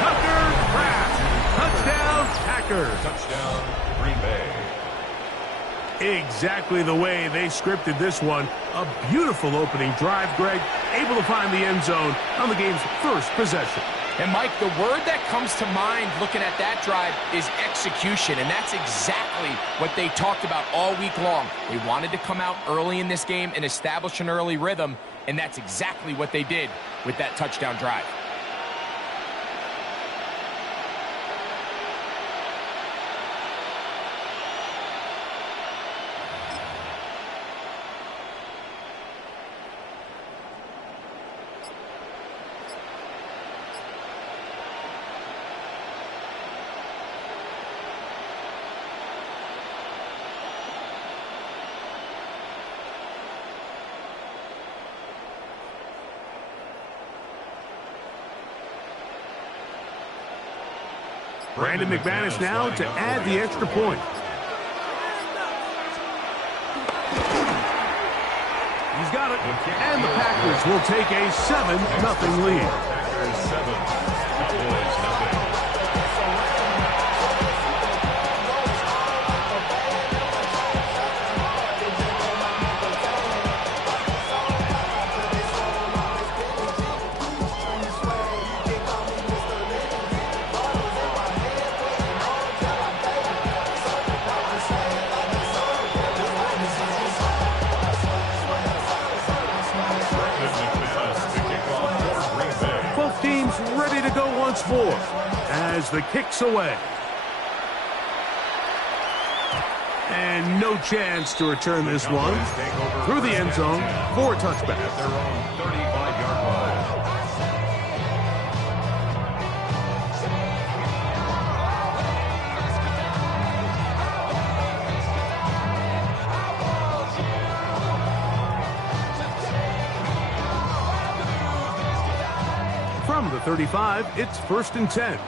Tucker Kraft. Touchdown, Packers. Touchdown, Green Bay. Exactly the way they scripted this one. A beautiful opening drive, Greg. Able to find the end zone on the game's first possession. And, Mike, the word that comes to mind looking at that drive is execution, and that's exactly what they talked about all week long. They wanted to come out early in this game and establish an early rhythm, and that's exactly what they did with that touchdown drive. Brandon McManus now to add the extra point. it, and the Packers will take a 7-0 lead. Packers 7, Cowboys 0. Ready to go once more as the kick's away. And no chance to return this one through the end zone for a touchback. At their own 35-yard line. From the 35, it's 1st and 10.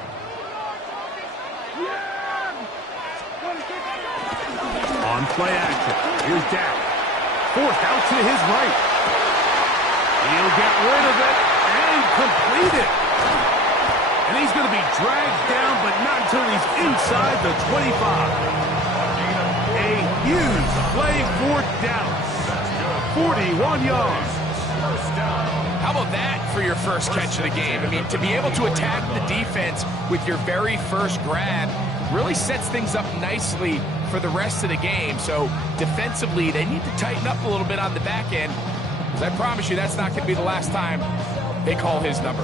On play action, here's Dak. Forced out to his right. He'll get rid of it and complete it. And he's going to be dragged down, but not until he's inside the 25. A huge play for Dallas. 41 yards. First down. How about that for your first catch of the game? I mean, to be able to attack the defense with your very first grab really sets things up nicely for the rest of the game. So defensively, they need to tighten up a little bit on the back end, because I promise you that's not going to be the last time they call his number.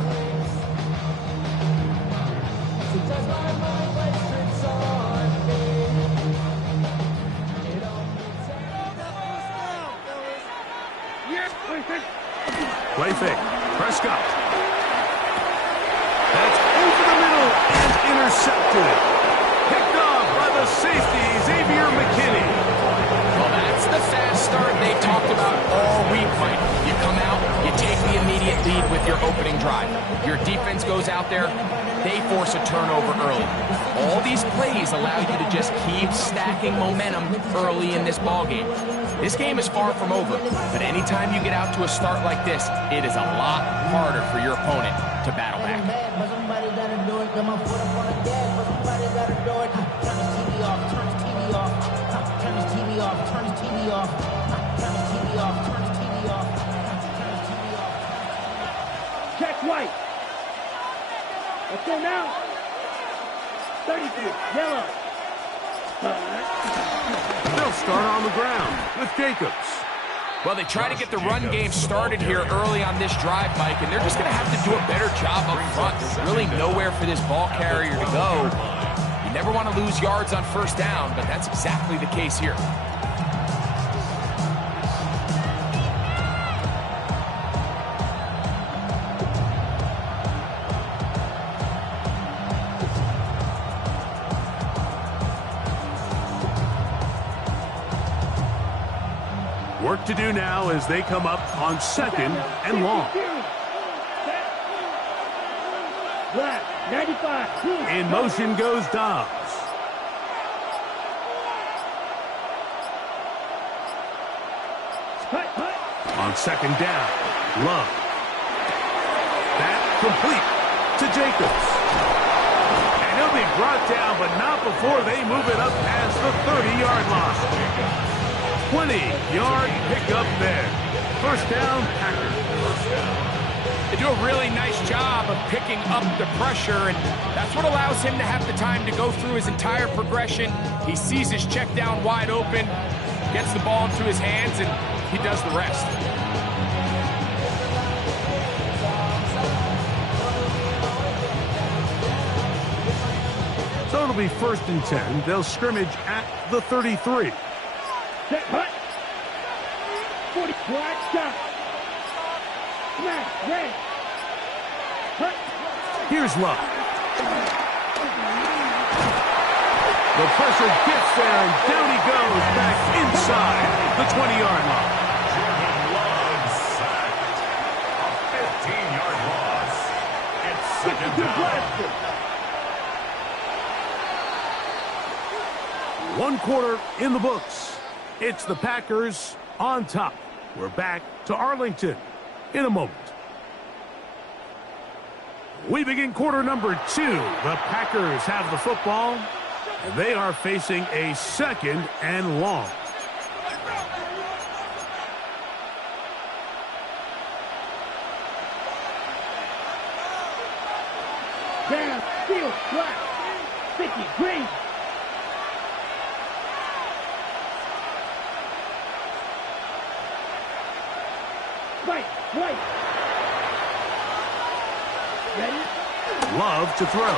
Play fake. Prescott. That's over the middle and intercepted. Picked off by the safety, Xavier McKinney. Well, that's the fast start they talked about all week, Mike. You come out, you take the immediate lead with your opening drive. Your defense goes out there, they force a turnover early. All these plays allow you to just keep stacking momentum early in this ballgame. This game is far from over, but anytime you get out to a start like this, it is a lot harder for your opponent to battle back. Check white. Let's go now. 33, yellow. They'll start on the ground with Jacobs. Well, they try to get the run game started here early on this drive, Mike, and they're just going to have to do a better job up front. There's really nowhere for this ball carrier to go. You never want to lose yards on first down, but that's exactly the case here. Work to do now as they come up on 2nd and long. Black, 95. In motion goes Dobbs. On 2nd down, Love. That complete to Jacobs. And he'll be brought down, but not before they move it up past the 30-yard line. 20-yard pickup there. First down, Packers. They do a really nice job of picking up the pressure, and that's what allows him to have the time to go through his entire progression. He sees his check down wide open, gets the ball into his hands, and he does the rest. So it'll be 1st and 10. They'll scrimmage at the 33. Set, hut. 40, black, stop. Smash, red. Hut. Here's Love. The pressure gets there, and down he goes back inside the 20-yard line. Love sacked. A 15-yard loss. It's 2nd down. 1 quarter in the books. It's the Packers on top. We're back to to Arlington in a moment. We begin quarter number 2. The Packers have the football, and they are facing a 2nd and long. Down, field, flat. 50, green. Right. Ready? Love to throw.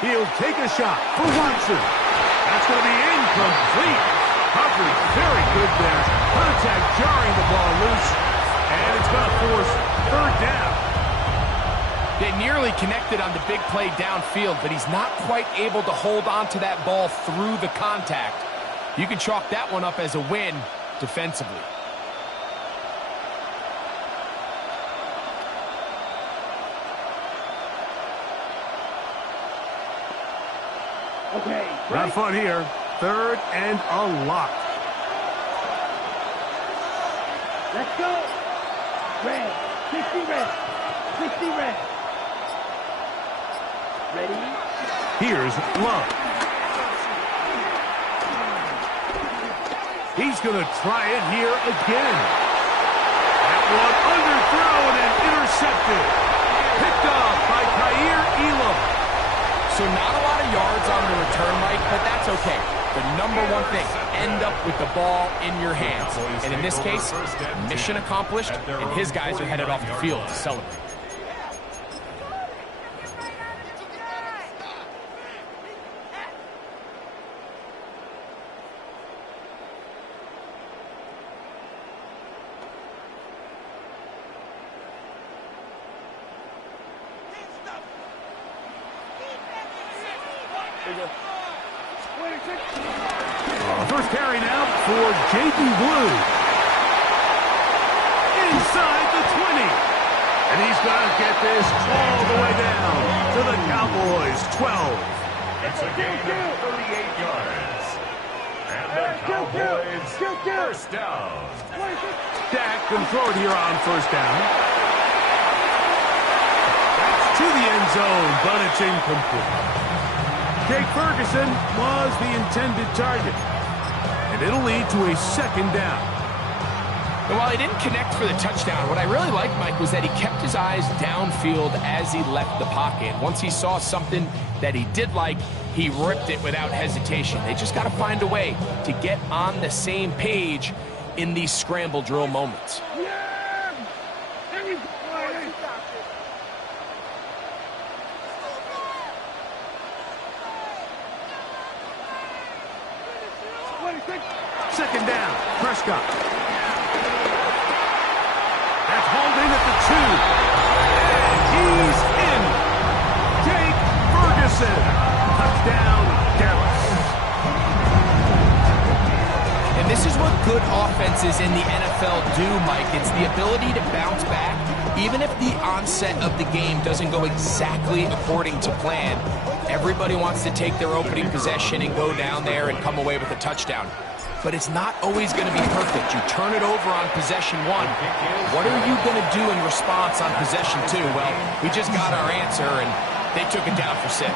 He'll take a shot for Watson. That's going to be incomplete. Coverage very good there. Contact jarring the ball loose. And it's going to force 3rd down. They nearly connected on the big play downfield, but he's not quite able to hold on to that ball through the contact. You can chalk that one up as a win defensively. Okay. Not fun here. 3rd and a lot. Let's go. Red. 60 red. 60 red. Ready? Here's Love. He's going to try it here again. That one underthrown and intercepted. Picked up by Kaiir Elam. So not a lot of yards on the return, Mike, but that's okay. The number one thing, end up with the ball in your hands. And in this case, mission accomplished, and his guys are headed off the field to celebrate. First carry now for Jaden Blue. Inside the 20. And he's going to get this all the way down to the Cowboys' 12. It's a gain of 38 yards. And the Cowboys first down. Dak can throw it here on first down. That's to the end zone, but it's incomplete. Jake Ferguson was the intended target. And it'll lead to a 2nd down. And while he didn't connect for the touchdown, what I really liked, Mike, was that he kept his eyes downfield as he left the pocket. Once he saw something that he did like, he ripped it without hesitation. They just got to find a way to get on the same page in these scramble drill moments. Second down, Prescott. That's holding at the 2. And he's in. Jake Ferguson. Touchdown, Dallas. And this is what good offenses in the NFL do, Mike. It's the ability to bounce back, even if the onset of the game doesn't go exactly according to plan. Everybody wants to take their opening possession and go down there and come away with a touchdown. But it's not always going to be perfect. You turn it over on possession 1. What are you going to do in response on possession 2? Well, we just got our answer, and they took it down for 6.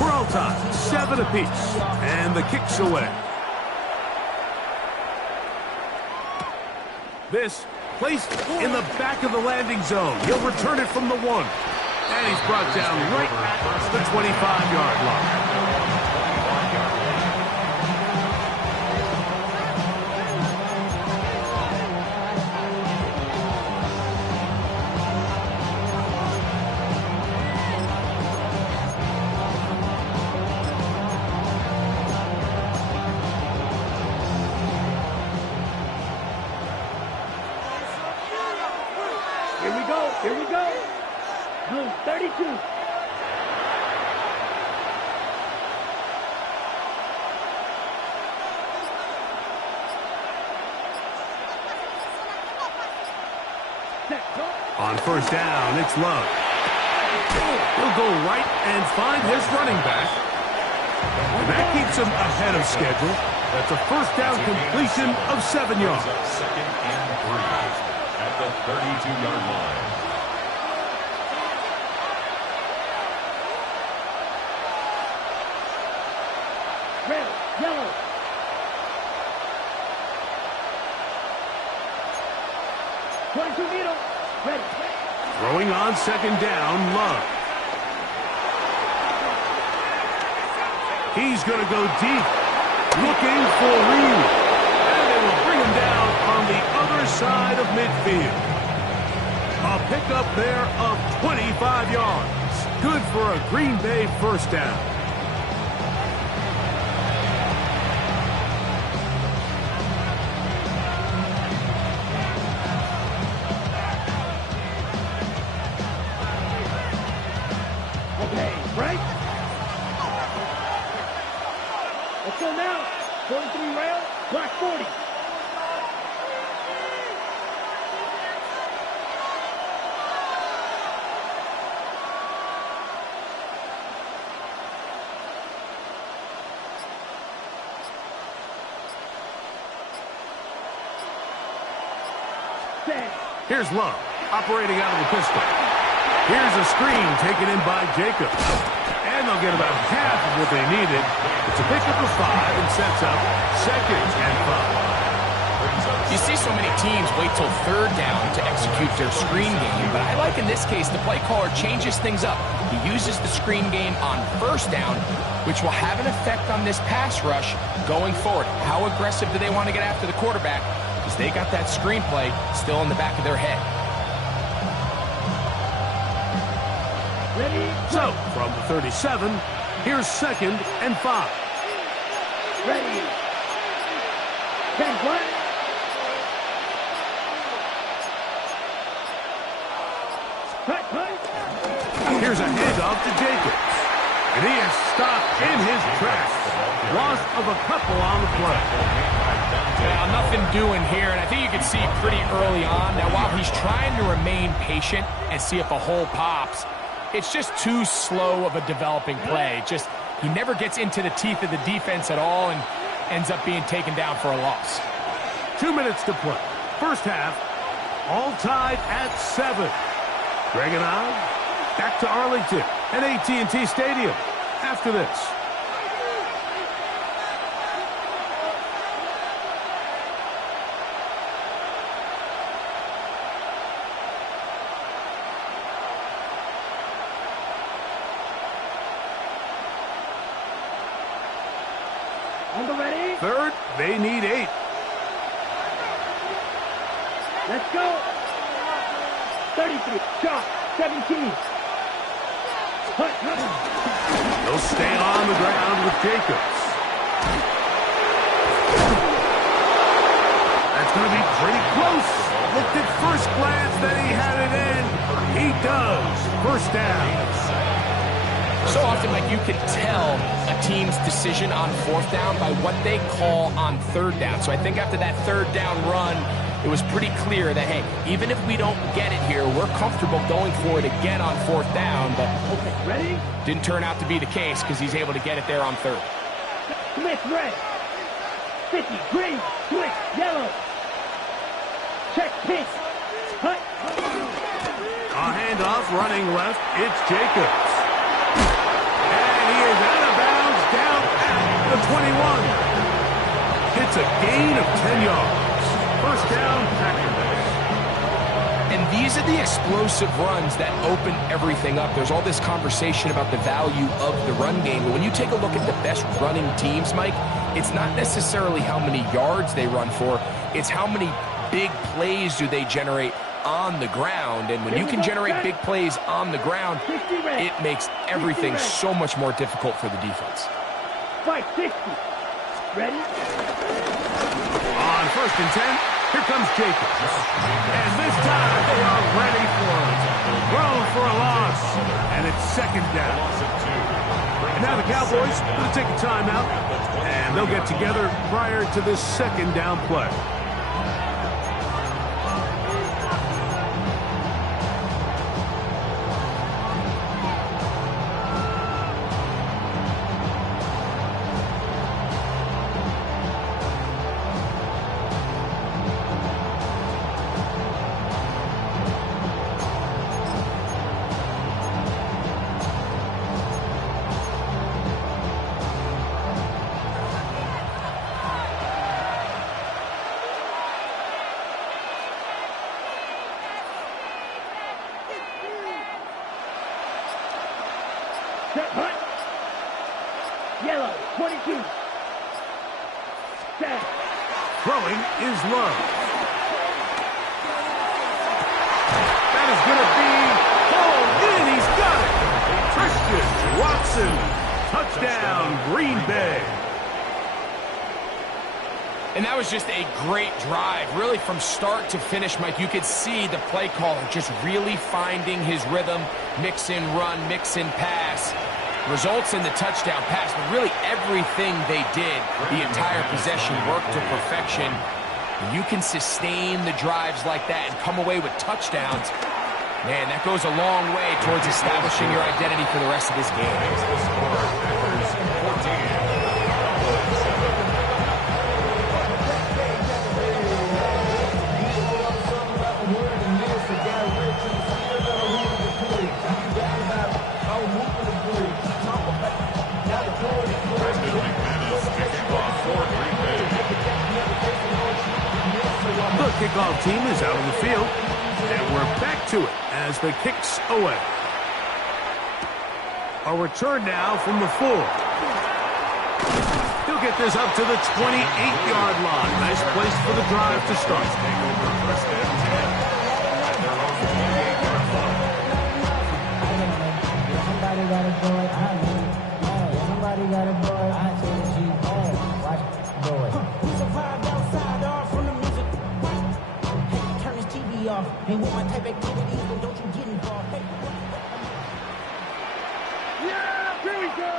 We're all tied, 7 apiece, and the kick's away. This placed in the back of the landing zone. He'll return it from the 1. And he's brought down right at the 25-yard line. Here we go. Blue 32. Set, go. first down. It's Love. He'll go right and find his running back. And that keeps him ahead of schedule. That's a first down completion of 7 yards. Second and 3 at the 32-yard line. Red, yellow. Going to middle. Ready. Throwing on second down, Love. He's going to go deep, looking for Reed. And they will bring him down on the other side of midfield. A pickup there of 25 yards. Good for a Green Bay first down. Okay, right. Let's go now. 43 rail, block 40. Here's Love, operating out of the pistol. Here's a screen taken in by Jacobs. And they'll get about half of what they needed. It's a pickup of 5 and sets up second and 5. You see so many teams wait till third down to execute their screen game, but I like in this case the play caller changes things up. He uses the screen game on first down, which will have an effect on this pass rush going forward. How aggressive do they want to get after the quarterback? Because they got that screenplay still in the back of their head. So, from the 37, here's second and 5. Ready. 10 play. Here's a handoff to Jacobs. And he is stopped in his tracks. Loss of a couple on the play. Well, nothing doing here, and I think you can see pretty early on. Now, while he's trying to remain patient and see if a hole pops, it's just too slow of a developing play. He never gets into the teeth of the defense at all and ends up being taken down for a loss. 2 minutes to play. First half, all tied at 7. Greg and I, back to Arlington at AT&T Stadium after this. Ready? Third, they need 8. Let's go. 33, shot, 17. They'll stay on the ground with Jacobs. That's going to be pretty close. Looked at first glance that he had it in. He does. First down. So often, Mike, you can tell a team's decision on fourth down by what they call on third down. So I think after that third down run, it was pretty clear that, hey, even if we don't get it here, we're comfortable going for it again on fourth down. But okay, ready? Didn't turn out to be the case because he's able to get it there on third. Smith, red. 50, green, switch, yellow. Check, pink. Hut. A handoff running left. It's Jacobs. And he is out of bounds down at the 21. It's a gain of 10 yards. First down, Packers. And these are the explosive runs that open everything up. There's all this conversation about the value of the run game. But when you take a look at the best running teams, Mike, it's not necessarily how many yards they run for. It's how many big plays do they generate on the ground. And when you can generate big plays on the ground, it makes everything so much more difficult for the defense. 560. Ready? On first and 10, here comes Jacobs. And this time they are ready for it. Thrown for a loss. And it's second down. And now the Cowboys going to take a timeout. And they'll get together prior to this second down play. Set, hut. Yellow, 22. Set. Throwing is low. That is going to be hauled in. He's got it. Christian Watson. Touchdown, Green Bay. And that was just a great drive. Really, from start to finish, Mike, you could see the play caller just really finding his rhythm. Mix in run, mix in pass. Results in the touchdown pass. But really, everything they did, the entire possession, worked to perfection. And you can sustain the drives like that and come away with touchdowns. Man, that goes a long way towards establishing your identity for the rest of this game. The kickoff team is out on the field, and we're back to it as the kick's away. A return now from the 4. He'll get this up to the 28-yard line. Nice place for the drive to start. Somebody gotta do it. Somebody gotta do it. I tell you, watch do it. We survived outside, all from the music. Hey, turn this TV off. Ain't with my type activities, but don't you get involved. Hey. Yeah, here we go.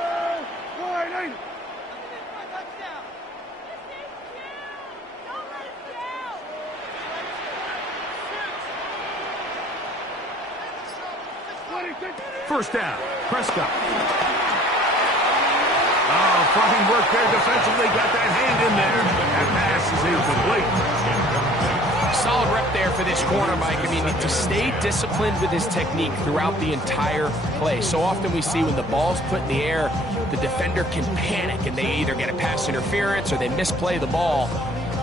Warning. First down, Prescott. Oh, fine work there defensively. Got that hand in there. That pass is incomplete. Solid rep there for this corner, Mike. I mean, to stay disciplined with his technique throughout the entire play. So often we see when the ball's put in the air, the defender can panic, and they either get a pass interference or they misplay the ball.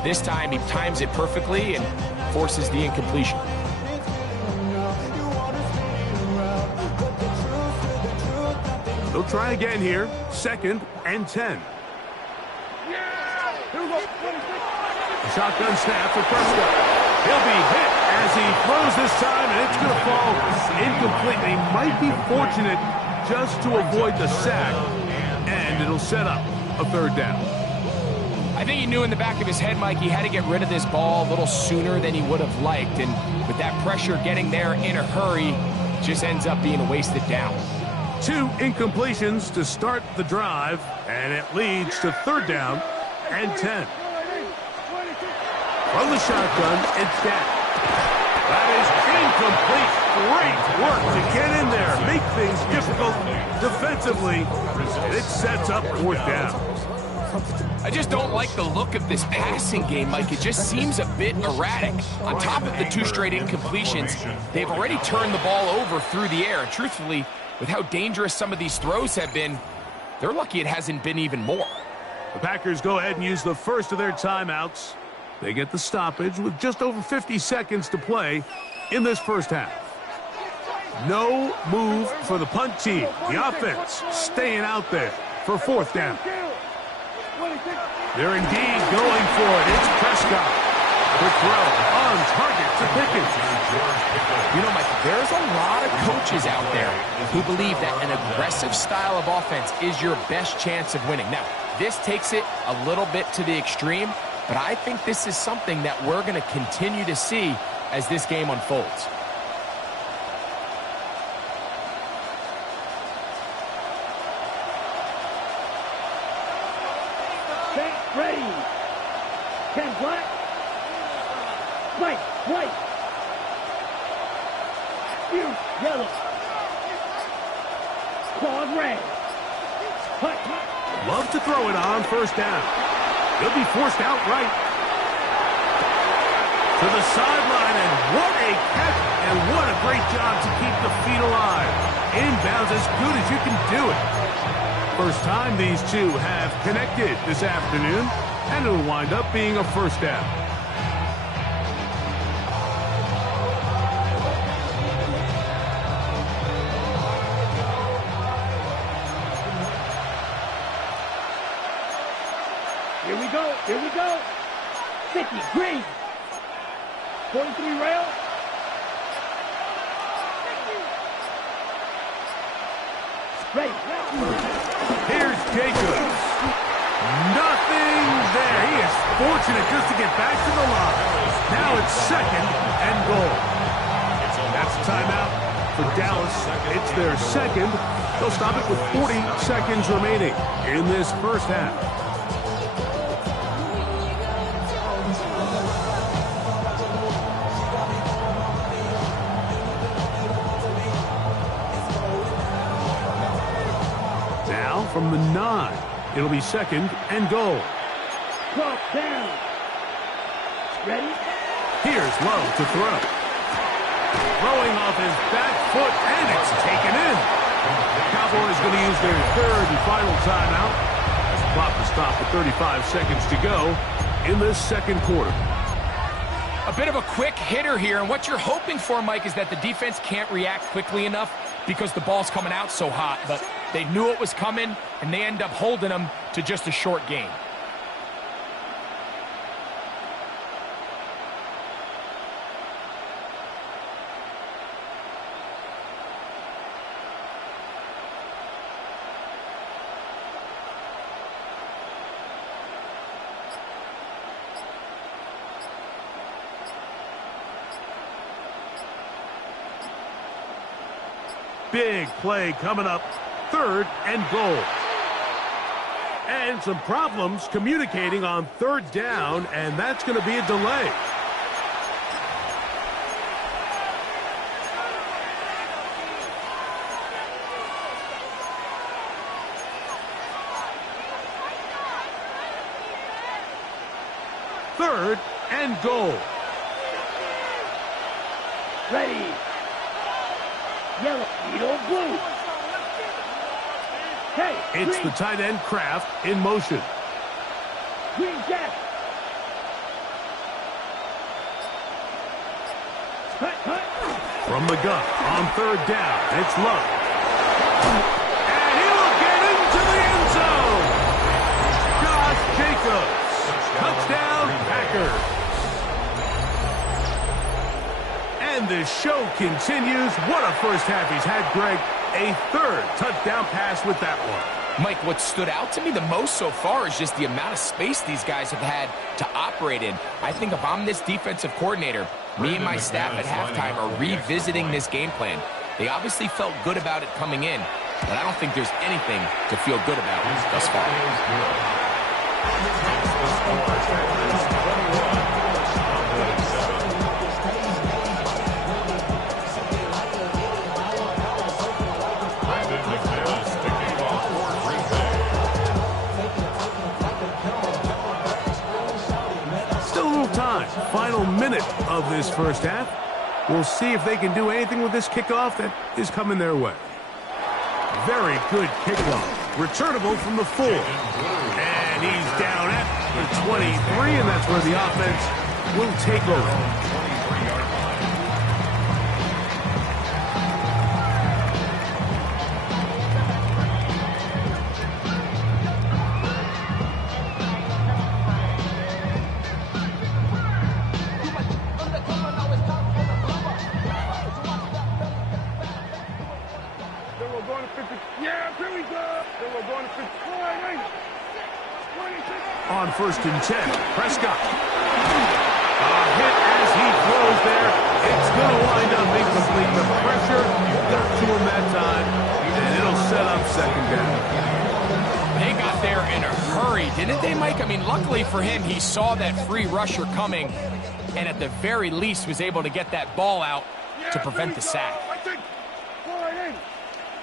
This time, he times it perfectly and forces the incompletion. They'll try again here. 2nd and 10. Shotgun snap for Prescott. He'll be hit as he throws this time, and it's going to fall incomplete. He might be fortunate just to avoid the sack, and it'll set up a 3rd down. I think he knew in the back of his head, Mike, he had to get rid of this ball a little sooner than he would have liked. And with that pressure getting there in a hurry, just ends up being a wasted down. 2 incompletions to start the drive, and it leads to 3rd down and 10. From the shotgun, it's down. That is incomplete. Great work to get in there, make things difficult defensively, and it sets up 4th down. I just don't like the look of this passing game, Mike. It just seems a bit erratic. On top of the 2 straight incompletions, they've already turned the ball over through the air. And truthfully, with how dangerous some of these throws have been, they're lucky it hasn't been even more. The Packers go ahead and use the first of their timeouts. They get the stoppage with just over 50 seconds to play in this first half. No move for the punt team. The offense staying out there for 4th down. They're indeed going for it. It's Prescott. Quick throw on target to Pickens. You know, Mike, there's a lot of coaches out there who believe that an aggressive style of offense is your best chance of winning. Now, this takes it a little bit to the extreme, but I think this is something that we're going to continue to see as this game unfolds. Ready. 10 black. White. Yellow. Claws red. Hut. Love to throw it on 1st down. He'll be forced out right. To the sideline, and what a catch, and what a great job to keep the feet alive. Inbounds as good as you can do it. First time these two have connected this afternoon, and it'll wind up being a 1st down. we go. Here we go. 50, green. 43 rail. Ready. Here's Jacobs. Nothing there. He is fortunate just to get back to the line. Now it's 2nd and goal. That's a timeout for Dallas. It's their 2nd. They'll stop it with 40 seconds remaining in this first half. Now from the 9, it'll be 2nd and goal. Cross down. Ready? Here's Lowe to throw. Throwing off his back foot, and it's taken in. The Cowboys going to use their 3rd and final timeout. As the clock will stop with 35 seconds to go in this 2nd quarter. A bit of a quick hitter here, and what you're hoping for, Mike, is that the defense can't react quickly enough because the ball's coming out so hot. But they knew it was coming, and they end up holding them to just a short gain. Big play coming up, 3rd and goal. And some problems communicating on 3rd down, and that's going to be a delay. Third and goal. Ready. Yellow, yellow, blue. Hey, it's green. the tight end Kraft in motion. Green Jack. Cut, cut. From the gun on 3rd down, it's Lowe. And he will get into the end zone. Josh Jacobs. Touchdown, Packers. And the show continues. What a first half he's had, Greg. A 3rd touchdown pass with that one. Mike, what stood out to me the most so far is just the amount of space these guys have had to operate in. I think if I'm this defensive coordinator, me and my staff at halftime are revisiting this game plan. They obviously felt good about it coming in, but I don't think there's anything to feel good about thus far. Final minute of this first half. We'll see if they can do anything with this kickoff that is coming their way. Very good kickoff. Returnable from the 4. And he's down at the 23, and that's where the offense will take over. On 1st and 10, Prescott. A hit as he throws there. It's going to wind up incomplete. The pressure got to him that time, and it'll set up 2nd down. They got there in a hurry, didn't they, Mike? I mean, luckily for him, he saw that free rusher coming, and at the very least was able to get that ball out to prevent the sack. Here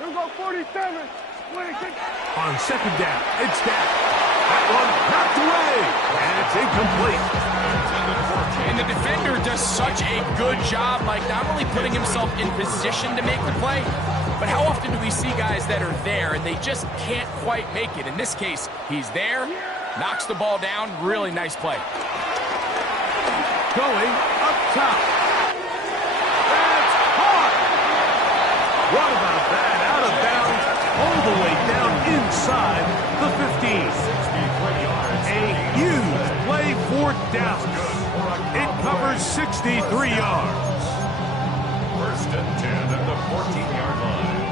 we go, 47. On 2nd down, it's Dak. That one knocked away, and it's incomplete. And the defender does such a good job, like not only putting himself in position to make the play, but how often do we see guys that are there and they just can't quite make it? In this case, he's there, knocks the ball down, really nice play. Going up top. That's hard. What about that? Out of bounds, all the way down inside the 15. A A huge play for Dallas. It covers 63 yards. First and 10 at the 14-yard line.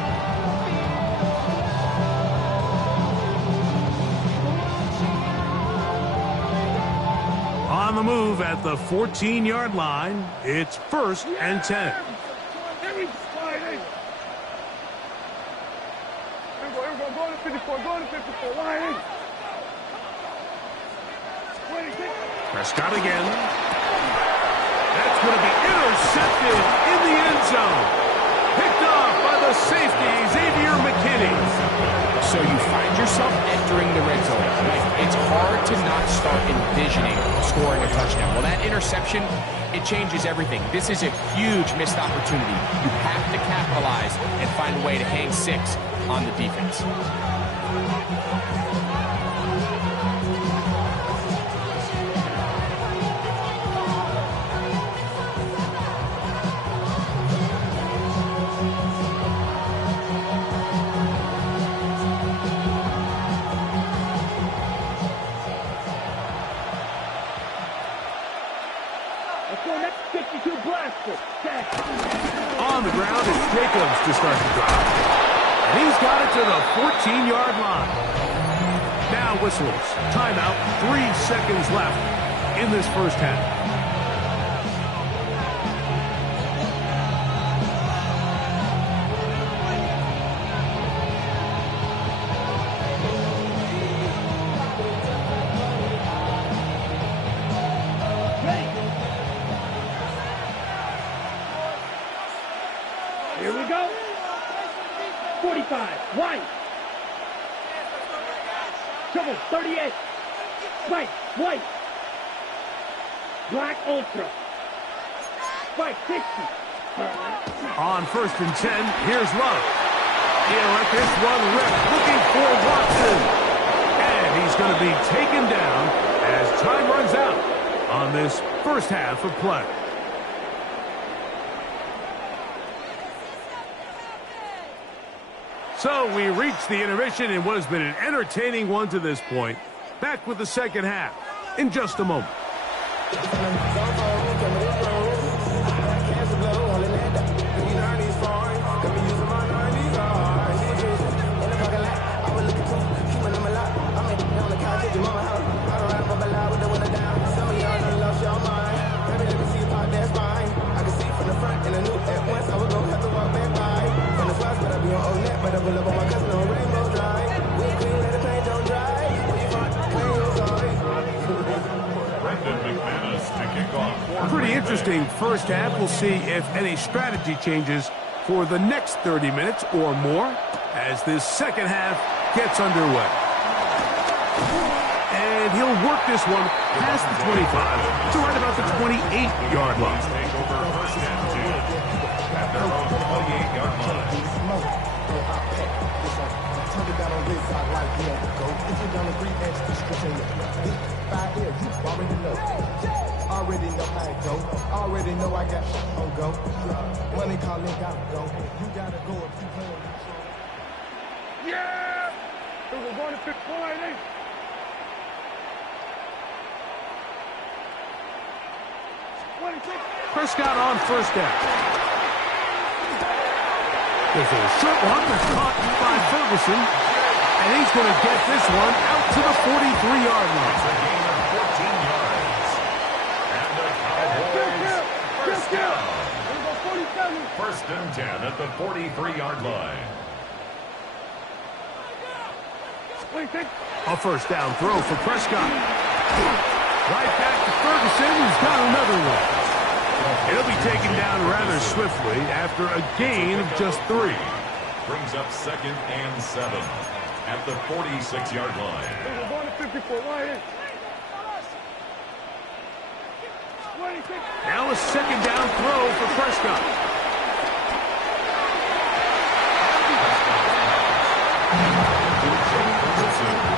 On the move at the 14-yard line, it's first and 10. Go to 54, go to 54, line in. Prescott again. That's going to be intercepted in the end zone. Picked off by the safety, Xavier McKinney. So you find yourself entering the red zone. It's hard to not start envisioning scoring a touchdown. Well, that interception, it changes everything. This is a huge missed opportunity. You have to capitalize and find a way to hang 6 on the defense. On the ground is Jacobs to start the drive. And he's got it to the 14-yard line. Now whistles. Timeout. 3 seconds left in this first half. Here we go. 45, white. Trouble, 38. White. Black Ultra. White, 60. On first and 10, here's Love. He'll let this one rip, looking for Watson. And he's going to be taken down as time runs out on this first half of play. So we reach the intermission in what has been an entertaining one to this point. Back with the second half in just a moment. Pretty interesting first half. We'll see if any strategy changes for the next 30 minutes or more as this second half gets underway. And he'll work this one past the 25 to right about the 28-yard line. Take over first and 10 at their own 28-yard line. Turn it down on this side like go. If you down agree, extra stretch in your 5 years, you already know. Already know how it go. Already know I got on go. Money calling, gotta go. You gotta go if you play on your show. Yeah! We're going to 54, eh? Prescott on first down. There's a short one that's caught by Ferguson. And he's going to get this one out to the 43-yard line. It's a gain of 14 yards. And the Cowboys first down. First and 10 at the 43-yard line. A first down throw for Prescott. Right back to Ferguson, who's got another one. It'll be taken down rather swiftly after a gain of just 3. Brings up second and 7 at the 46-yard line. We're going to 54, wide. Now a second down throw for Prescott.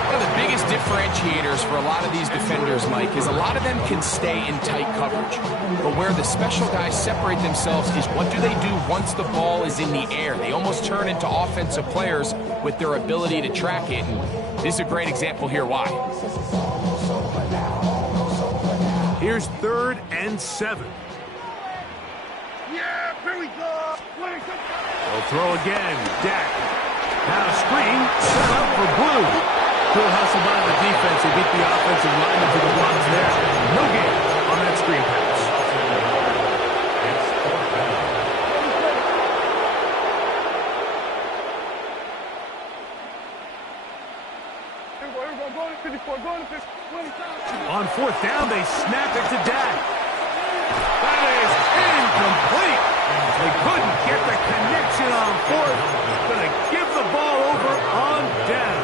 One of the biggest differentiators for a lot of these defenders, Mike, is a lot of them can stay in tight coverage. But where the special guys separate themselves is what do they do once the ball is in the air? They almost turn into offensive players with their ability to track it. And this is a great example here why. Here's 3rd and 7. Yeah, here we go. They'll throw again. Dak. Now screen set up for Blue. Good hustle by the defense. They beat the offensive lineman to the blocks there. No gain on that screen pass. On 4th down, they snap it to Dak. That is incomplete. They couldn't get the connection on 4th. Going to give the ball over on down.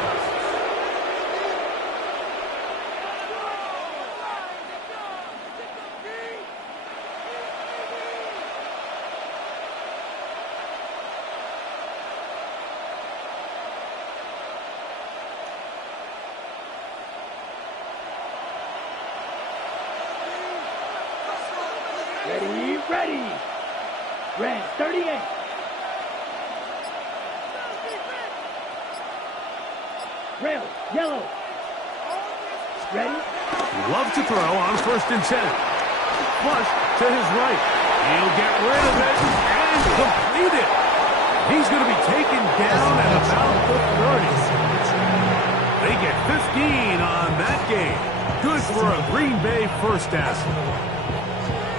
Ready. Red 38. Rail, yellow. Ready? Love to throw on 1st and 10. Flush to his right. He'll get rid of it and complete it. He's going to be taken down at about the 30. They get 15 on that game. Good for a Green Bay first down.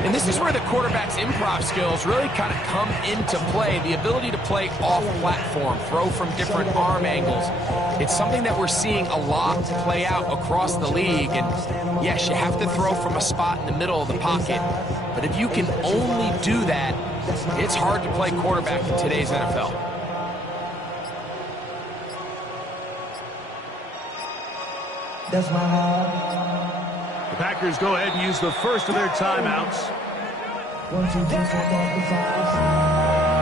And this is where the quarterback's improv skills really kind of come into play. The ability to play off-platform, throw from different arm angles. It's something that we're seeing a lot play out across the league. And yes, you have to throw from a spot in the middle of the pocket. But if you can only do that, it's hard to play quarterback in today's NFL. That's my heart. The Packers go ahead and use the first of their timeouts. Once you just look at the size.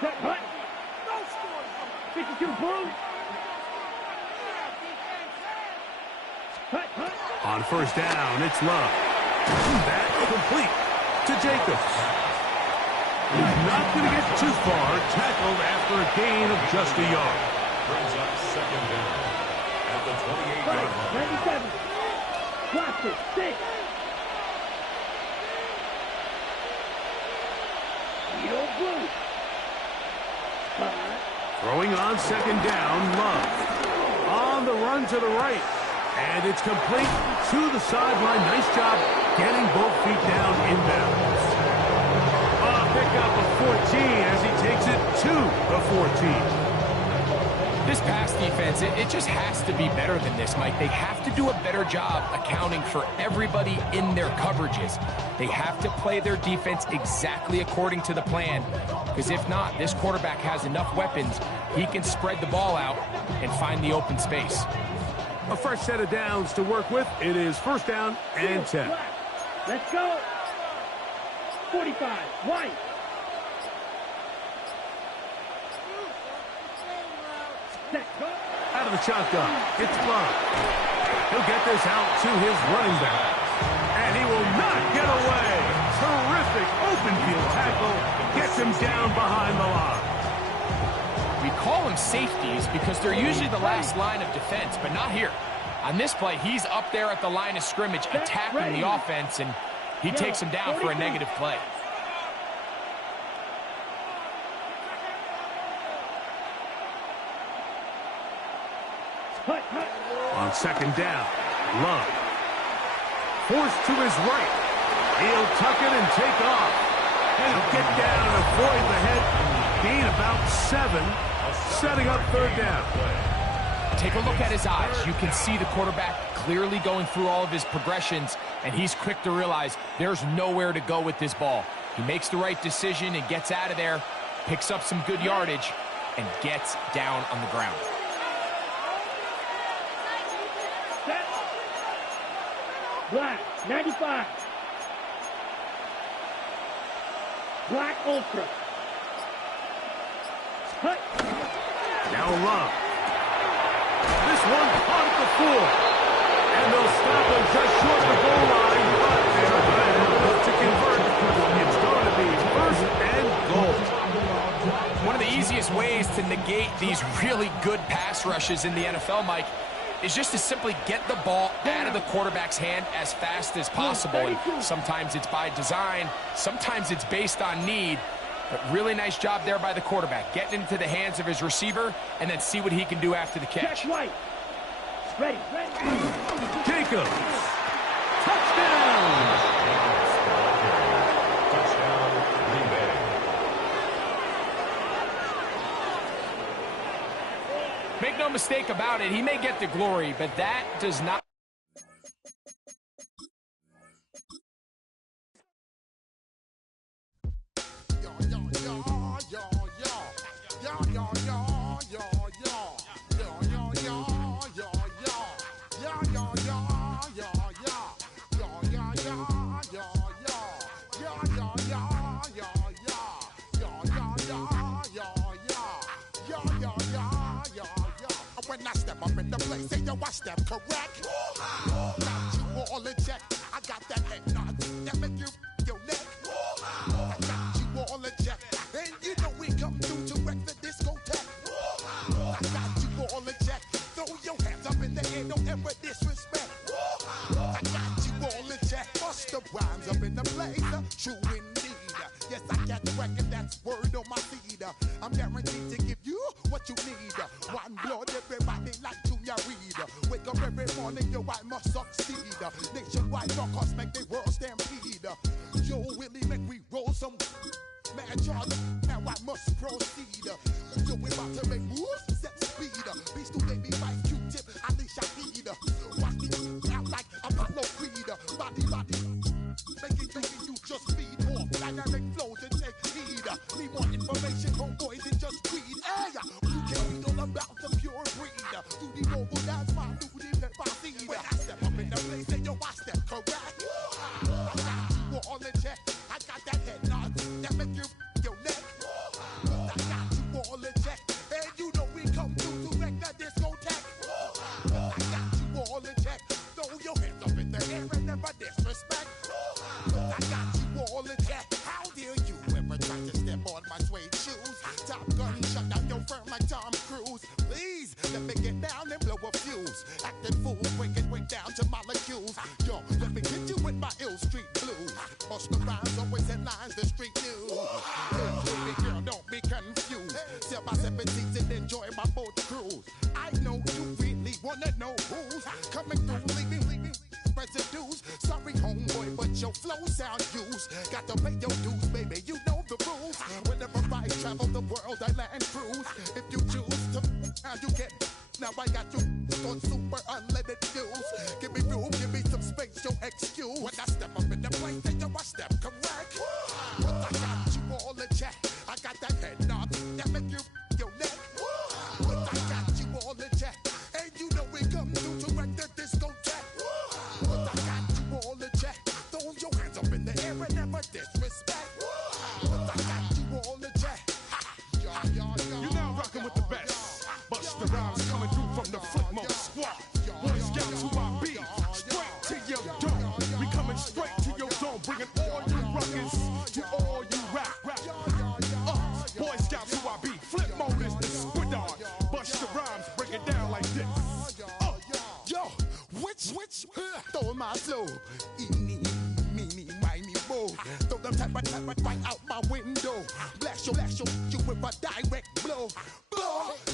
Set punt. 52 Blue. On 1st down, it's Love. That complete to Jacobs. He's not going to get too far. Tackled after a gain of just a yard. Brings up 2nd down at the the 28-yard line. 97. Watch it. 6. Yo, blue. 5. Throwing on second down, Love. On the run to the right. And it's complete to the sideline. Nice job getting both feet down inbounds. Pick up a 14 as he takes it to the 14. This pass defense, it just has to be better than this, Mike. They have to do a better job accounting for everybody in their coverages. They have to play their defense exactly according to the plan, because if not, this quarterback has enough weapons. He can spread the ball out and find the open space. A fresh set of downs to work with. It is first down and 10. Let's go. 45. White. Out of the shotgun, it's Love. He'll get this out to his running back. And he will not get away. Terrific open field tackle. Gets him down behind the line. We call them safeties because they're usually the last line of defense, but not here. On this play, he's up there at the line of scrimmage attacking the offense, and he takes him down for a negative play. On second down, Love. Forced to his right. He'll tuck it and take off. And he'll get down and avoid the head. Gain about 7. Setting up third down. Take a look at his eyes. You can see the quarterback clearly going through all of his progressions, and he's quick to realize there's nowhere to go with this ball. He makes the right decision and gets out of there, picks up some good yardage, and gets down on the ground. Black, 95. Black Ultra. Cut. Now Love. This one caught the 4. And they'll stop him just short of the goal line, but they're able to convert. It's going to be first and goal. One of the easiest ways to negate these really good pass rushes in the NFL, Mike, is just to simply get the ball out of the quarterback's hand as fast as possible. And sometimes it's by design, sometimes it's based on need. But really nice job there by the quarterback, getting into the hands of his receiver and then see what he can do after the catch. Right. Ready. Jacobs. Touchdown. Make no mistake about it, he may get the glory, but that does not. When I step up in the place, say yo, I step correct. Got you all in check. I got that head nod that make you your neck. I got you all in check, and you know we come through to wreck the discotheque. I got you all in check. Throw your hands up in the air, don't ever disrespect. I got you all in check. Bust the rhymes up in the place, true indeed. Yes, I got the record, that's word on my feed. I'm guaranteed to give you what you need. One blood, everybody like Junior Reed. Wake up every morning, yo, I must succeed. Nationwide rockers make the world stampede. Yo, Willie, make we roll some mad charge. Now I must proceed. Yo, we about to make moves, set speed. Beast to baby wife, Q-tip, I leash I need. Watch me out like Apollo Creed. Body, making you just feed off dynamic flows and take heed. Need more information, homeboys, and just read. Hey, you can't read all about the pure breed. Do the noble dance, my duty, pepper seed. When I step up in the place, say yo, I step correct. I got you all in check. I got that head nod that make you your neck. I got you all in check, and you know we come through to wreck the discotheque. I got you all in check. Throw your hands up in the air and never disrespect. I got you all in check. How dare you ever try to step on my suede shoes? sound use. Got to pay your dues, baby, you know the rules. Whenever I travel the world, I land cruise. If you choose to, how you get. Now I got you on super unlimited views. Give me room, give me some space, your excuse. When I step up in the place, then you I step correct. But I got you all in check. I got that head nod that make you your neck. But I got you all in check. And you know we come through to wreck the discotheque. But I got you all in check. Throw your hands up in the air and never disrespect. But I got you all in check. You're now rocking with the best. Bust the rhymes coming through from the footmost squad. Boy Scouts who I be, straight to your dome. We coming straight to your dome, bringing all you rockers to all you rap. Boy Scouts who I be, flip mode is the squid on. Bust the rhymes, break it down like this. Yo, which, throw my flow. Eeny, meeny, miny, mo. Throw them type right out my window. Blast you with a direct blow.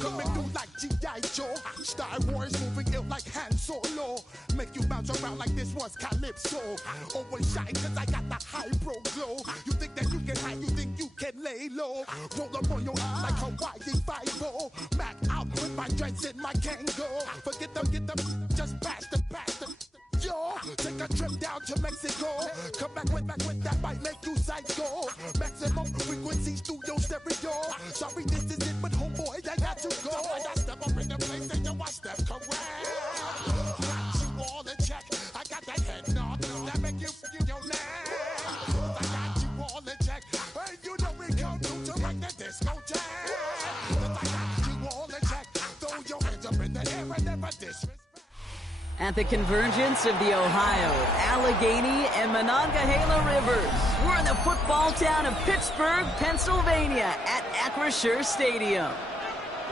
Coming through like G.I. Joe. Star Wars moving ill like Han Solo. Make you bounce around like this was Calypso. Always shine cause I got the high pro glow. You think that you can hide, you think you can lay low. Roll up on your eye like Hawaii 5-0. Mac out with my dreads in my Kango. Forget them, just pass them. Yo, take a trip down to Mexico. Come back with that might make you psycho. Maximum frequencies through your stereo. Sorry, this is it, but homeboy, I got to go. I got step up in the place and you I step correct. Got you all in check. I got that head nod that make you feel your neck. I got you all in check. And you know we come through to wreck the discotheque. I got you all in check. Throw your hands up in the air and never disrespect. At the convergence of the Ohio, Allegheny, and Monongahela Rivers, we're in the football town of Pittsburgh, Pennsylvania at Acrisure Stadium.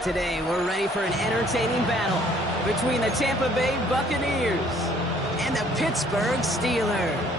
Today, we're ready for an entertaining battle between the Tampa Bay Buccaneers and the Pittsburgh Steelers.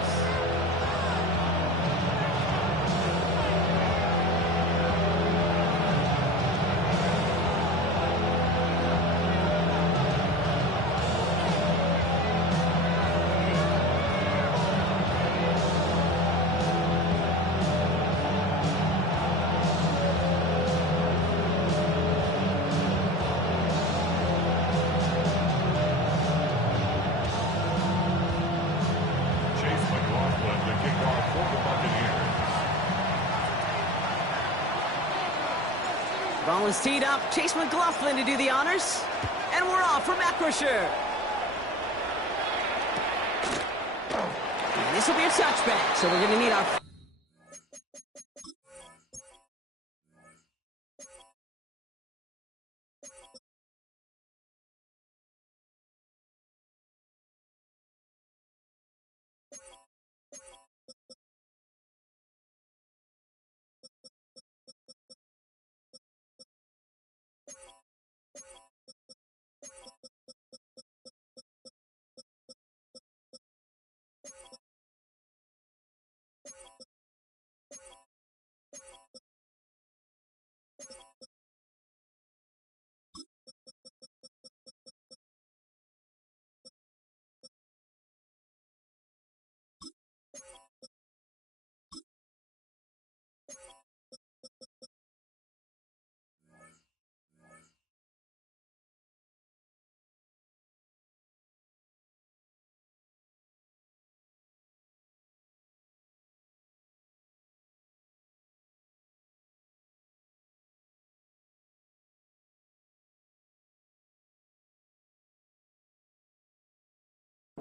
Ball is teed up. Chase McLaughlin to do the honors. And we're off from Acrisure. This will be a touchback, so we're going to need our...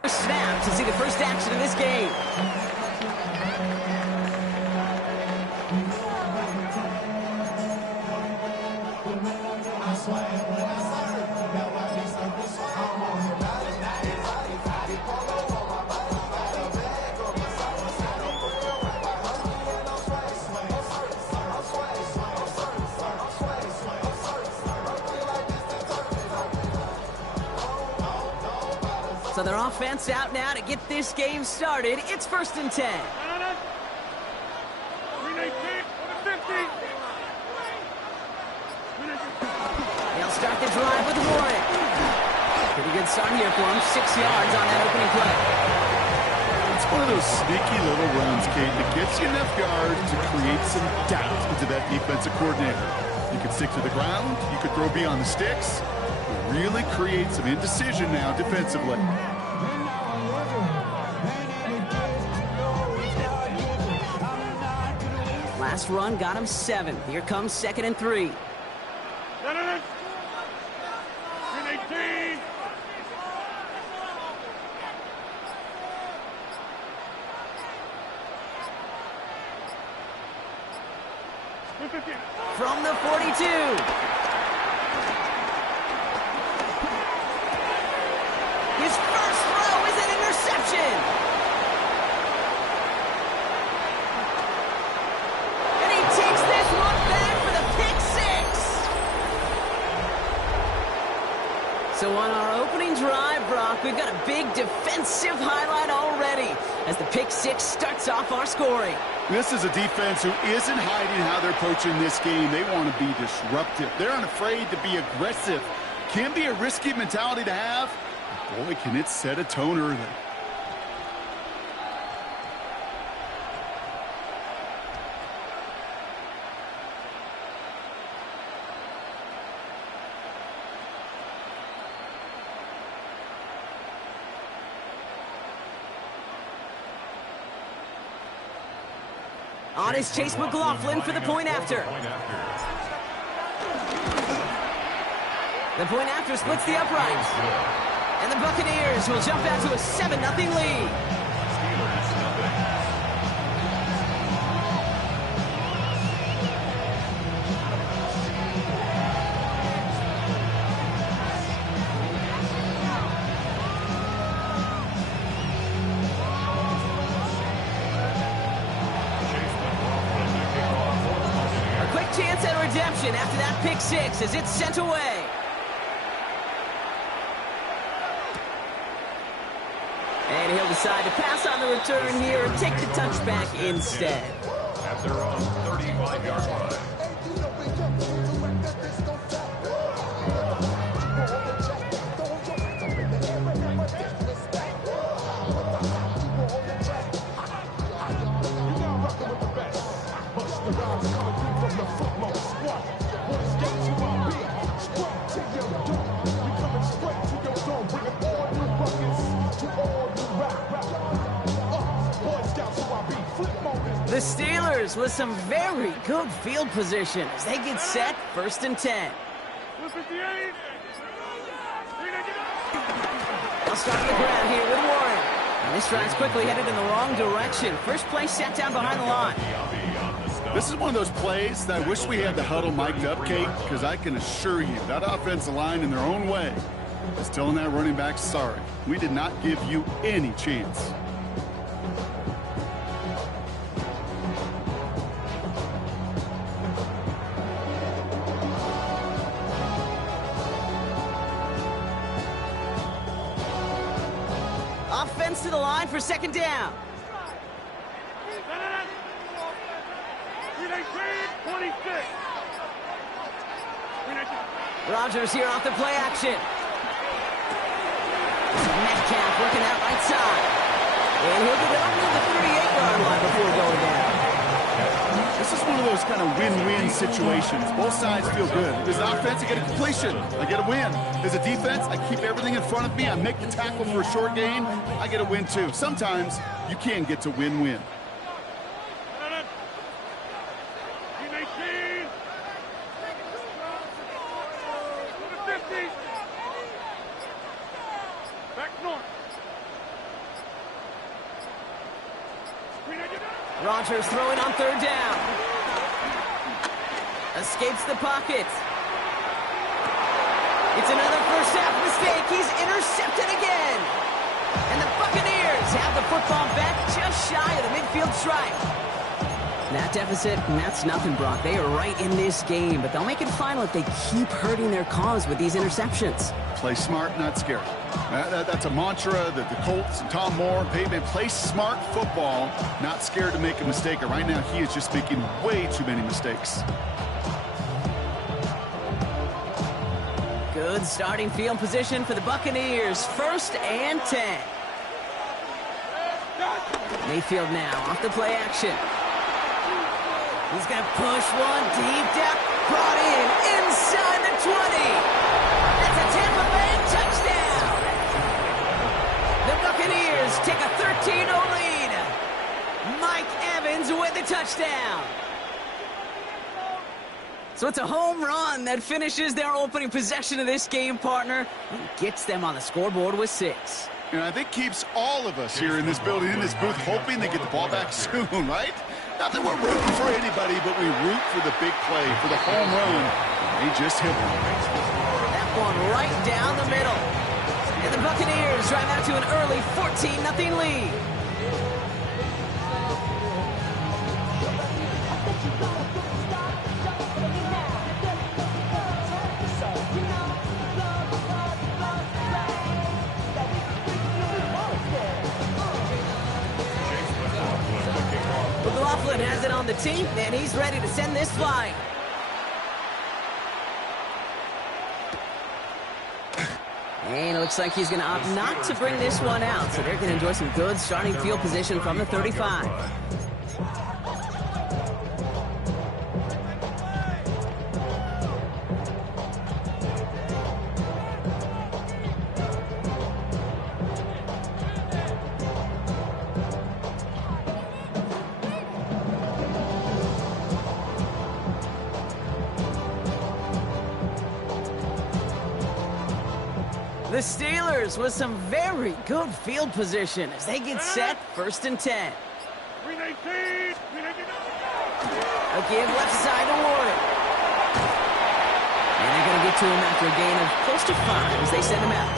Snap to see the first action of this game. So their offense out now to get this game started. It's 1st and 10. They'll start the drive with Warren. Pretty good start here for him. 6 yards on that opening play. It's one of those sneaky little runs, Kate, that gets you enough yards to create some doubt into that defensive coordinator. You could stick to the ground. You could throw beyond the sticks. Really create some indecision now defensively. Last run got him 7. Here comes 2nd and 3. From the 42. His first throw is an interception. And he takes this one back for the pick 6. So on our opening drive, Brock, we've got a big defensive highlight already as the pick 6 starts off our scoring. This is a defense who isn't hiding how they're approaching this game. They want to be disruptive. They're unafraid to be aggressive. Can be a risky mentality to have. Boy, can it set a tone early. On is Chase McLaughlin for the point after. The point after splits the uprights. And the Buccaneers will jump out to a 7-0 lead. Chance at redemption after that pick 6 as it's sent away. And he'll decide to pass on the return here and take the touchback instead. At their own 35-yard line. The Steelers with some very good field position as they get set 1st and 10. They'll start on the ground here with Warren. And this drive's quickly headed in the wrong direction. First play set down behind the line. This is one of those plays that I wish we had the huddle mic'd up, Kate, because I can assure you that offensive line in their own way is telling that running back, sorry, we did not give you any chance. Offense to the line for 2nd down. Rodgers here off the play action. Metcalf working out right side. And he'll get up to the 38-yard line before going down. This is one of those kind of win-win situations. Both sides feel good. As an offense, I get a completion. I get a win. As a defense, I keep everything in front of me. I make the tackle for a short gain. I get a win, too. Sometimes you can get to win-win. Rodgers throwing on 3rd down. Escapes the pocket. It's another first half mistake. He's intercepted again. And the Buccaneers have the football back just shy of the midfield stripe. That deficit, that's nothing, Brock. They are right in this game, but they'll make it final if they keep hurting their cause with these interceptions. Play smart, not scared. That's a mantra that the Colts and Tom Moore, Peyton, play smart football, not scared to make a mistake. And right now, he is just making way too many mistakes. Good starting field position for the Buccaneers. 1st and 10. Mayfield now off the play action. He's going to push one deep down. Brought in inside the 20. That's a Tampa Bay touchdown. The Buccaneers take a 13-0 lead. Mike Evans with the touchdown. So it's a home run that finishes their opening possession of this game, partner, and gets them on the scoreboard with 6. And I think keeps all of us here in this building, in this booth, hoping they get the ball back soon, right? Not that we're rooting for anybody, but we root for the big play, for the home run. They just hit one. That one right down the middle. And the Buccaneers drive out to an early 14-0 lead. McLaughlin has it on the team, and he's ready to send this flying. And it looks like he's going to opt not to bring this one out, so they're going to enjoy some good starting field position from the 35. The Steelers with some very good field position as they get set, 1st and 10. A give left side to Warren. And they're going to get to him after a gain of close to 5 as they send him out.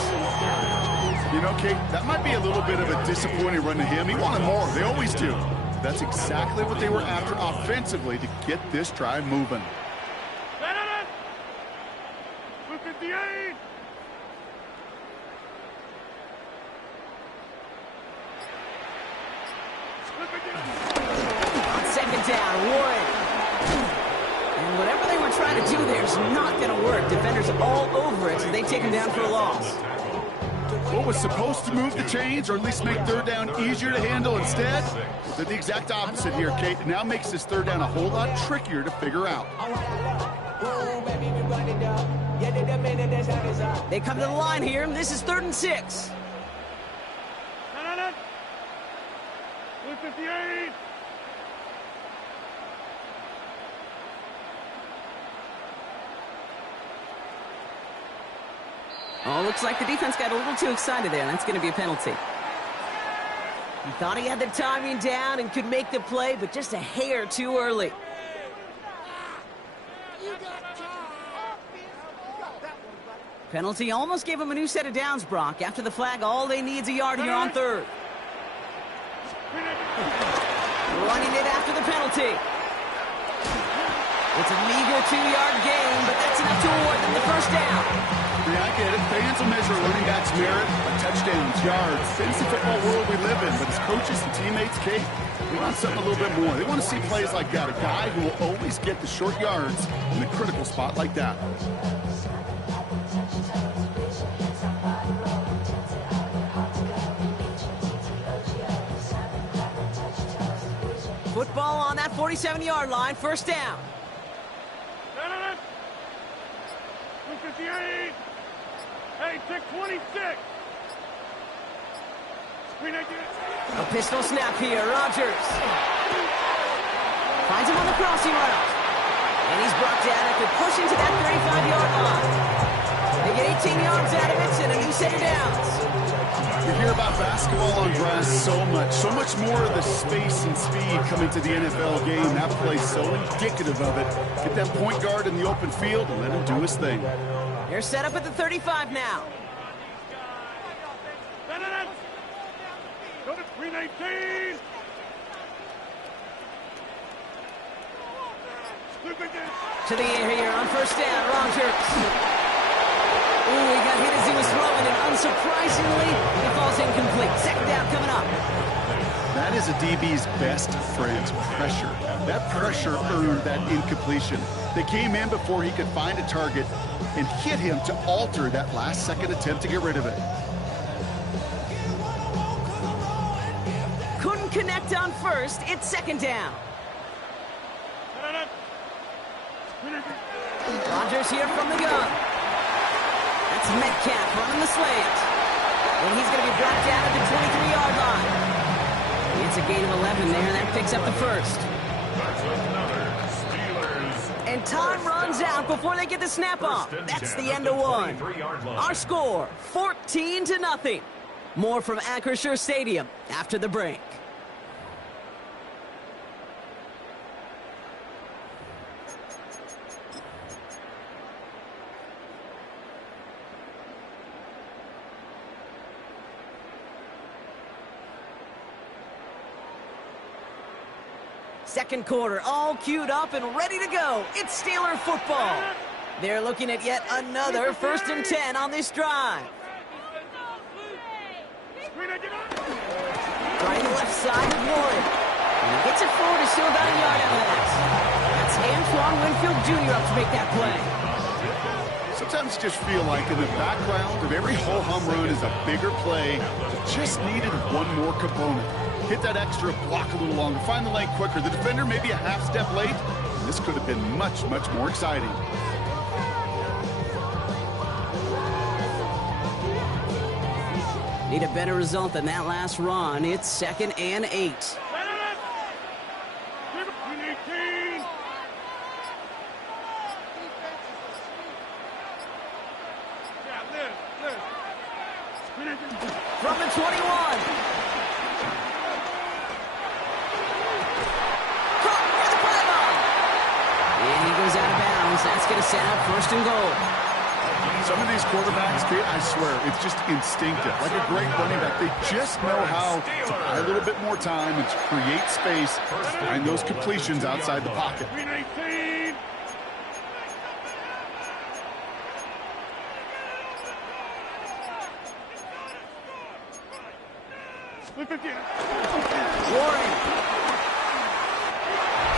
You know, Kate, that might be a little bit of a disappointing run to him. He wanted more. They always do. That's exactly what they were after offensively to get this drive moving. 258. On 2nd down, Warren. And whatever they were trying to do there is not going to work. Defenders all over it, so they take him down for a loss. What was supposed to move the chains, or at least make 3rd down easier to handle instead, did the exact opposite here, Kate. It now makes this 3rd down a whole lot trickier to figure out. They come to the line here. This is 3rd and 6. 258. Oh, looks like the defense got a little too excited there, and that's going to be a penalty. He thought he had the timing down and could make the play, but just a hair too early. Penalty almost gave him a new set of downs, Brock. After the flag, all they need is a yard here on 3rd. Running it after the penalty. It's a meager 2-yard gain, but that's enough to award them the 1st down. Yeah, I get it. Fans will measure running backs' merit by touchdowns, yards. It's the football world we live in, but as coaches and teammates, Kate, we want something a little bit more. They want to see plays like that, a guy who will always get the short yards in a critical spot like that. Football on that 47-yard line, 1st down. 258. Hey, 626. A pistol snap here, Rodgers. Finds him on the crossing route. And he's brought down after pushing to that 35-yard line. They get 18 yards out of it and a new set of downs. You hear about basketball on grass so much more of the space and speed coming to the NFL game. That play's so indicative of it. Get that point guard in the open field and let him do his thing. They're set up at the 35 now. Go to 319. To the air here on 1st down, Rodgers. Ooh, he got hit as he was throwing, and unsurprisingly, he falls incomplete. 2nd down coming up. That is a DB's best friend, pressure. That pressure earned that incompletion. They came in before he could find a target and hit him to alter that last-second attempt to get rid of it. Couldn't connect on first. It's second down. Rodgers here from the gun. That's Metcalf running the slant. And he's going to be brought down at the 23-yard line. It's a gain of 11 there, and that picks up the first. And time runs out before they get the snap off. That's the end of one. Our score, 14-0. More from Acrisure Stadium after the break. Second quarter, all queued up and ready to go. It's Steeler football. They're looking at yet another 1st and 10 on this drive. Right left side of Warren. And he gets it forward to still about a yard out of that. That's Antoine Winfield Jr. up to make that play. Sometimes you just feel like in the background of every ho-hum run is a bigger play that just needed one more component. Hit that extra block a little longer, find the lane quicker. The defender maybe a half step late, and this could have been much, much more exciting. Need a better result than that last run. It's 2nd and 8. From the 21. Goes out of bounds. That's going to set up 1st and goal. Some of these quarterbacks, Kate, I swear, it's just instinctive. Like a great running back, they just know how to buy a little bit more time and to create space behind those completions outside the pocket. Warren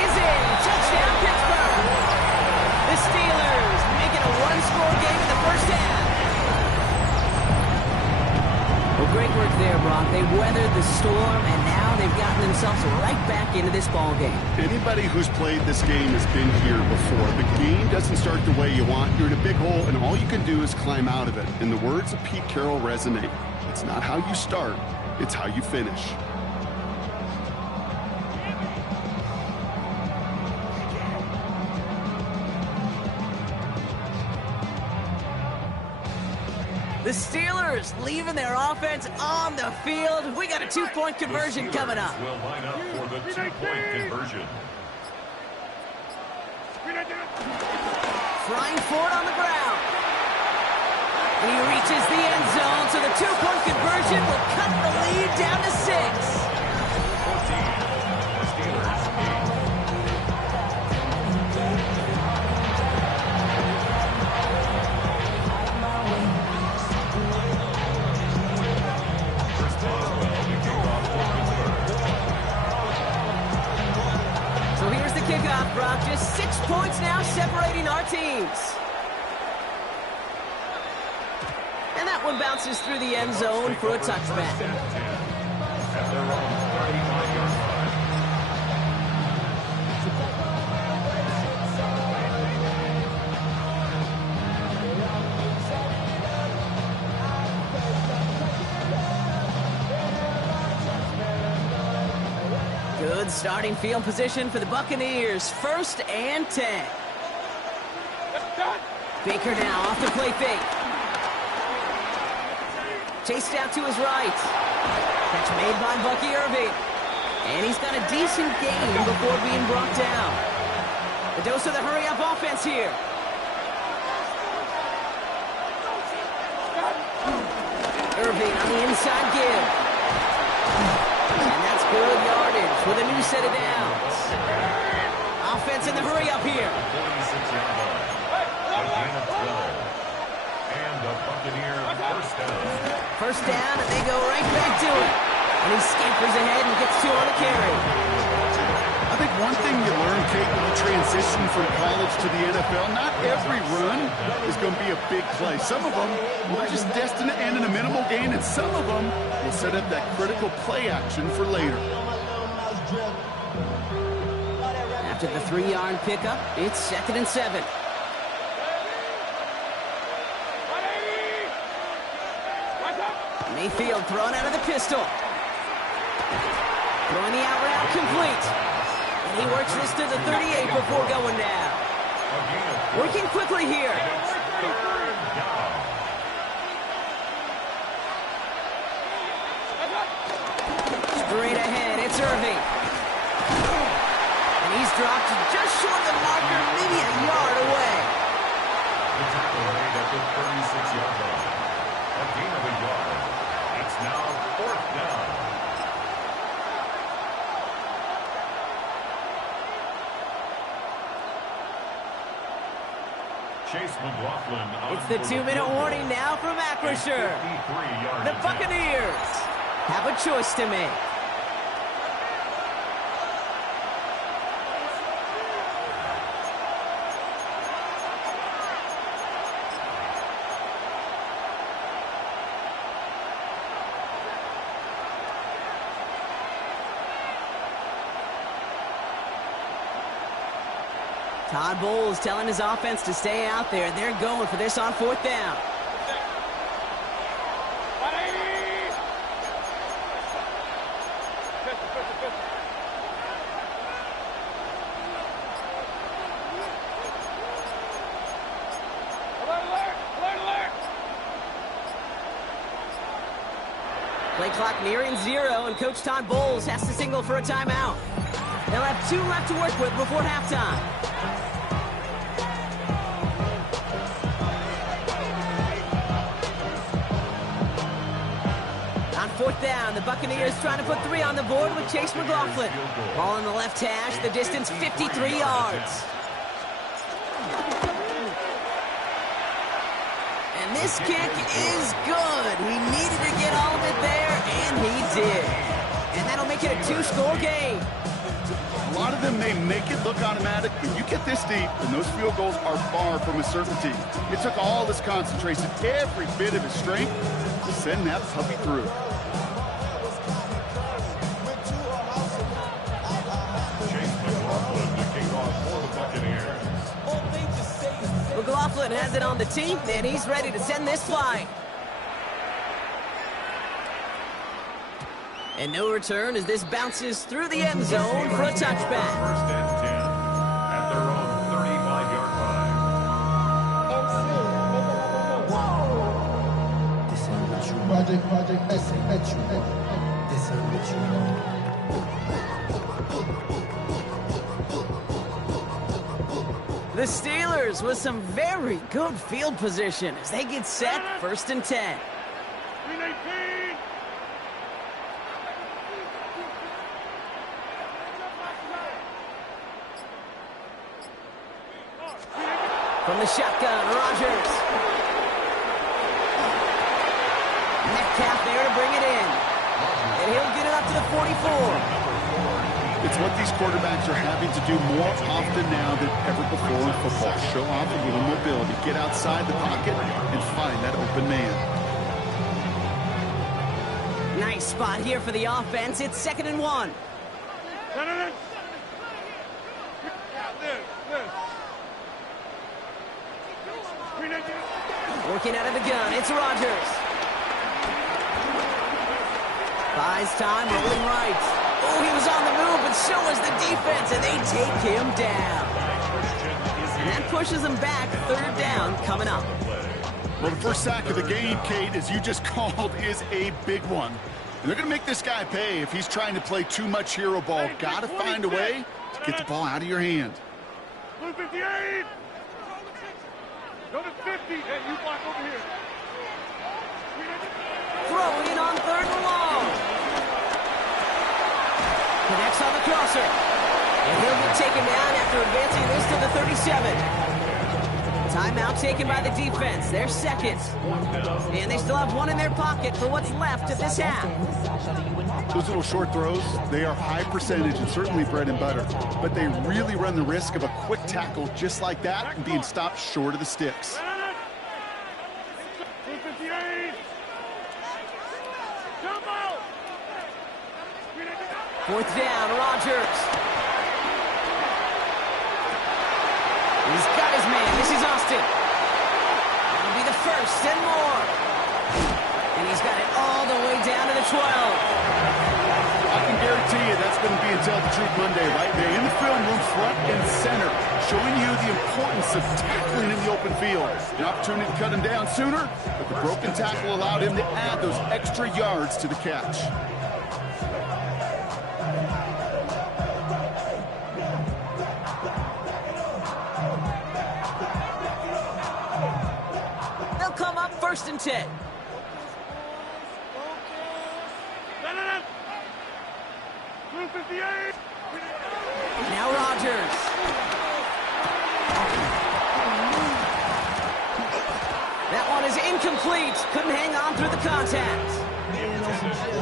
is in. Touchdown, Pittsburgh. The Steelers making a one-score game in the first half. Well, great work there, Brock. They weathered the storm, and now they've gotten themselves right back into this ball game. Anybody who's played this game has been here before. The game doesn't start the way you want. You're in a big hole, and all you can do is climb out of it. And the words of Pete Carroll resonate. It's not how you start, it's how you finish. The Steelers leaving their offense on the field. We got a two-point conversion coming up. Will line up for the two-point conversion. Flying forward on the ground. And he reaches the end zone, so the two-point conversion will cut the lead down to 6. 14. Steelers 8. So here's the kickoff, Brock. Just 6 points now separating our teams. And that one bounces through the end zone for a touchback. At their own 35-yard line. Good starting field position for the Buccaneers. 1st and 10. Baker now off the play fake. Chased out to his right. Catch made by Bucky Irving. And he's got a decent gain before being brought down. The dose of the hurry-up offense here. Irving on the inside give. And that's good yardage with a new set of downs. Offense in the hurry-up here. 46-yard line. A gain of 12. And the Buccaneer first down. First down, and they go right back to it. And he scampers ahead and gets 2 on the carry. I think one thing you learn, Kate, when you transition from college to the NFL, not every run is going to be a big play. Some of them will just destined to end in a minimal gain, and some of them will set up that critical play action for later. After the 3-yard pickup, it's 2nd and 7. Mayfield thrown out of the pistol. Throwing the out route complete. And he works this to the 38 before going down. Working quickly here. Straight ahead, it's Irving. And he's dropped just short of the marker, maybe a yard away. The tackle made at the 36-yard line. A gain of a yard. It's now 4th down. Chase McLaughlin. It's the 2-minute warning now from Acrisure. The Buccaneers have a choice to make. Todd Bowles telling his offense to stay out there. They're going for this on 4th down. Play clock nearing 0, and Coach Todd Bowles has to signal for a timeout. They'll have 2 left to work with before halftime. On 4th down, the Buccaneers trying to put 3 on the board with Chase McLaughlin. Ball in the left hash, the distance 53 yards. And this kick is good. He needed to get all of it there, and he did. And that'll make it a 2-score game. A lot of them may make it look automatic, but you get this deep, and those field goals are far from a certainty. It took all his concentration, every bit of his strength, to send that puppy through. Chase McLaughlin, the kickoff for the Buccaneers. McLaughlin has it on the tee, and he's ready to send this flying. And no return as this bounces through the end zone for a touchback. 1st and 10 at their own 35-yard line. The Steelers with some very good field position as they get set 1st and 10. From the shotgun, Rodgers. Metcalf there to bring it in. And he'll get it up to the 44. It's what these quarterbacks are having to do more often now than ever before in football. Show off a little mobility, get outside the pocket, and find that open man. Nice spot here for the offense. It's 2nd and 1. Working out of the gun, it's Rodgers. Buys time, rolling right. Oh, he was on the move, but so was the defense, and they take him down. And that pushes him back. 3rd down coming up. Well, the first sack of the game, Kate, as you just called, is a big one. And they're going to make this guy pay if he's trying to play too much hero ball. Got to find a way to get the ball out of your hand. Go to 58. Go to 50, and you block over here. Throwing it on 3rd and long. Connects on the crosser. And he'll be taken down after advancing this to the 37. Timeout taken by the defense. They're 2nd. And they still have 1 in their pocket for what's left of this half. Those little short throws, they are high percentage and certainly bread and butter. But they really run the risk of a quick tackle just like that and being stopped short of the sticks. Fourth down, Rodgers. He's got his man. This is Austin. That'll be the first and more. And he's got it all the way down to the 12. I can guarantee you that's going to be a Tell the Truth Monday right there in the film room, front and center, showing you the importance of tackling in the open field. An opportunity to cut him down sooner, but the broken tackle allowed him to add those extra yards to the catch. They'll come up 1st and 10. Now Rodgers. That one is incomplete. Couldn't hang on through the contact.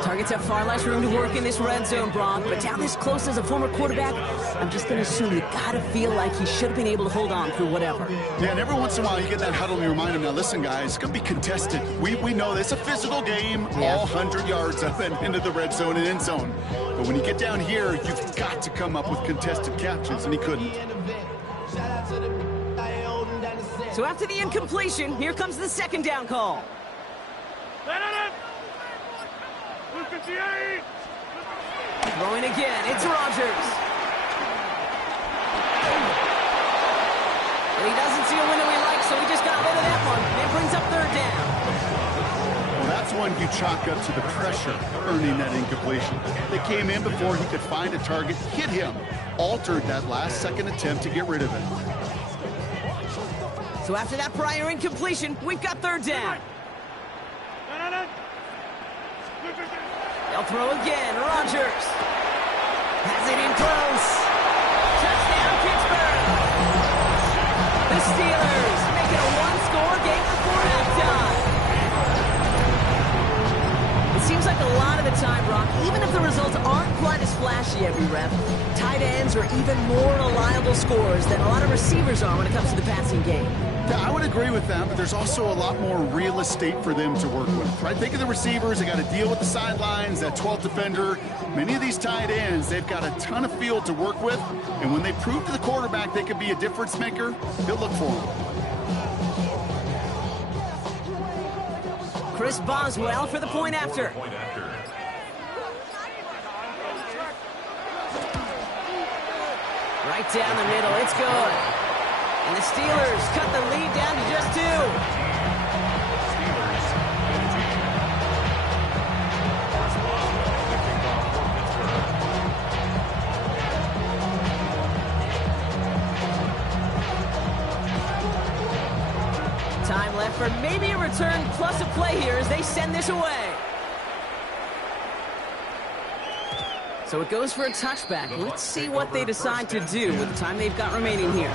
Targets have far less room to work in this red zone, Brock, but down this close as a former quarterback, I'm just going to assume you got to feel like he should have been able to hold on through whatever. Yeah, and every once in a while you get that huddle and you remind him, now listen, guys, it's going to be contested. We know this. It's a physical game, all 100 yards up and into the red zone and end zone. But when you get down here, you've got to come up with contested catches, and he couldn't. So after the incompletion, here comes the 2nd down call. Throwing again, it's Rodgers. And he doesn't see a window he likes, so he just got rid of that one. And it brings up 3rd down. Well, that's one you chalk up to the pressure earning that incompletion. They came in before he could find a target, hit him, altered that last second attempt to get rid of it. So after that prior incompletion, we've got 3rd down. They'll throw again. Rodgers has it in close. Touchdown, Pittsburgh. The Steelers make it a one-score game before halftime. It seems like a lot of the time, Brock, even if the results aren't quite as flashy every rep, tight ends are even more reliable scorers than a lot of receivers are when it comes to the passing game. Yeah, I would agree with that, but there's also a lot more real estate for them to work with, right? Think of the receivers. They got to deal with the sidelines, that 12th defender. Many of these tight ends, they've got a ton of field to work with, and when they prove to the quarterback they could be a difference maker, they'll look for them. Chris Boswell for the point after. Right down the middle, it's good. And the Steelers cut the lead down to just 2. Time left for maybe a return plus a play here as they send this away. So it goes for a touchback. Let's see what they decide to do with the time they've got remaining here.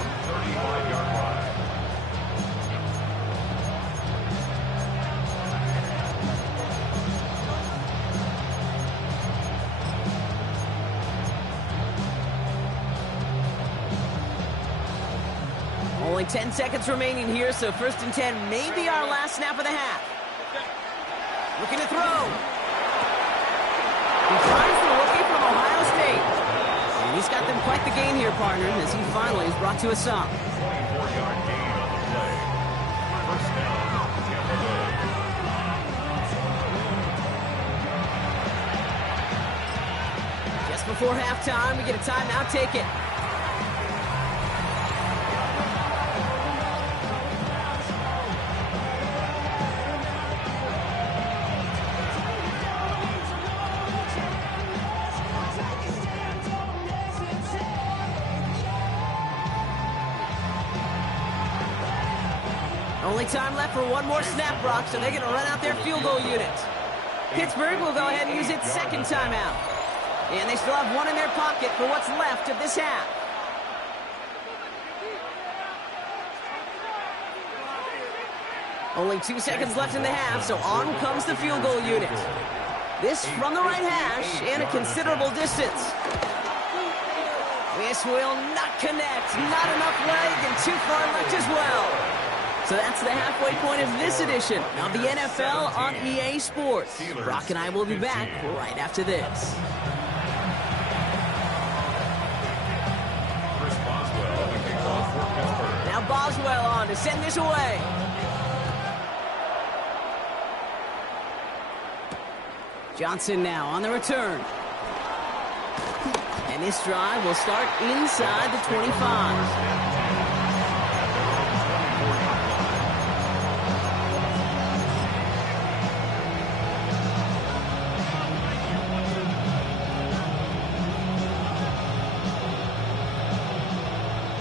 Only 10 seconds remaining here, so 1st and 10 may be our last snap of the half. Looking to throw. He finds the rookie from Ohio State. And he's got them quite the gain here, partner, as he finally is brought to a stop. Just before halftime, we get a timeout. Take it. Only time left for one more snap, Brock, so they're going to run out their field goal unit. Pittsburgh will go ahead and use its 2nd timeout. And they still have one in their pocket for what's left of this half. Only 2 seconds left in the half, so on comes the field goal unit. This from the right hash and a considerable distance. This will not connect. Not enough leg and too far left as well. So that's the halfway point of this edition of the NFL on EA Sports. Brock and I will be back right after this. Boswell on to send this away. Johnson now on the return. And this drive will start inside the 25.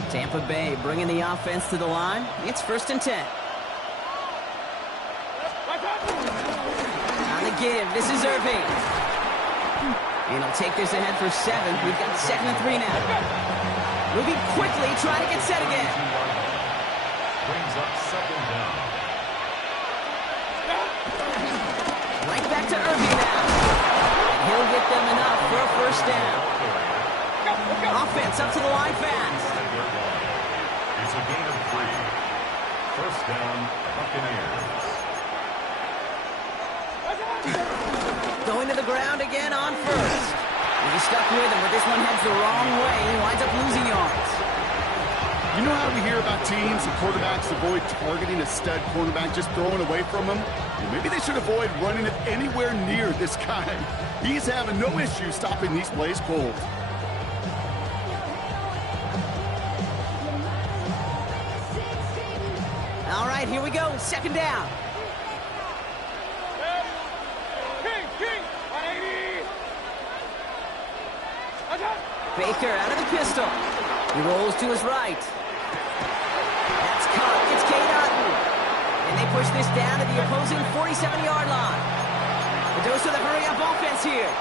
Tampa Bay bringing the offense to the line. It's 1st and 10. On the give, this is Irving. And he'll take this ahead for 7. We've got 2nd and 3 now. Moving quickly, trying to get set again. Brings up 2nd down. Right back to Irving now. And he'll get them enough for a 1st down. Offense up to the line fast. It's a gain of 3. 1st down, Buccaneers. Going to the ground again on 1st. He's stuck with him, but this one heads the wrong way. He winds up losing yards. You know how we hear about teams and quarterbacks avoid targeting a stud cornerback, just throwing away from him? Well, maybe they should avoid running it anywhere near this guy. He's having no issue stopping these plays cold. All right, here we go. 2nd down. Baker out of the pistol. He rolls to his right. That's caught. It's Cade Otton. And they push this down to the opposing 47-yard line. The dose of the hurry-up offense here.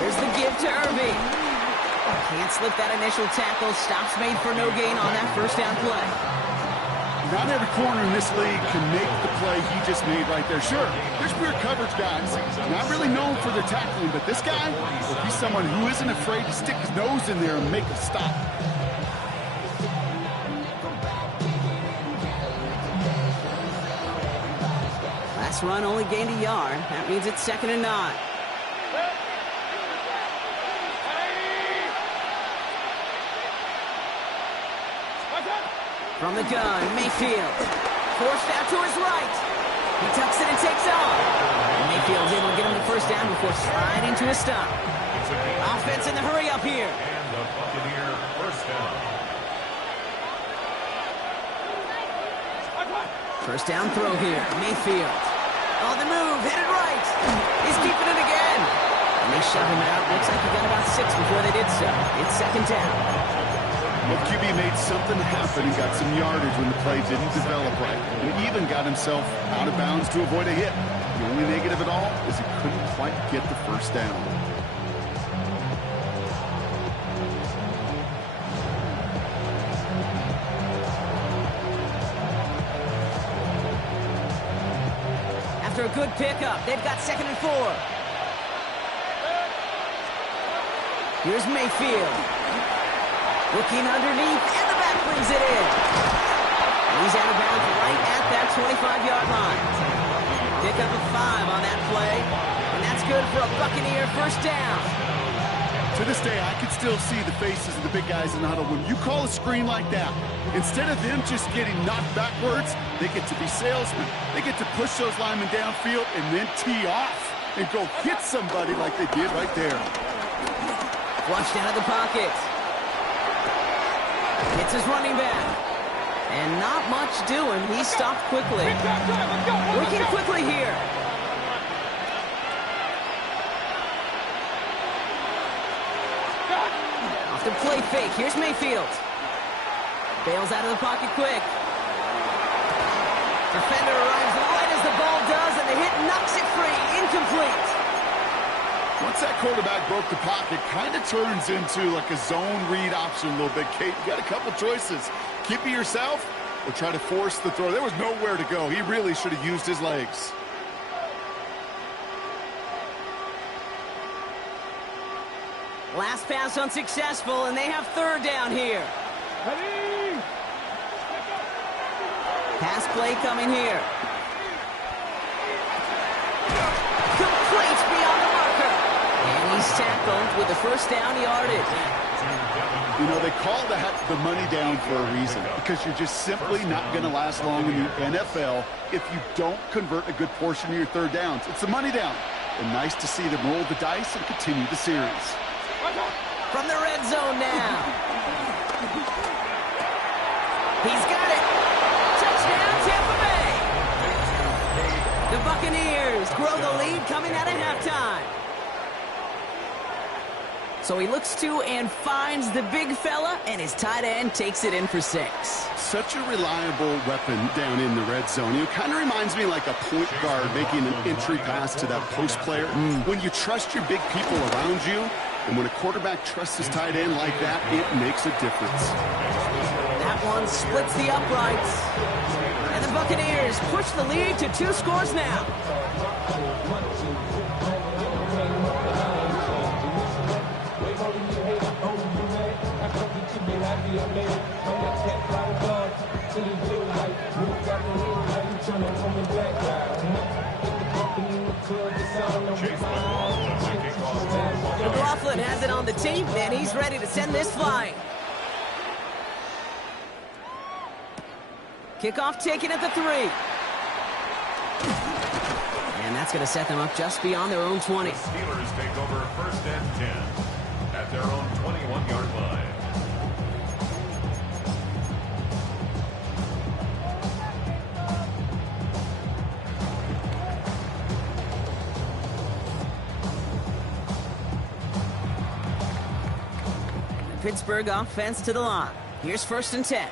There's the give to Irving. Can't slip that initial tackle. Stops made for no gain on that 1st down play. Not every corner in this league can make the play he just made right there. Sure, there's weird coverage guys, not really known for their tackling, but this guy, well, he's someone who isn't afraid to stick his nose in there and make a stop. Last run only gained a yard. That means it's 2nd and 9. From the gun, Mayfield. Forced out to his right. He tucks it and takes off. And Mayfield's able to get him the 1st down before sliding to a stop. Offense in the hurry up here. And the Buccaneer 1st down. 1st down throw here. Mayfield. On the move, headed right. He's keeping it again. And they shove him out. Looks like he got about 6 before they did so. It's 2nd down. Well, QB made something happen and got some yardage when the play didn't develop right. And even got himself out of bounds to avoid a hit. The only negative at all is he couldn't quite get the 1st down. After a good pickup, they've got 2nd and 4. Here's Mayfield. Looking underneath, and the back brings it in. And he's out of bounds right at that 25-yard line. Pick up a 5 on that play, and that's good for a Buccaneer 1st down. To this day, I can still see the faces of the big guys in the huddle. When you call a screen like that, instead of them just getting knocked backwards, they get to be salesmen. They get to push those linemen downfield and then tee off and go hit somebody like they did right there. Flushed out of the pocket. It's his running back. And not much doing. He stopped quickly. Working quickly here. Off the play fake. Here's Mayfield. Bails out of the pocket quick. Defender arrives right as the ball does, and the hit knocks it free. Incomplete. Once that quarterback broke the pocket, kind of turns into like a zone read option a little bit. Kate, you got a couple choices. Keep it yourself or try to force the throw. There was nowhere to go. He really should have used his legs. Last pass unsuccessful, and they have 3rd down here. Pass play coming here. Complete beyond the marker. And tackled with the first down yardage. You know, they call that the money down for a reason, because you're just simply not going to last long in the NFL if you don't convert a good portion of your third downs. It's the money down. And nice to see them roll the dice and continue the series. From the red zone now. He's got it. Touchdown, Tampa Bay. The Buccaneers grow the lead coming out of halftime. So he looks to and finds the big fella, and his tight end takes it in for 6. Such a reliable weapon down in the red zone. It kind of reminds me like a point guard making an entry pass to that post player. When you trust your big people around you, and when a quarterback trusts his tight end like that, it makes a difference. That one splits the uprights. And the Buccaneers push the lead to 2 scores now. McLaughlin has it on the team, and he's ready to send this flying. Kickoff taken at the 3. And that's going to set them up just beyond their own 20. The Steelers take over 1st and 10 at their own 21-yard line. Pittsburgh offense to the line. Here's 1st and 10.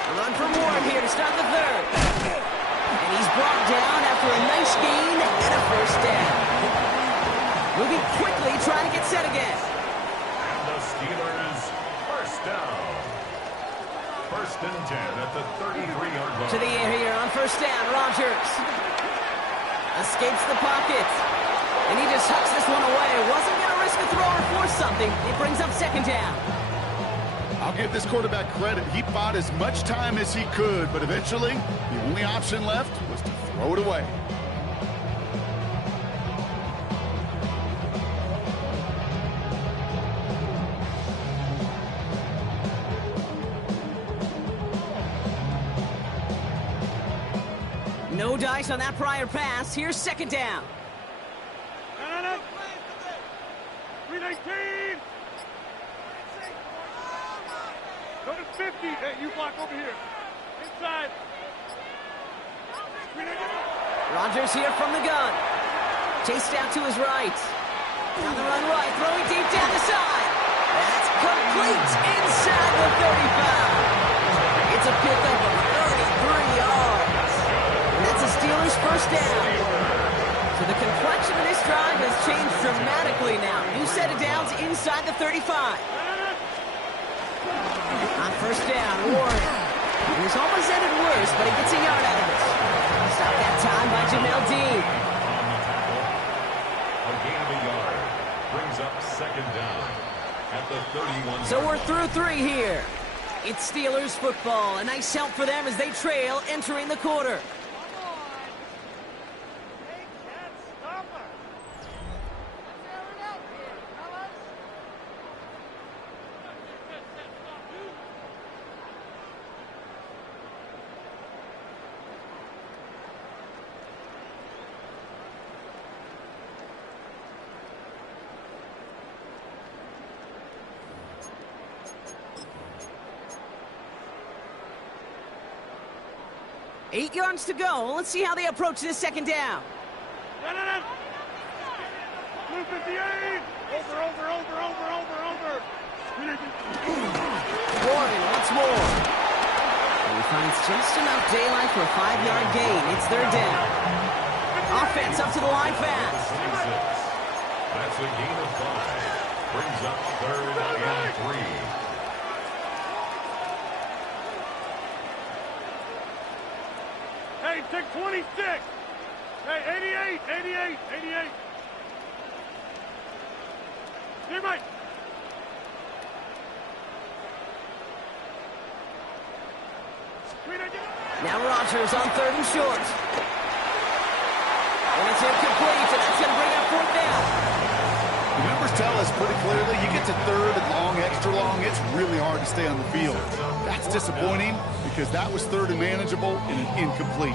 A run for Warren here to start the 3rd. And he's brought down after a nice gain and a 1st down. Moving quickly, trying to get set again. And the Steelers 1st down. 1st and 10 at the 33-yard line. To the air here on 1st down. Rodgers escapes the pocket. And he just hucks this one away. Wasn't going to risk a throw or force something. It brings up 2nd down. I'll give this quarterback credit. He bought as much time as he could, but eventually the only option left was to throw it away. No dice on that prior pass. Here's 2nd down. 319. Go to 50. Hey, you block over here. Inside. Rodgers here from the gun. Chased out to his right. Down the run right. Throwing deep down the side. That's complete inside the 35. It's a pickup of 33 yards. And that's the Steelers' 1st down. So the complexion of this drive has changed dramatically now. New set of downs inside the 35. On 1st down, Warren. It was almost ended worse, but he gets a yard out of it. Stopped that time by Jamel Dean. A gain of a yard brings up 2nd down at the 31. So we're through 3 here. It's Steelers football. A nice help for them as they trail entering the quarter. Eight yards to go. Let's see how they approach this 2nd down. Blue 58. Over. Warren once more. And he finds just enough daylight for a 5-yard gain. It's 3rd down. Offense up to the line fast. That's a gain of 5. Brings up 3rd and 3. Hey, take 26. Hey, 88. Here, Mike. Now Rodgers on 3rd and short. And it's incomplete, and that's going to bring up 4th down. The numbers tell us pretty clearly, you get to 3rd and long, extra long, it's really hard to stay on the field. That's disappointing because that was 3rd and manageable and an incomplete.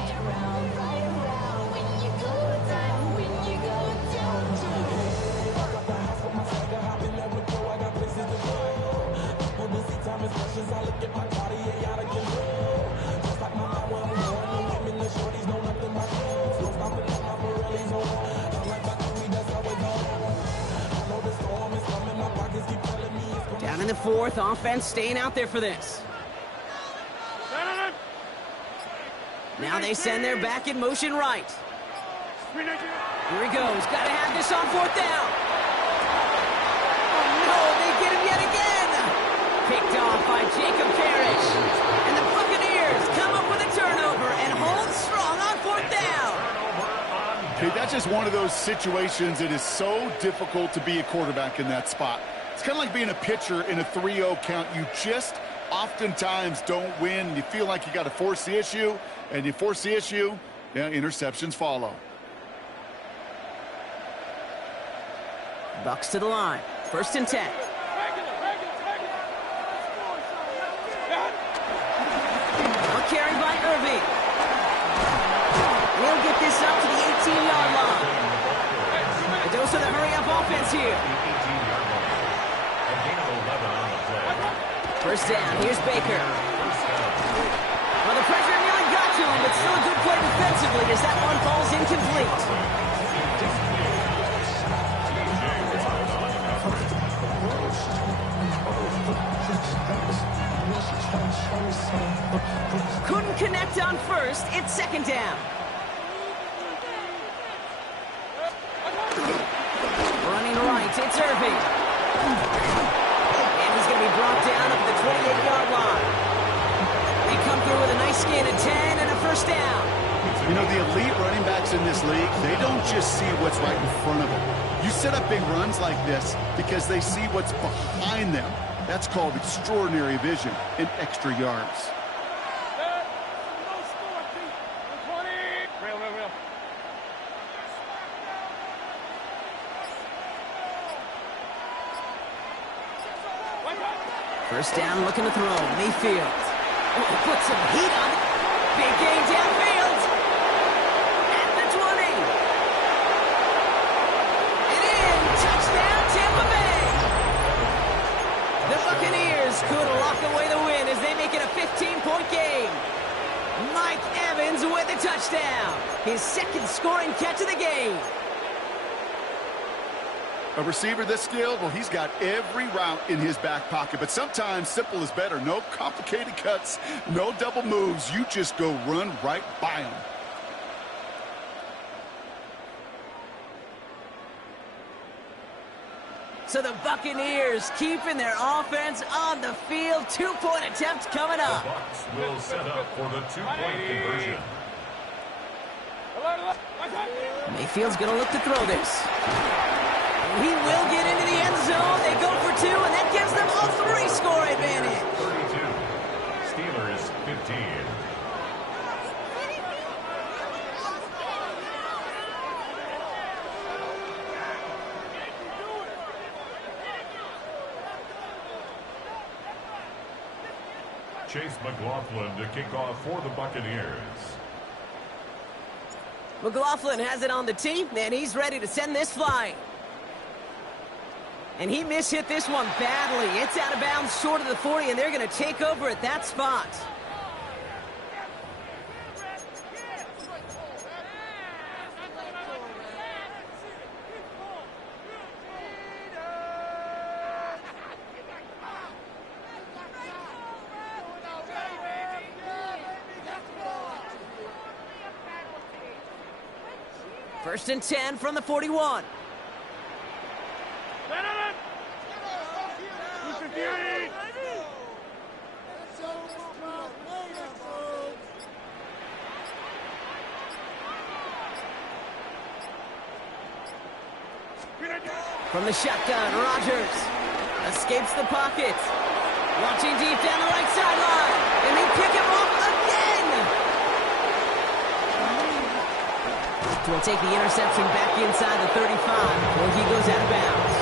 Down in the 4th, offense staying out there for this. Now they send their back in motion right. Here he goes. Got to have this on 4th down. Oh, no, they get him yet again. Picked off by Jacob Parrish. And the Buccaneers come up with a turnover and hold strong on 4th down. Okay, that's just one of those situations. It is so difficult to be a quarterback in that spot. It's kind of like being a pitcher in a 3-0 count. You just oftentimes don't win. You feel like you got to force the issue, and you force the issue, yeah, interceptions follow. Bucks to the line. 1st and 10. A carry by Irving. He'll get this up to the 18-yard line. A dose of the hurry-up offense here. 1st down. Here's Baker. Well, the pressure nearly got to him, but still a good play defensively as that one falls incomplete. Couldn't connect on 1st. It's 2nd down. Running right, it's Irving. And he's going to be brought down up the 28-yard line. They come through with a nice gain of 10 and a 1st down. You know, the elite running backs in this league, they don't just see what's right in front of them. You set up big runs like this because they see what's behind them. That's called extraordinary vision and extra yards. First down, looking to throw. Mayfield. Oh, put some heat on it. Big gain downfield. At the 20. And in. Touchdown, Tampa Bay. The Buccaneers could lock away the win as they make it a 15-point game. Mike Evans with the touchdown. His 2nd scoring catch of the game. A receiver this skilled, well, he's got every route in his back pocket. But sometimes simple is better. No complicated cuts, no double moves. You just go run right by him. So the Buccaneers keeping their offense on the field. 2-point attempt coming up. The Bucs will set up for the 2-point conversion. Mayfield's going to look to throw this. He will get into the end zone. They go for 2, and that gives them a 3-score advantage. 32. Steelers 15. Chase McLaughlin to kick off for the Buccaneers. McLaughlin has it on the tee, and he's ready to send this flying. And he mishit this one badly. It's out of bounds short of the 40, and they're going to take over at that spot. First and 10 from the 41. From the shotgun, Rodgers escapes the pocket. Launching deep down the right sideline. And they pick him off again. take the interception back inside the 35 before he goes out of bounds.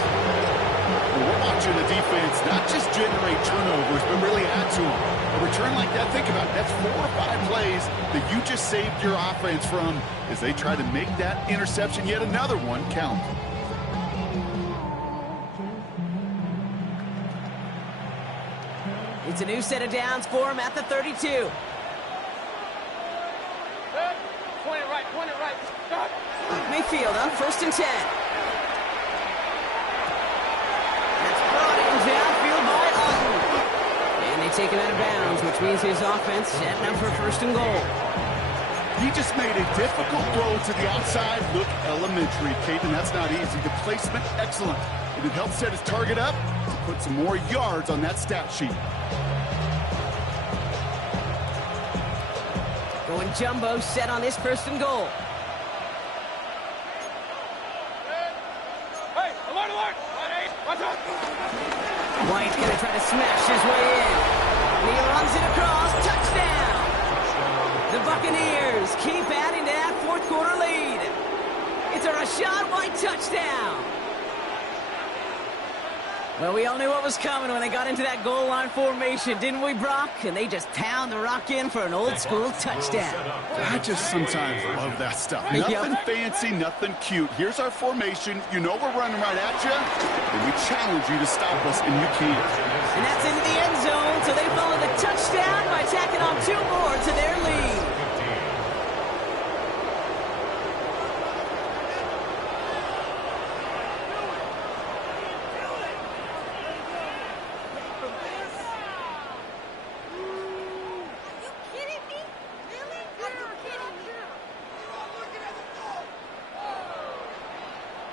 Well, we're watching the defense not just generate turnovers, but really add to them. A return like that, think about it, that's 4 or 5 plays that you just saved your offense from as they try to make that interception, yet another one, count. It's a new set of downs for him at the 32. 20 right. Stop. Mayfield on 1st and 10. That's brought in downfield by Otten. And they take him out of bounds, which means his offense setting up for 1st and goal. He just made a difficult throw to the outside. Look elementary, Caden. That's not easy. The placement, excellent. And it helped set his target up to put some more yards on that stat sheet. Going jumbo set on this 1st and goal. Hey, alert! Watch out! White's going to try to smash his way in. And he runs it across. Touchdown! The Buccaneers keep adding to that 4th quarter lead. It's a Rachaad White touchdown. Well, we all knew what was coming when they got into that goal line formation, didn't we, Brock? And they just pound the rock in for an old-school touchdown. I just sometimes love that stuff. Nothing fancy, nothing cute. Here's our formation. You know we're running right at you, and we challenge you to stop us, and you can't. And that's into the end zone, so they follow the touchdown by tacking on 2 more to their lead.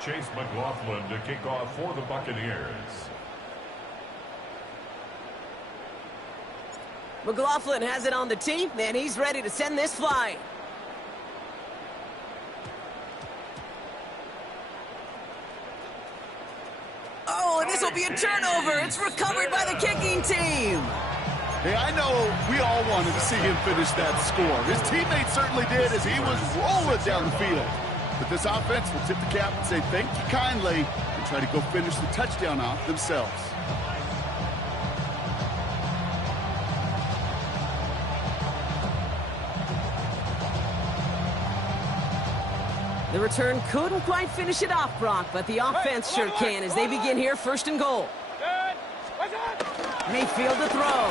Chase McLaughlin to kick off for the Buccaneers. McLaughlin has it on the tee, and he's ready to send this flying. Oh, and this will be a turnover. It's recovered by the kicking team. Hey, I know we all wanted to see him finish that score. His teammates certainly did as he was rolling down the field. But this offense will tip the cap and say thank you kindly and try to go finish the touchdown off themselves. The return couldn't quite finish it off, Brock, but the offense sure can as they begin here 1st and goal. Mayfield to throw.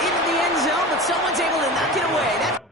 Into the end zone, but someone's able to knock it away. That's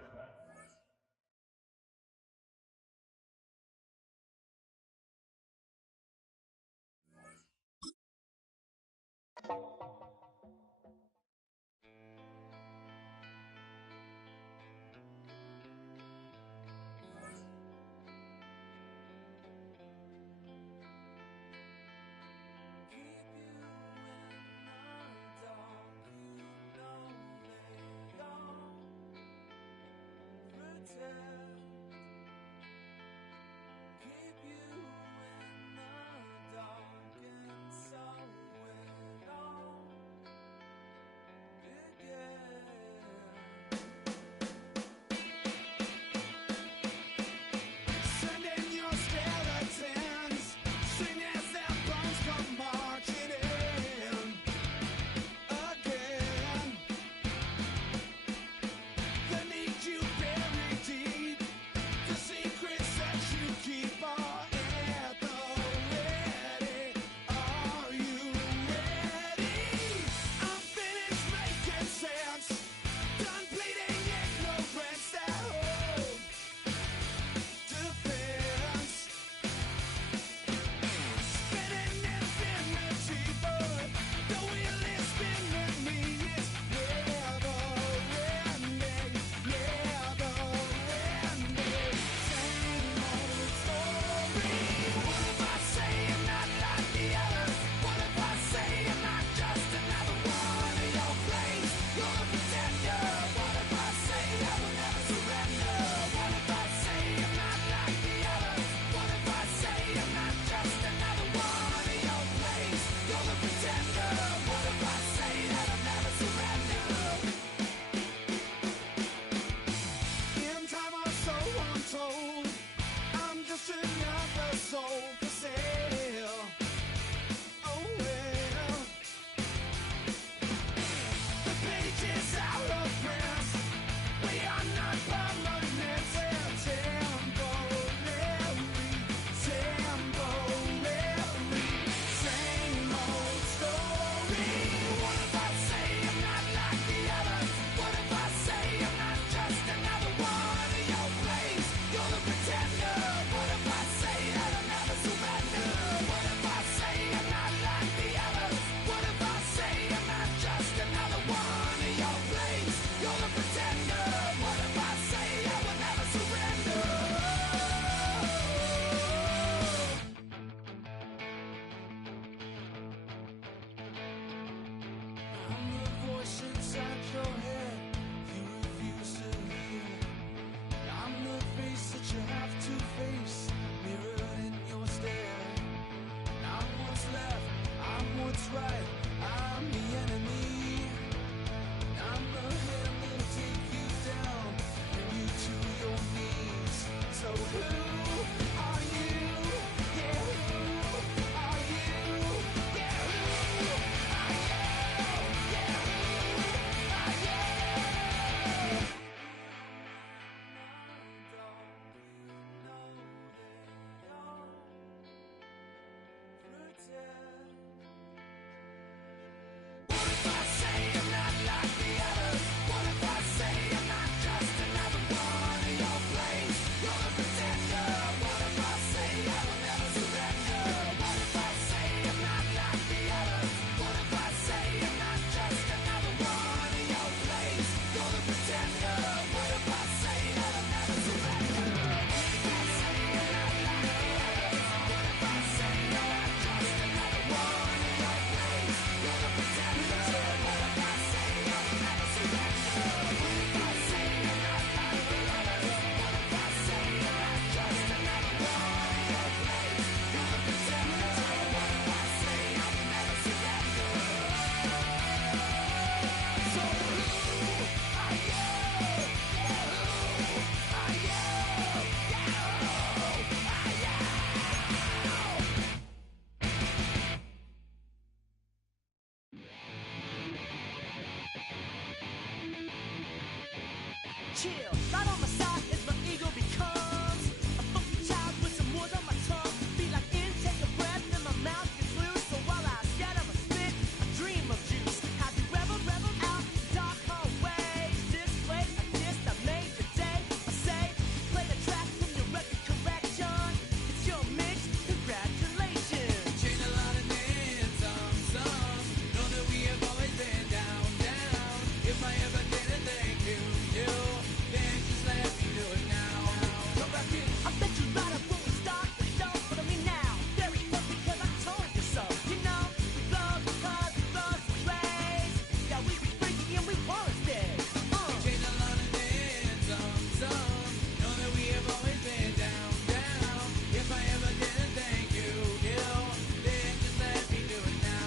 chill. Right on my side as my ego becomes a funky child with some wood on my tongue. Feel like in, take a breath, and my mouth gets loose. So while I scatter my spit, I dream of juice. Have you ever rebel out dark hallways? This way, I guess I made the day. I say, play the track from your record collection. It's your mix, congratulations. Changed a lot of names, some. Know that we have always been down. If I ever didn't thank you, then just let me do it now. Go back in. I bet you right up when we start the show, but I mean now. Very close because I told you so. You know, we love because we love the place. Yeah, we be freaky and we wanna stay. Changed a lot of names, some. Know that we have always been down. If I ever didn't thank you, then just let me do it now.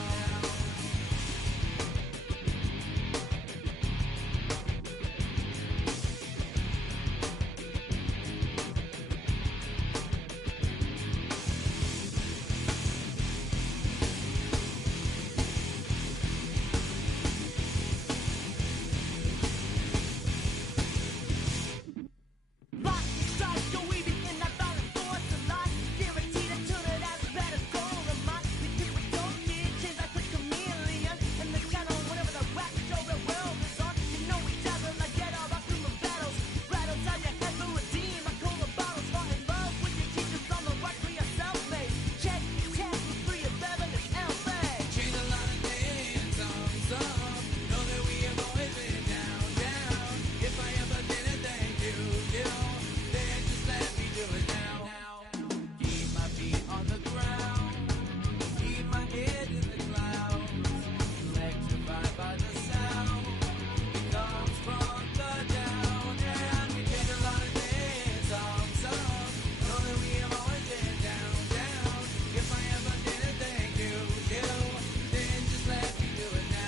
Lock the strike, go we begin that violent force of life. Guaranteed to turn it out a better goal of mine. Because we don't get changed like a chameleon. And the channel, whenever the rap show the world is on, you know we dazzle like get all our human battles. Rattles out your head to redeem. I call the bottles, fall in love with your teachers on the right for yourself, mate. Check your test with 311 and LA. Changed a lot of names, some. Know that we have always been down. If I ever didn't thank you, then just let me do it now. Keep my feet on the ground, keep my head in the clouds, electrified by the sound. It comes from the down, and we changed a lot of names, some. Know that we have always been down. If I ever didn't thank you, then just let me do it now.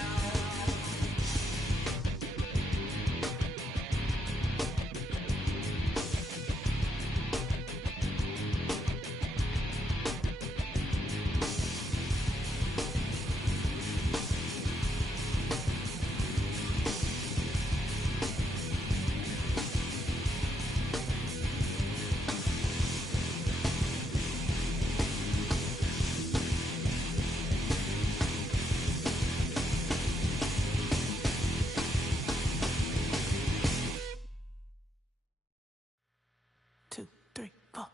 Two, three, four.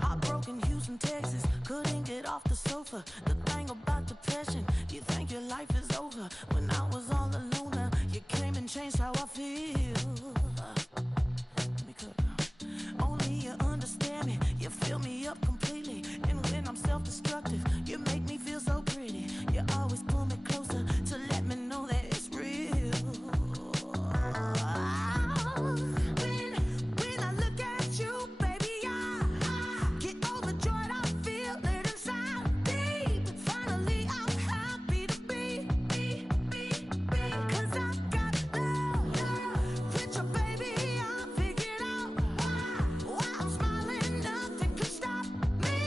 Heartbroken Houston, Texas, couldn't get off the sofa. The thing about depression, you think your life is over. When I was all alone, now you came and changed how I feel. Let me cook. Only you understand me, you fill me up completely. And when I'm self-destructive, you make me feel so pretty. You always pull me closer to let me know that it's real. When I look at you, baby, I get overjoyed. I feel it inside me. Finally, I'm happy to be. 'Cause I got love with your baby. I figured out why I'm smiling. Nothing can stop me.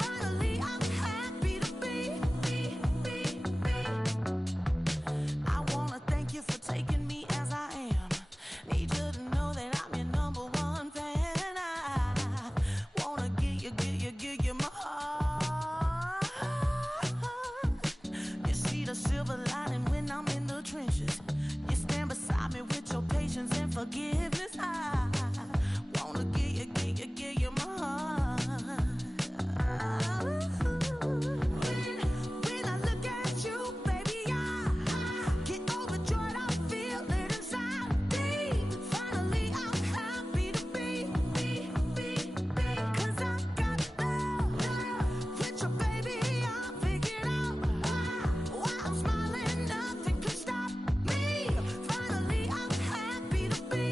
Finally, I'm happy to be. I wanna thank you for taking me as I am. Need you to know that I'm your number one fan. I wanna give you my heart. You see the silver lining when I'm in the trenches. You stand beside me with your patience and forgiveness. I wanna give you my heart. When I look at you, baby, I get overjoyed. I feel it inside me. Finally, I'm happy to be. 'Cause I got love with your baby. I figured out why I'm smiling. Nothing can stop me. Finally, I'm happy to be.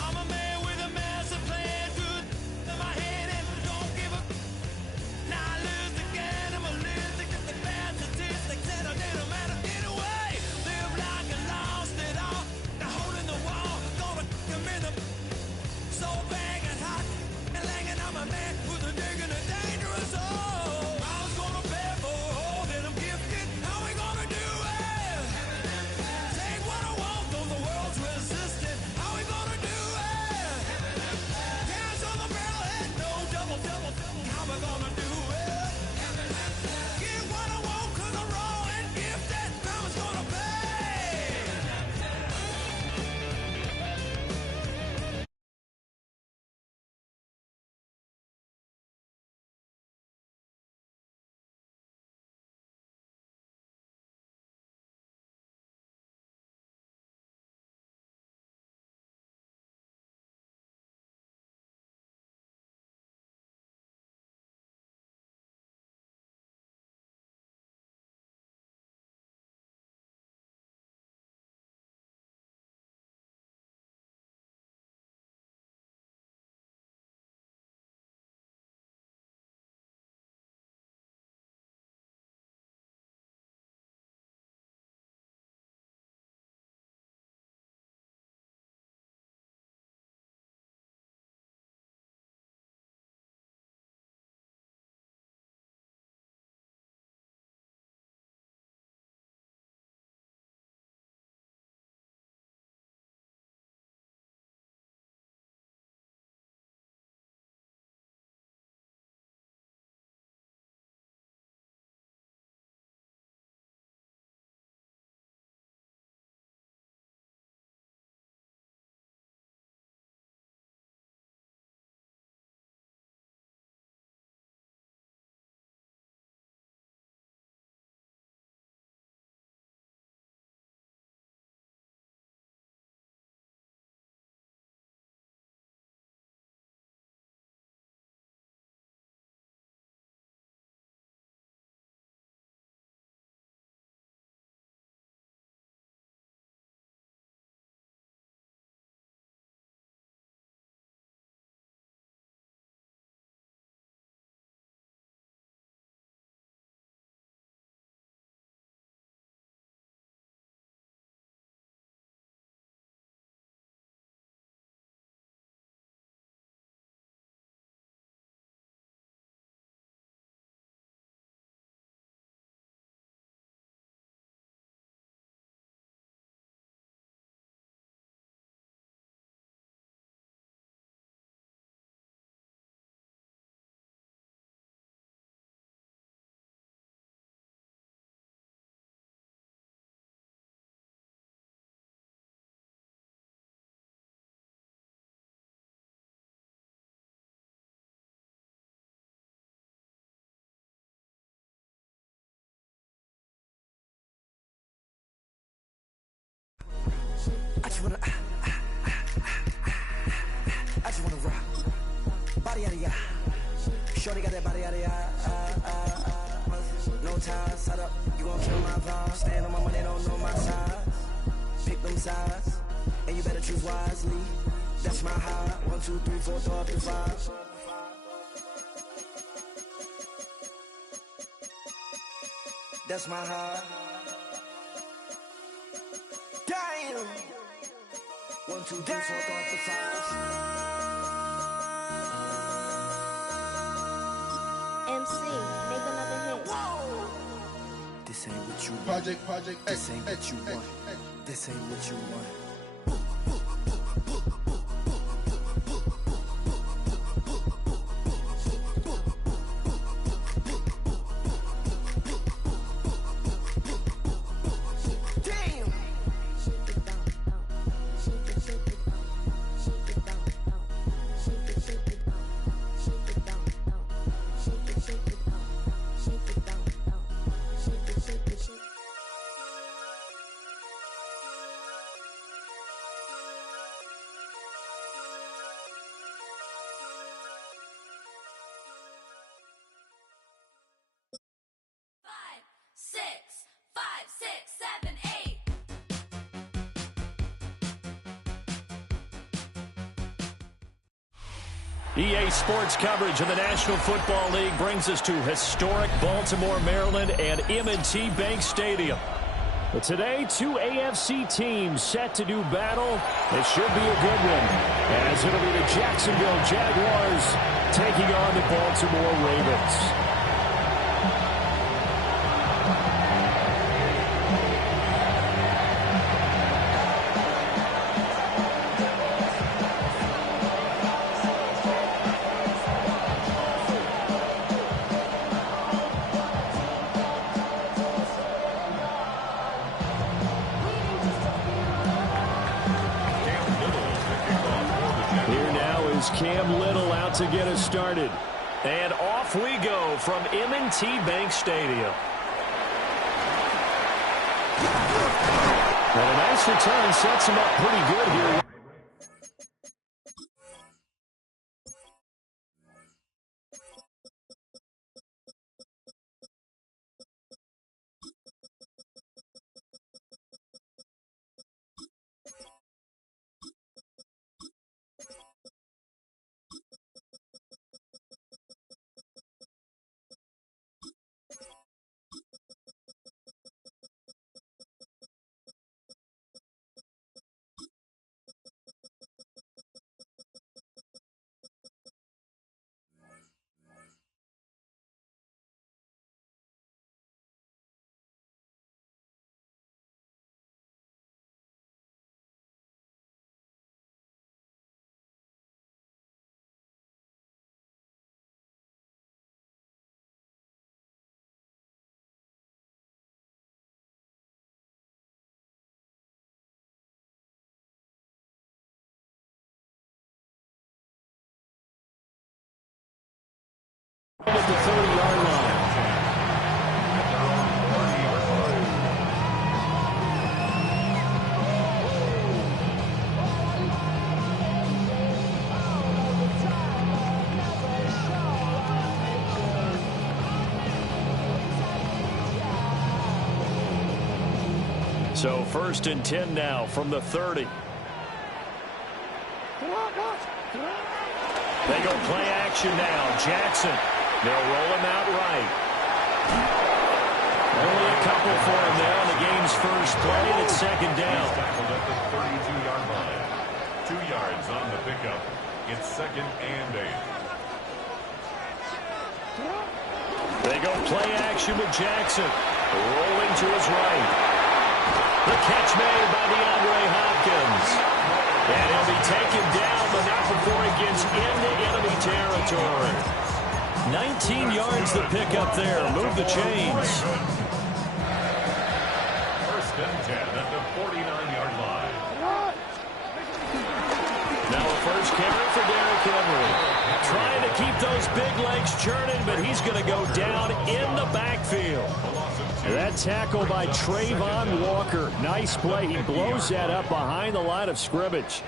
I'm a man with a master plan through my head and don't give a. Now I lose again, I'm a losing the bad statistics and I didn't matter anyway. Live like I lost it all. The hole in the wall, gonna come in the so bang and hot and langing. I'm a man with a dig and a dangerous hole. I was gonna pay for all that I'm gifted. How we gonna do it? Take what I want, though the world's resistant. How we gonna do it? Gas on the barrelhead, no double. How we gonna do it? Get what I want, 'cause I'm raw and gifted. Mama's gonna pay. I just wanna rock. Body yada yada. Shorty got that body yada yada. No ties, set up. You gon' kill my vibe. Stand on my money, don't know my size. Pick them sides, and you better choose wisely. That's my high. 1, 2, 3, 4, throw up to 5. That's my high. Damn. 1, 2, 3, 4, throw up to 5. MC, make another hit. This ain't what you want. Project This ain't what you want. This ain't what you want. EA Sports coverage of the National Football League brings us to historic Baltimore, Maryland, and M&T Bank Stadium. But today, two AFC teams set to do battle. It should be a good one, as it'll be the Jacksonville Jaguars taking on the Baltimore Ravens. Cam Little out to get us started. And off we go from M&T Bank Stadium. And a nice return sets him up pretty good here. At the 30-yard line. So 1st and 10 now from the 30. They go play action now. Jackson. They'll roll him out right. Only a couple for him there on the game's first play. It's 2nd down. Tackled at the 32-yard line. 2 yards on the pickup. It's 2nd and 8. They go play action with Jackson. Rolling to his right. The catch made by DeAndre Hopkins. And he'll be taken down, but not before it gets into enemy territory. 19 yards to pick up there. Move the chains. 1st and 10 at the 49-yard line. Now a first carry for Derrick Henry. Trying to keep those big legs churning, but he's going to go down in the backfield. That tackle by Trayvon Walker. Nice play. He blows that up behind the line of scrimmage.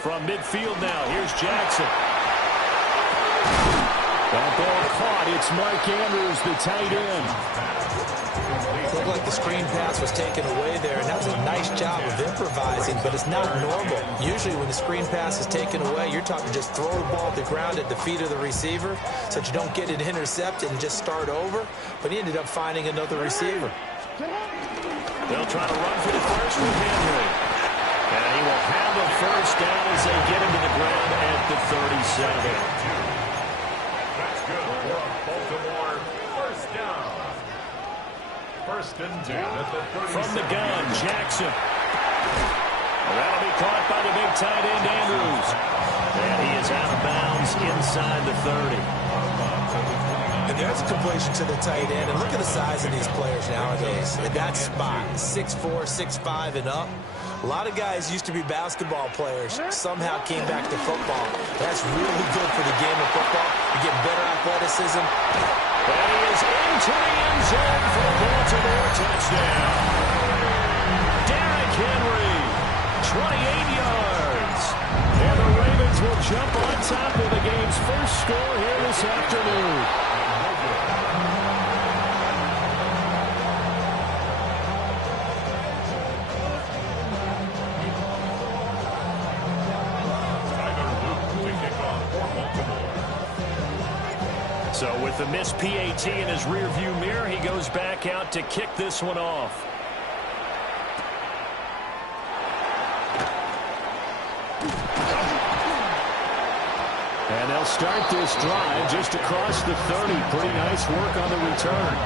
From midfield now, here's Jackson. That ball caught. It's Mark Andrews, the tight end. Looked like the screen pass was taken away there, and that was a nice job of improvising, but it's not normal. Usually when the screen pass is taken away, you're talking just throw the ball at the ground at the feet of the receiver so that you don't get it intercepted and just start over, but he ended up finding another receiver. They'll try to run for the first with Henry. And he will have a first down as they get him to the ground at the 37. That's good for a Baltimore first down. 1st and 10 at the 37. From the gun, Jackson. And that'll be caught by the big tight end, Andrews. And he is out of bounds inside the 30. And there's a completion to the tight end. And look at the size of these players nowadays. In that spot, 6'4", 6'5", and up. A lot of guys used to be basketball players, somehow came back to football. That's really good for the game of football. You get better athleticism. And he is into the end zone for a Baltimore touchdown. Derrick Henry, 28 yards. And the Ravens will jump on top of the game's first score here this afternoon. So with the missed PAT in his rearview mirror, he goes back out to kick this one off. And they'll start this drive just across the 30. Pretty nice work on the return.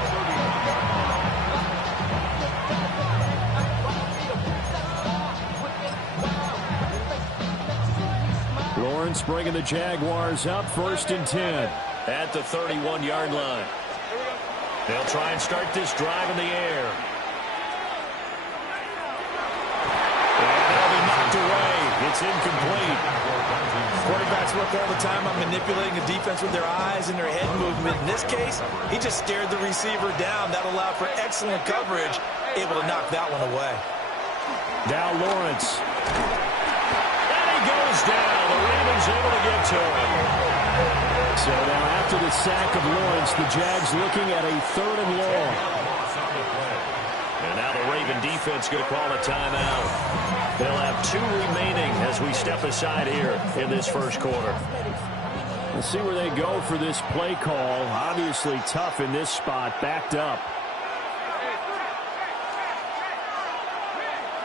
Lawrence bringing the Jaguars up 1st and 10 at the 31-yard line. They'll try and start this drive in the air. And that'll be knocked away. It's incomplete. Quarterbacks work all the time on manipulating the defense with their eyes and their head movement. In this case, he just stared the receiver down. That allowed for excellent coverage, able to knock that one away. Now Lawrence. And he goes down. The Ravens able to get to him. So now after the sack of Lawrence, the Jags looking at a 3rd and long. And now the Raven defense going to call a timeout. They'll have 2 remaining as we step aside here in this first quarter. We'll see where they go for this play call. Obviously tough in this spot, backed up.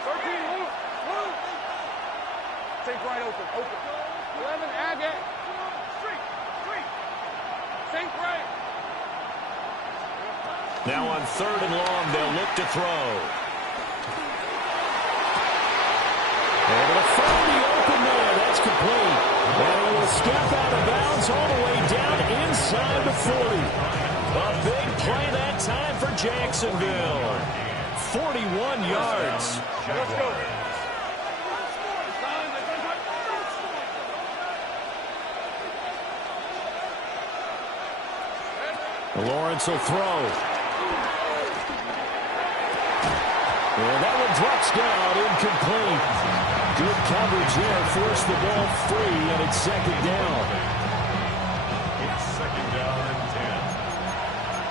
13, move. Take right open. 11, Agate. Street. Think right. Now on 3rd and long, they'll look to throw. Able to find the open man. That's complete. And he will step out of bounds all the way down inside the 40. A big play that time for Jacksonville. 41 yards. Let's go. Lawrence will throw. And that one drops down, incomplete. Good coverage there, forced the ball free, and it's 2nd down. It's 2nd down and 10.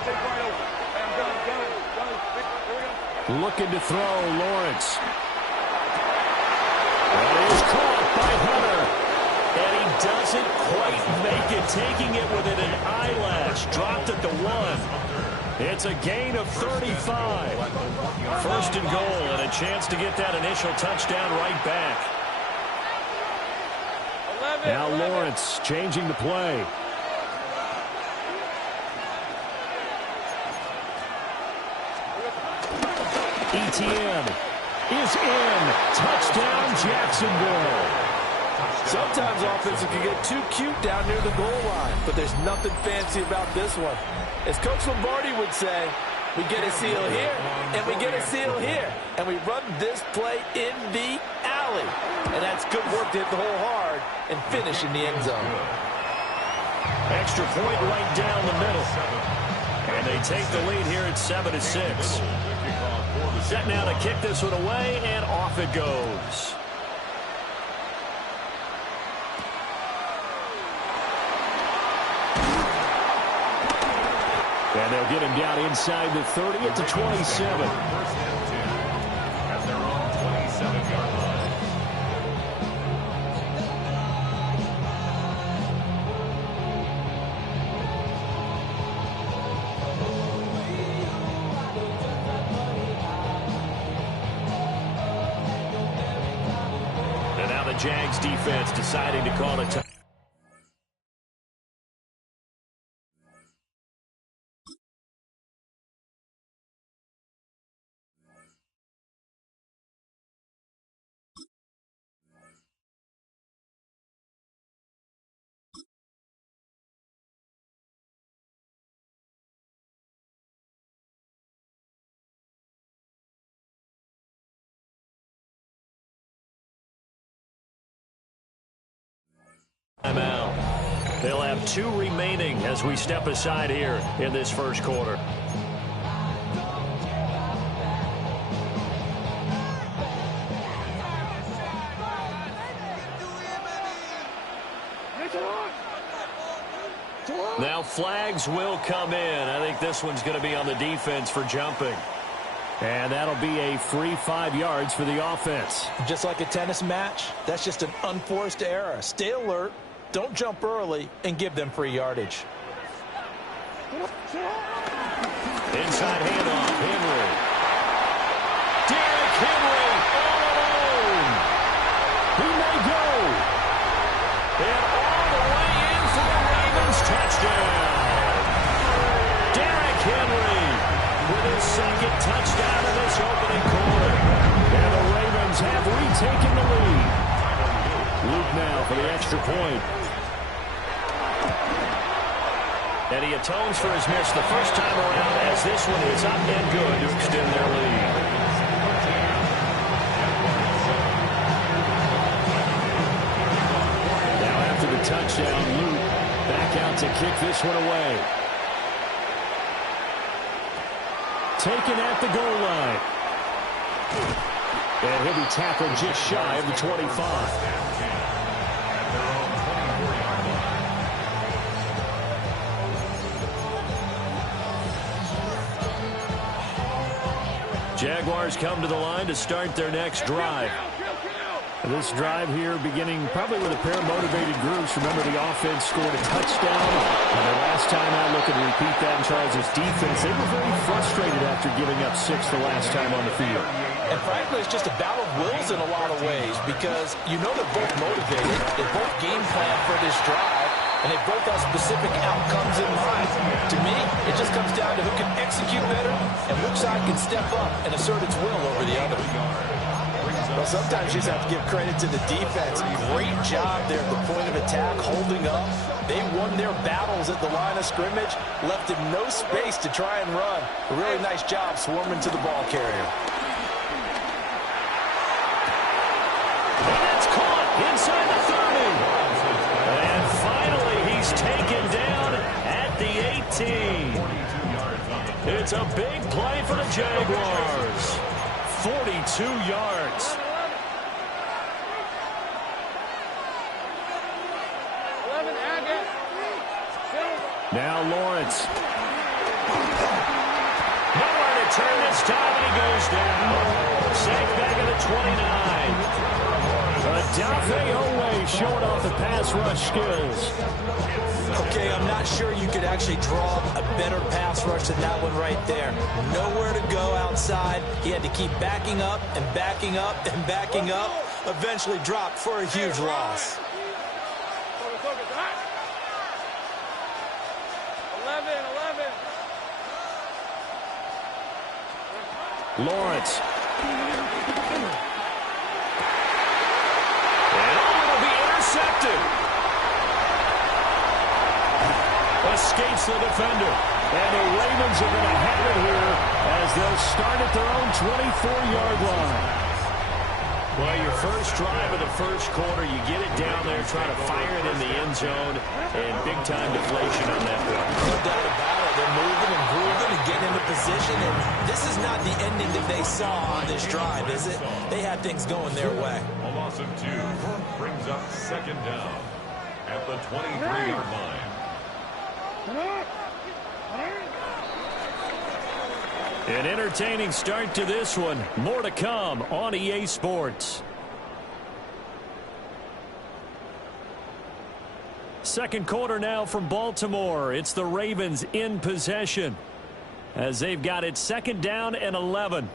Take right open. Gun. Looking to throw, Lawrence. And it is caught by Hunter. And he doesn't quite make it, taking it within an eyelash. Dropped at the 1. It's a gain of 35. 1st and goal, and a chance to get that initial touchdown right back. Now Lawrence changing the play. Etienne is in. Touchdown, Jacksonville. Sometimes offenses can get too cute down near the goal line, but there's nothing fancy about this one. As Coach Lombardi would say, we get a seal here, and we get a seal here, and we run this play in the alley. And that's good work to hit the hole hard and finish in the end zone. Extra point right down the middle. And they take the lead here at 7-6. Set now to kick this one away, and off it goes. And they'll get him down inside the 30 at the 27. At their own 27-yard line. And now the Jags defense deciding to call it time. Timeout. They'll have 2 remaining as we step aside here in this first quarter. Now flags will come in. I think this one's going to be on the defense for jumping. And that'll be a free 5 yards for the offense. Just like a tennis match, that's just an unforced error. Stay alert, don't jump early, and give them free yardage. Inside handoff, Henry. Derrick Henry all alone. He may go. And all the way in for the Ravens touchdown. Derrick Henry with his second touchdown in this opening quarter. And the Ravens have retaken the lead. Luke now for the extra point. And he atones for his miss the first time around as this one is up and good to extend their lead. Now after the touchdown, Luke back out to kick this one away. Taken at the goal line. And he'll be tackled just shy of the 25. Jaguars come to the line to start their next drive. This drive here beginning probably with a pair of motivated groups. Remember, the offense scored a touchdown. And the last time I look and repeat that in Charles' defense, they were very frustrated after giving up 6 the last time on the field. And frankly, it's just a battle of wills in a lot of ways because you know they're both motivated. They both game plan for this drive, and they both have specific outcomes in mind. To me, it just comes down to who can execute better and which side can step up and assert its will over the other. Well, sometimes you just have to give credit to the defense. Great job there at the point of attack, holding up. They won their battles at the line of scrimmage, left him no space to try and run. A really nice job swarming to the ball carrier. That's caught inside the 30. And finally, he's taken down at the 18. It's a big play for the Jaguars. 42 yards. Now Lawrence. Nowhere to turn this time, and he goes down. Sacked back at the 29. Dafe Owe showing off the pass rush skills. Okay, I'm not sure you could actually draw a better pass rush than that one right there. Nowhere to go outside. He had to keep backing up and backing up and backing up. Eventually dropped for a huge loss. 11. Lawrence. Escapes the defender. And the Ravens are going to have it here as they'll start at their own 24-yard line. Well, your first drive of the first quarter, you get it down there, trying to fire it in the end zone, and big-time deflation on that play. No doubt about it. They're moving and grooving and getting into position, and this is not the ending that they saw on this drive, is it? They had things going their way. A loss of 2 brings up second down at the 23-yard line. An entertaining start to this one. More to come on EA Sports. Second quarter now from Baltimore. It's the Ravens in possession as they've got it second down and 11.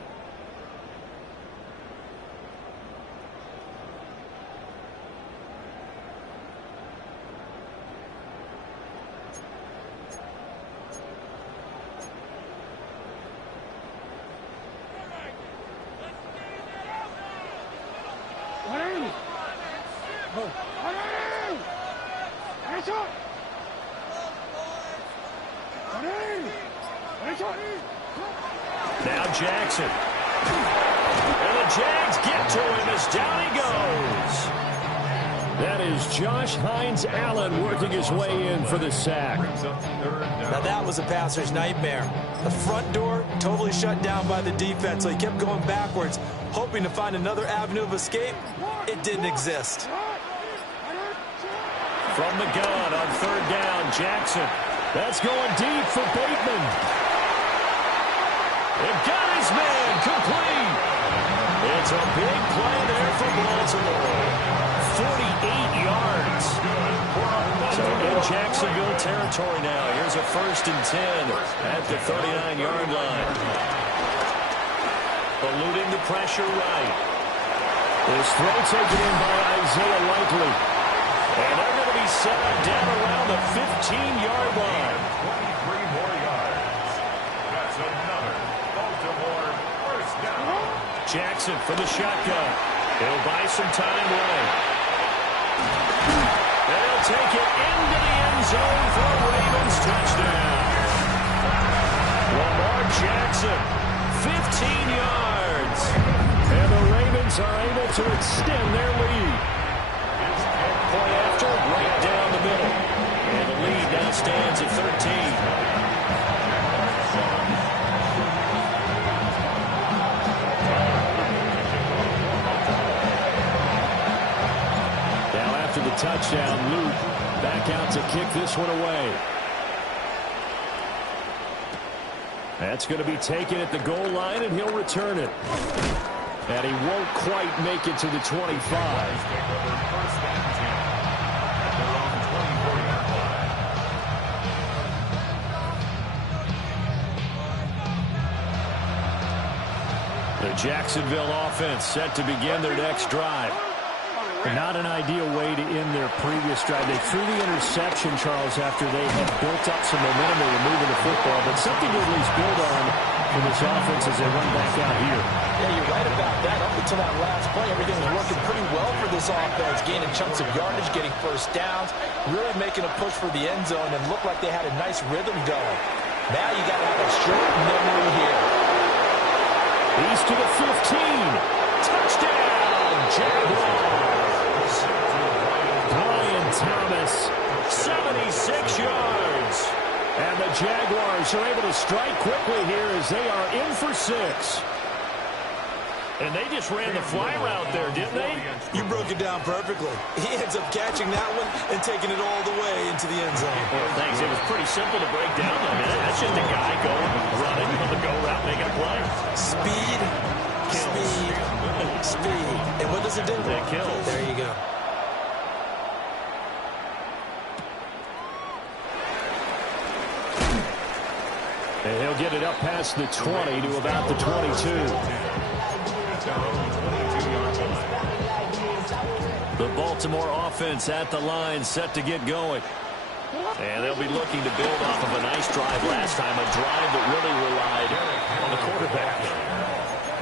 Now Jackson. And the Jags get to him as down he goes. That is Josh Hines-Allen working his way in for the sack. Now that was a passer's nightmare. The front door totally shut down by the defense, so he kept going backwards, hoping to find another avenue of escape. It didn't exist. From the gun on third down, Jackson. That's going deep for Bateman. It got his man complete. It's a big play there for Baltimore. 48 yards. So in Jacksonville territory now. Here's a 1st and 10 at the 39-yard line. Eluding the pressure right. This throw taken in by Isaiah Likely. And they're going to be set up down around the 15-yard line. 23 more yards. That's another Baltimore first down. Jackson for the shotgun. He'll buy some time right. They'll take it into the end zone for a Ravens touchdown. Lamar Jackson, 15 yards. And the Ravens are able to extend their lead. Point after, right down the middle. And the lead now stands at 13. The touchdown, Luke back out to kick this one away. That's going to be taken at the goal line, and he'll return it. And he won't quite make it to the 25. The Jacksonville offense set to begin their next drive. Not an ideal way to end their previous drive. They threw the interception, Charles, after they had built up some momentum. They were moving the football, but something to at least build on for this offense as they run back out here. Yeah, you're right about that. Up until that last play, everything was working pretty well for this offense, gaining chunks of yardage, getting first downs, really making a push for the end zone, and looked like they had a nice rhythm going. Now you got to have a short memory here. He's to the 15. Touchdown, Jaguars. Brian Thomas, 76 yards. And the Jaguars are able to strike quickly here as they are in for 6. And they just ran the fly route there, didn't they? You broke it down perfectly. He ends up catching that one and taking it all the way into the end zone. Well, thanks. It was pretty simple to break down. I mean, that's just a guy going, running on the go route, making a play. Speed, speed, speed. And what does it do? It kills. There you go. And he'll get it up past the 20 to about the 22. The Baltimore offense at the line, set to get going. And they'll be looking to build off of a nice drive last time, a drive that really relied on the quarterback.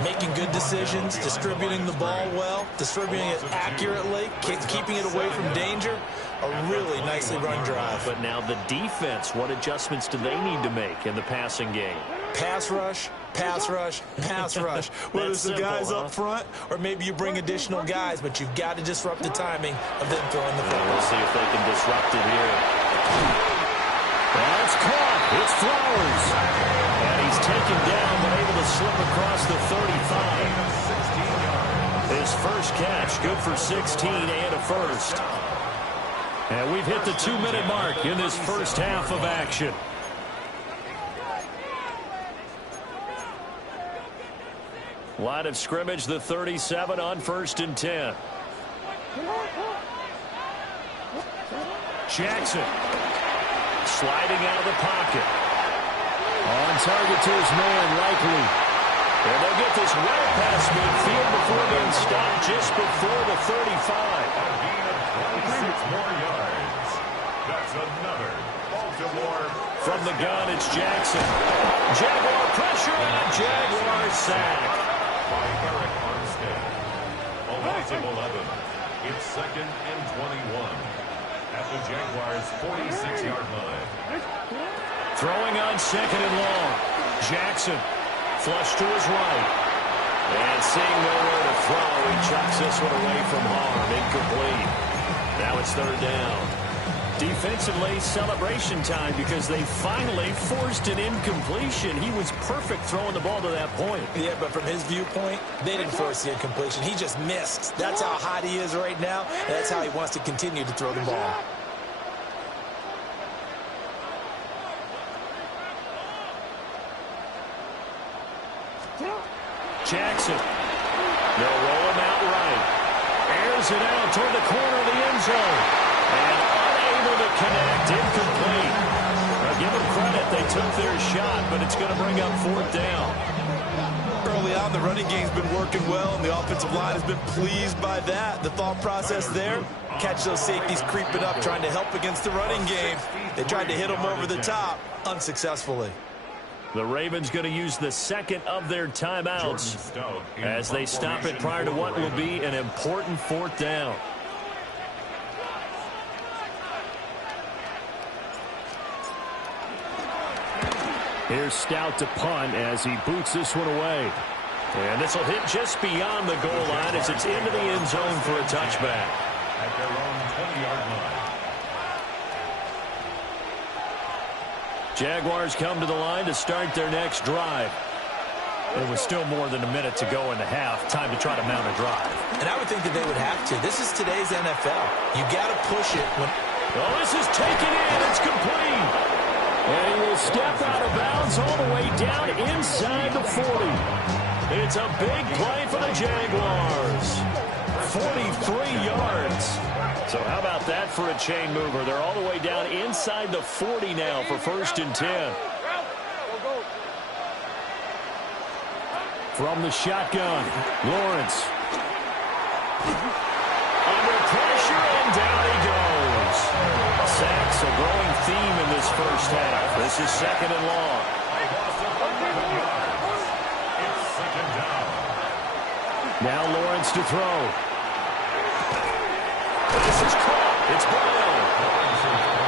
Making good decisions, distributing the ball well, distributing it accurately, keeping it away from danger. A really nicely run drive. But now the defense, what adjustments do they need to make in the passing game? Pass rush, pass rush, pass rush. Whether it's the guys up front or maybe you bring additional guys, but you've got to disrupt the timing of them throwing the football. We'll see if they can disrupt it here. That's caught. It's Flowers. And he's taken down, but able to slip across the 35. His first catch, good for 16 and a first. And we've hit the 2-minute mark in this first half of action. Line of scrimmage, the 37 on 1st and 10. Jackson sliding out of the pocket. On target to his man, Likely. And they'll get this well past midfield before being stopped just before the 35. 26 more yards. That's another Baltimore. From the gun, it's Jackson. Jaguar pressure and a Jaguar sack. By Eric Armstead. Eliza 11. It's 2nd and 21. At the Jaguars' 46-yard line. Throwing on 2nd and long. Jackson flush to his right. And seeing nowhere to throw, he chucks this one away from harm. Incomplete. Now it's 3rd down. Defensively, celebration time because they finally forced an incompletion. He was perfect throwing the ball to that point. Yeah, but from his viewpoint, they didn't force the incompletion. He just missed. That's how hot he is right now, and that's how he wants to continue to throw the ball. Jackson. They'll roll him out right. Airs it out toward the corner of the end zone. And unable Unable to connect. Incomplete. Now give them credit. They took their shot, but it's going to bring up 4th down. Early on, the running game's been working well, and the offensive line has been pleased by that. The thought process there, catch those safeties creeping up, trying to help against the running game. They tried to hit them over the top, unsuccessfully. The Ravens going to use the second of their timeouts as they stop it prior to what will be an important 4th down. Here's Stout to punt as he boots this one away. And this will hit just beyond the goal line as it's into the end zone for a touchback. At their own 20-yard line. Jaguars come to the line to start their next drive. There was still more than a minute to go in the half. Time to try to mount a drive. And I would think that they would have to. This is today's NFL. You got to push it. Oh, this is taken in. It's complete. And he will step out of bounds all the way down inside the 40. It's a big play for the Jaguars. 43 yards. So how about that for a chain mover? They're all the way down inside the 40 now for 1st and 10. From the shotgun, Lawrence. Under pressure, and down he goes. Sacks, a growing theme in this first half. This is 2nd and long. Now Lawrence to throw. This is caught. It's Brown.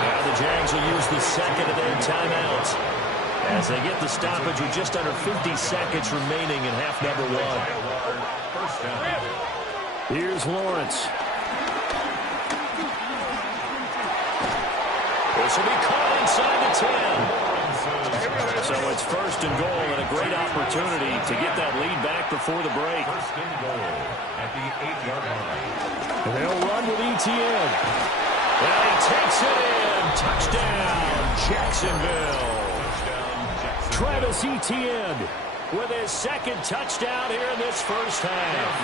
Now the Jags will use the second of their timeouts as they get the stoppage with just under 50 seconds remaining in half number 1. Here's Lawrence. This will be caught inside the 10. So it's 1st and goal and a great opportunity to get that lead back before the break. 1st and goal at the 8-yard line. They'll run with Etienne. And he takes it in. Touchdown, Jacksonville. Travis Etienne with his 2nd touchdown here in this first half.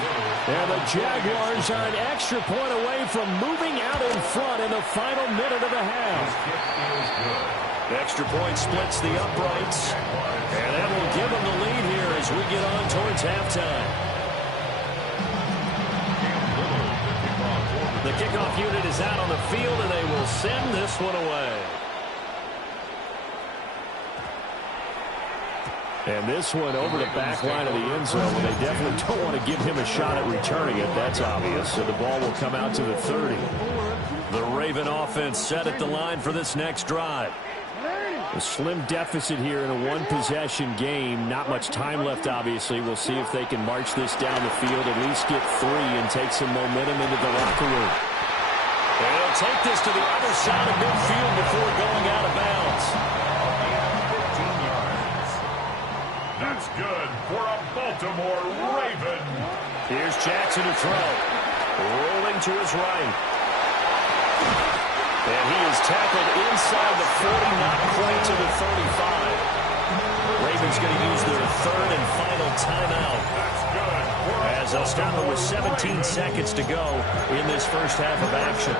And the Jaguars are an extra point away from moving out in front in the final minute of the half. Extra point splits the uprights. And that will give them the lead here as we get on towards halftime. The kickoff unit is out on the field, and they will send this one away. And this one over the back line of the end zone. They definitely don't want to give him a shot at returning it. That's obvious. So the ball will come out to the 30. The Raven offense set at the line for this next drive. A slim deficit here in a one-possession game. Not much time left, obviously. We'll see if they can march this down the field, at least get 3, and take some momentum into the locker room. They'll take this to the other side of midfield before going out of bounds. 15 yards. That's good for a Baltimore Raven. Here's Jackson to throw. Rolling to his right. And he is tackled inside the 40, not quite to the 35. Ravens going to use their 3rd and final timeout. That's good. As they'll stop it with 17 seconds to go in this first half of action.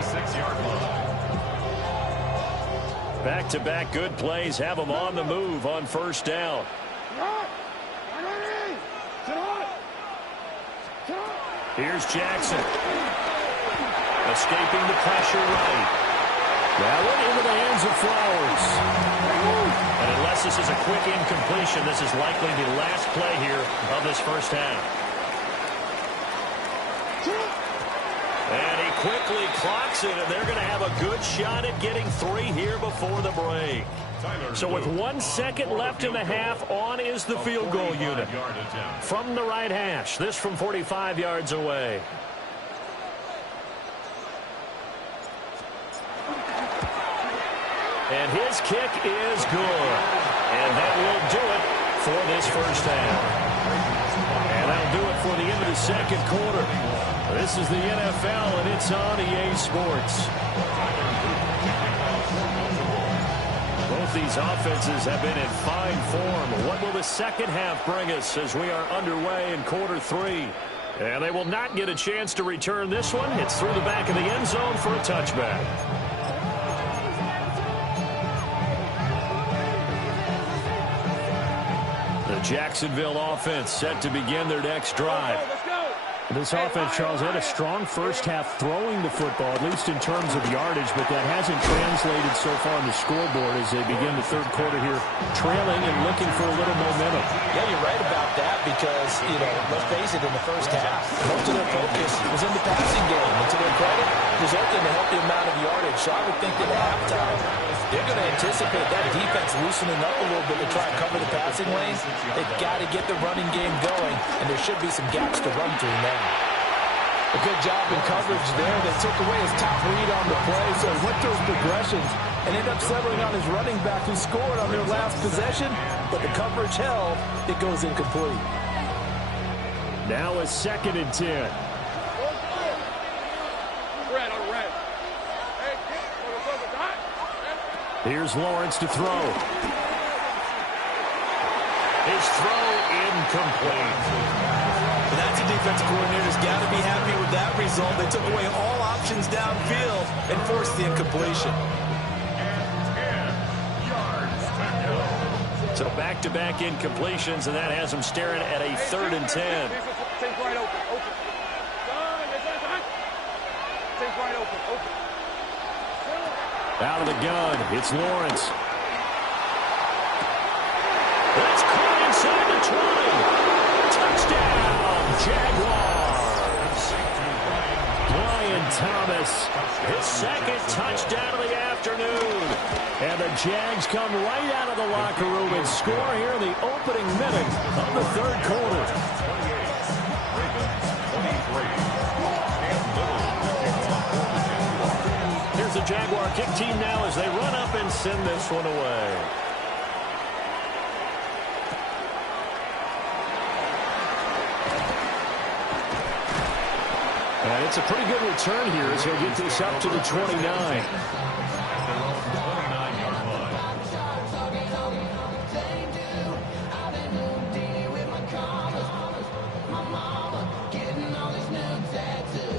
36-yard line. Back-to-back good plays have them on the move on 1st down. Here's Jackson. Escaping the pressure right. That one into the hands of Flowers. And unless this is a quick incompletion, this is likely the last play here of this first half. And he quickly clocks it, and they're going to have a good shot at getting 3 here before the break. So with 1 second left in the half, on is the field goal unit. From the right hash, this from 45 yards away. And his kick is good. And that will do it for this first half. And that'll do it for the end of the second quarter. This is the NFL, and it's on EA Sports. Both these offenses have been in fine form. What will the second half bring us as we are underway in quarter 3? And they will not get a chance to return this one. It's through the back of the end zone for a touchback. The Jacksonville offense set to begin their next drive. This offense, Charles, had a strong first half throwing the football, at least in terms of yardage, but that hasn't translated so far on the scoreboard as they begin the third quarter here, trailing and looking for a little momentum. Yeah, you're right about that because, let's face it, in the first half, most of their focus was in the passing game. And to their credit, resulting in a healthy amount of yardage. So I would think that at halftime, they're going to anticipate that defense loosening up a little bit to try and cover the passing lanes. They've got to get the running game going, and there should be some gaps to run through now. A good job in coverage there. They took away his top read on the play, so he went through his progressions and ended up settling on his running back who scored on their last possession, but the coverage held. It goes incomplete. Now a 2nd and 10. Here's Lawrence to throw. His throw incomplete. And that's a defensive coordinator's got to be happy with that result. They took away all options downfield and forced the incompletion. So back-to-back incompletions, and that has them staring at a 3rd and 10. Out of the gun, it's Lawrence. That's caught inside the 20. Touchdown, Jaguars. Brian Thomas, his 2nd touchdown of the afternoon. And the Jags come right out of the locker room and score here in the opening minute of the 3rd quarter. Here's the Jaguar kick team now as they run up and send this one away. And it's a pretty good return here as he'll get this up to the 29.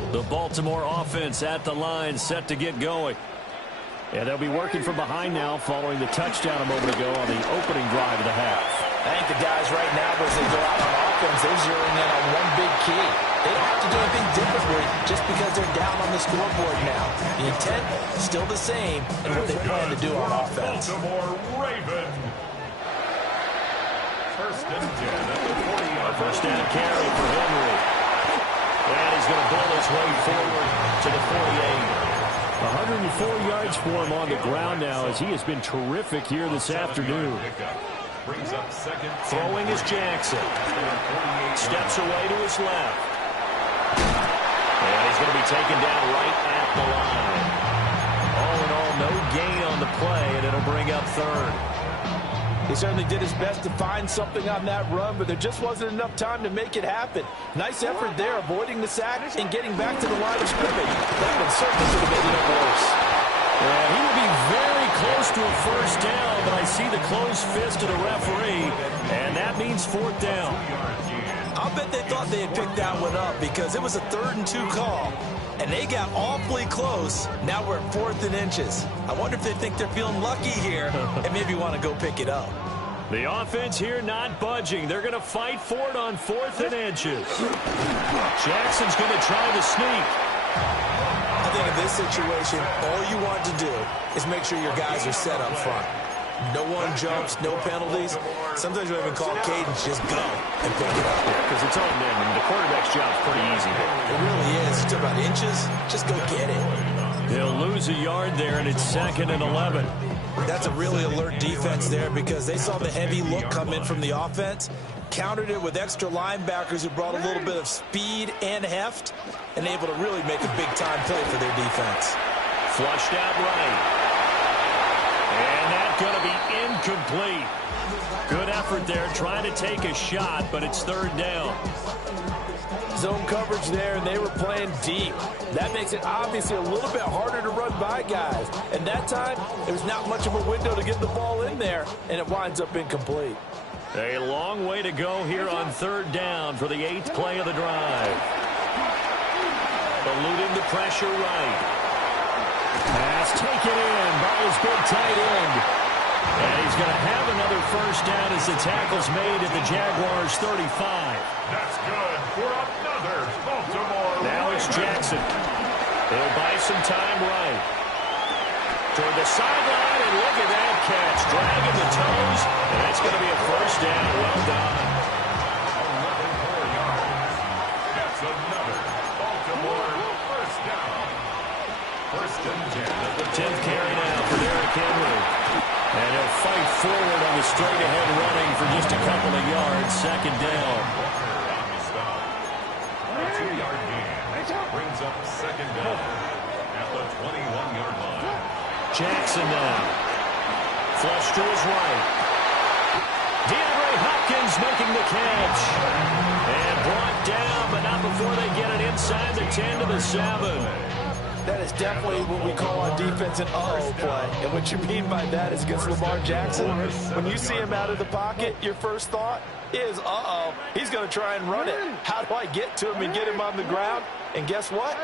The Baltimore offense at the line, set to get going. And they'll be working from behind now following the touchdown a moment ago on the opening drive of the half. I think the guys right now, as they go out on offense, they're zeroing in on one big key. They don't have to do anything differently just because they're down on the scoreboard now. The intent still the same and what they plan to do on offense. Baltimore Raven. 1st and 10 at the 40-yard. First down carry for Henry. And he's going to build his way forward to the 48. 104 yards for him on the ground now as he has been terrific here this afternoon. Brings up 2nd. Throwing is Jackson. Steps away to his left. And he's going to be taken down right at the line. All in all, no gain on the play, and it'll bring up 3rd. He certainly did his best to find something on that run, but there just wasn't enough time to make it happen. Nice effort there, avoiding the sack and getting back to the line of scrimmage. That one certainly could have made it worse. Yeah, he would be very close to a 1st down, but I see the closed fist of the referee, and that means 4th down. I'll bet they thought they had picked that one up because it was a 3rd and 2 call, and they got awfully close. Now we're at 4th and inches. I wonder if they think they're feeling lucky here and maybe want to go pick it up. The offense here not budging. They're going to fight for it on 4th and inches. Jackson's going to try the sneak. I think in this situation, all you want to do is make sure your guys are set up front. No one jumps, no penalties. Sometimes we even call cadence, just go and pick it up. Yeah, because it's on them, and the quarterback's job is pretty easy. It really is. You talk about inches, just go get it. They'll lose a yard there, and it's 2nd and 11. That's a really alert defense there because they saw the heavy look come in from the offense, countered it with extra linebackers who brought a little bit of speed and heft, and able to really make a big-time play for their defense. Flushed out right. And that's going to be incomplete. Good effort there, trying to take a shot, but it's 3rd down. Zone coverage there, and they were playing deep. That makes it obviously a little bit harder to run by guys. And that time, there was not much of a window to get the ball in there, and it winds up incomplete. A long way to go here on third down for the 8th play of the drive. Eluding the pressure right. Pass taken in by his big tight end. And he's going to have another first down as the tackle's made at the Jaguars' 35. That's good for another Baltimore. Now it's Jackson. He'll buy some time right. Toward the sideline, and look at that catch. Dragging the toes, and that's going to be a first down. Well done. 4 yards. That's another Baltimore first down. First and 10 at the 10th carry now for Derrick Henry. And he'll fight forward on the straight-ahead running for just a couple of yards. Second down. A 2-yard gain brings up second down at the 21-yard line. Jackson now. Flush to his right. DeAndre Hopkins making the catch. And brought down, but not before they get it inside the 10 to the 7. That is definitely what we call on defense an uh-oh play. And what you mean by that is against Lamar Jackson, when you see him out of the pocket, your first thought is, uh-oh, he's going to try and run it. How do I get to him and get him on the ground? And guess what?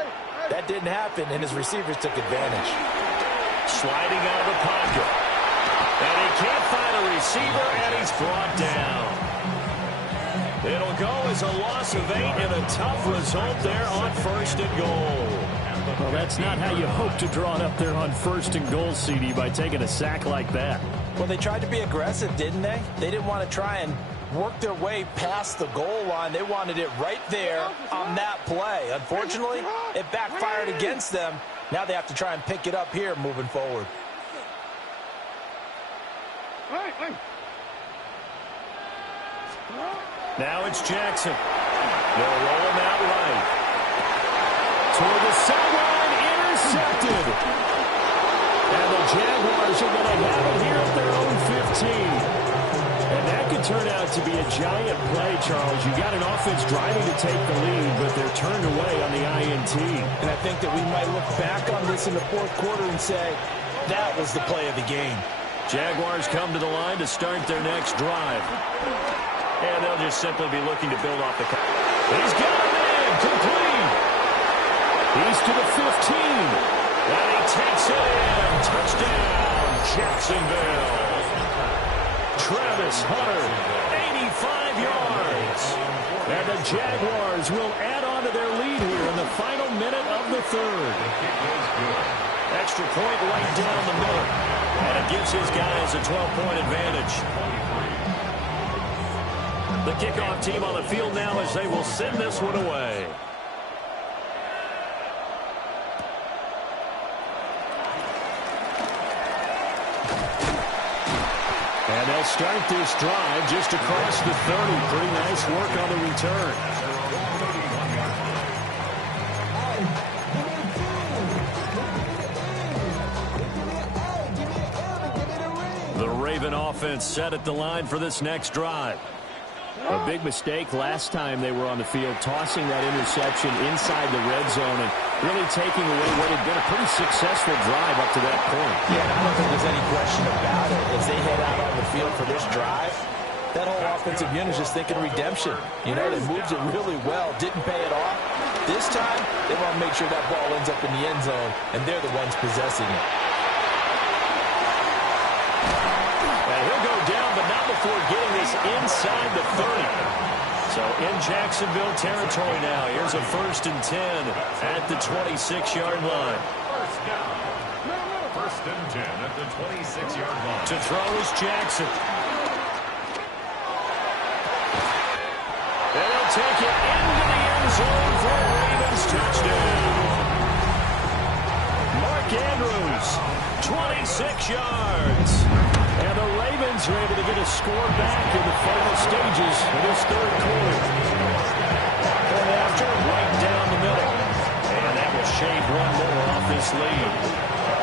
That didn't happen, and his receivers took advantage. Sliding out of the pocket. And he can't find a receiver, and he's brought down. It'll go as a loss of 8 and a tough result there on first and goal. Well, that's not how you hope to draw it up there on first and goal, CD, by taking a sack like that. Well, they tried to be aggressive, didn't they? They didn't want to try and work their way past the goal line. They wanted it right there on that play. Unfortunately, it backfired against them. Now they have to try and pick it up here moving forward. Now it's Jackson. They'll roll him out right. Toward the sideline, intercepted. And the Jaguars are going to have it here at their own 15. And that could turn out to be a giant play, Charles. You got an offense driving to take the lead, but they're turned away on the INT. And I think that we might look back on this in the fourth quarter and say, that was the play of the game. Jaguars come to the line to start their next drive. And they'll just simply be looking to build off the... He's got him in, complete. He's to the 15. And he takes it in. Touchdown, Jacksonville. Travis Hunter, 85 yards. And the Jaguars will add on to their lead here in the final minute of the third. Extra point right down the middle. And it gives his guys a 12-point advantage. The kickoff team on the field now as they will send this one away. And they'll start this drive just across the 30. Pretty nice work on the return. The Raven offense set at the line for this next drive. A big mistake last time they were on the field, tossing that interception inside the red zone and really taking away what had been a pretty successful drive up to that point. Yeah, I don't think there's any question about it. As they head out on the field for this drive, that whole offensive unit is just thinking redemption. You know, they moved it really well, didn't pay it off. This time, they want to make sure that ball ends up in the end zone, and they're the ones possessing it. Before getting this inside the 30. So in Jacksonville territory now. Here's a 1st and 10 at the 26-yard line. First down. First and 10 at the 26-yard line. To throw is Jackson. And he'll take it into the end zone for a Ravens touchdown. Mark Andrews, 26 yards. And the Ravens are able to get a score back in the final stages of this third quarter. Point after, right down the middle. And that will shave one more off this lead.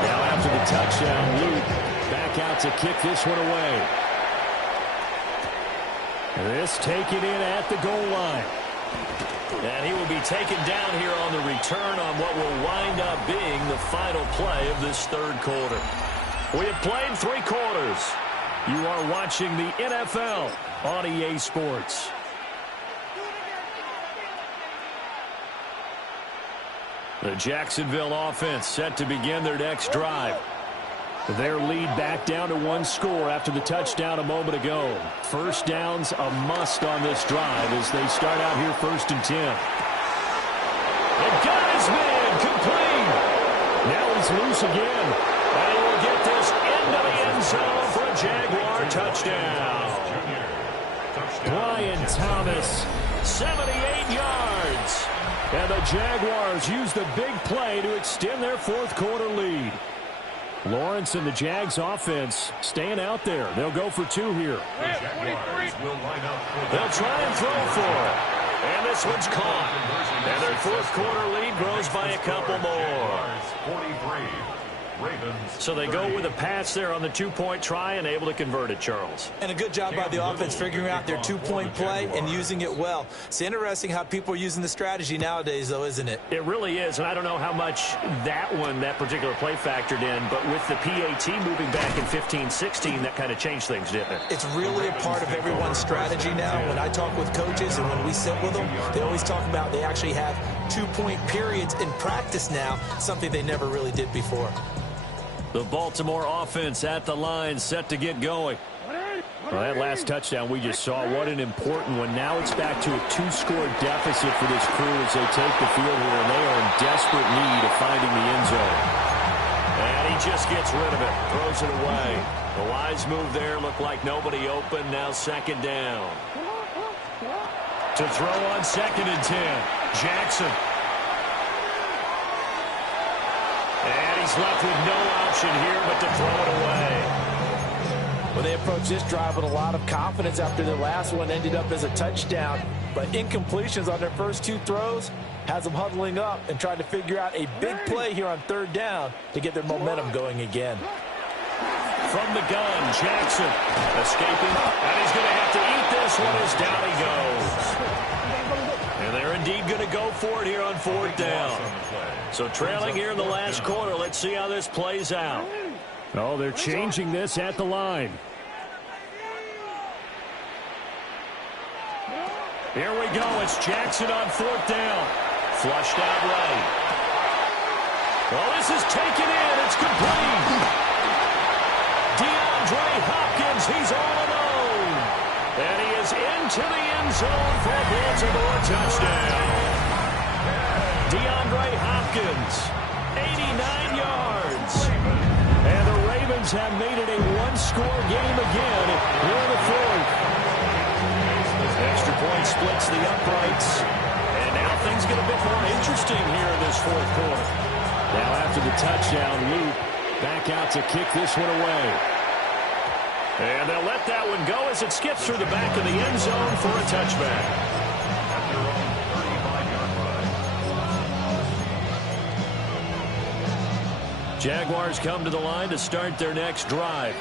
Now after the touchdown, Luke back out to kick this one away. This taken in at the goal line. And he will be taken down here on the return on what will wind up being the final play of this third quarter. We have played 3 quarters. You are watching the NFL on EA Sports. The Jacksonville offense set to begin their next drive. Their lead back down to one score after the touchdown a moment ago. First down's a must on this drive as they start out here 1st and 10. It got his man complete. Now he's loose again. And he will get this into the end zone for a Jaguar touchdown. Brian Thomas, 78 yards. And the Jaguars use the big play to extend their fourth quarter lead. Lawrence and the Jags offense staying out there. They'll go for 2 here. They'll try and throw for it. And this one's caught. And their fourth quarter lead grows by a couple more. 43. So they go with a pass there on the 2-point try and able to convert it, Charles. And a good job by the offense figuring out their 2-point play and using it well. It's interesting how people are using the strategy nowadays, though, isn't it? It really is, and I don't know how much that particular play factored in, but with the PAT moving back in 15-16, that kind of changed things, didn't it? It's really a part of everyone's strategy now. When I talk with coaches and when we sit with them, they always talk about they actually have 2-point periods in practice now, something they never really did before. The Baltimore offense at the line, set to get going. Well, that last touchdown we just saw, what an important one. Now it's back to a 2-score deficit for this crew as they take the field here, and they are in desperate need of finding the end zone. And he just gets rid of it, throws it away. The wise move there, looked like nobody open, now 2nd down. To throw on 2nd and 10, Jackson. And he's left with no option here but to throw it away. Well, they approached this drive with a lot of confidence after their last one ended up as a touchdown. But incompletions on their first 2 throws has them huddling up and trying to figure out a big play here on 3rd down to get their momentum going again. From the gun, Jackson escaping, and he's going to have to eat this one as down he goes. And they're indeed going to go for it here on 4th down. So trailing here in the last quarter, let's see how this plays out. Oh, they're changing this at the line. Here we go. It's Jackson on 4th down. Flushed out right. Well, this is taken in. It's complete. DeAndre Hopkins, he's all alone. And he is into the end zone for a Baltimore touchdown. DeAndre Hopkins, 89 yards. And the Ravens have made it a 1-score game again here in the 4th. Extra point splits the uprights. And now things get a bit more interesting here in this 4th quarter. Now after the touchdown, Luke back out to kick this one away. And they'll let that one go as it skips through the back of the end zone for a touchback. Jaguars come to the line to start their next drive.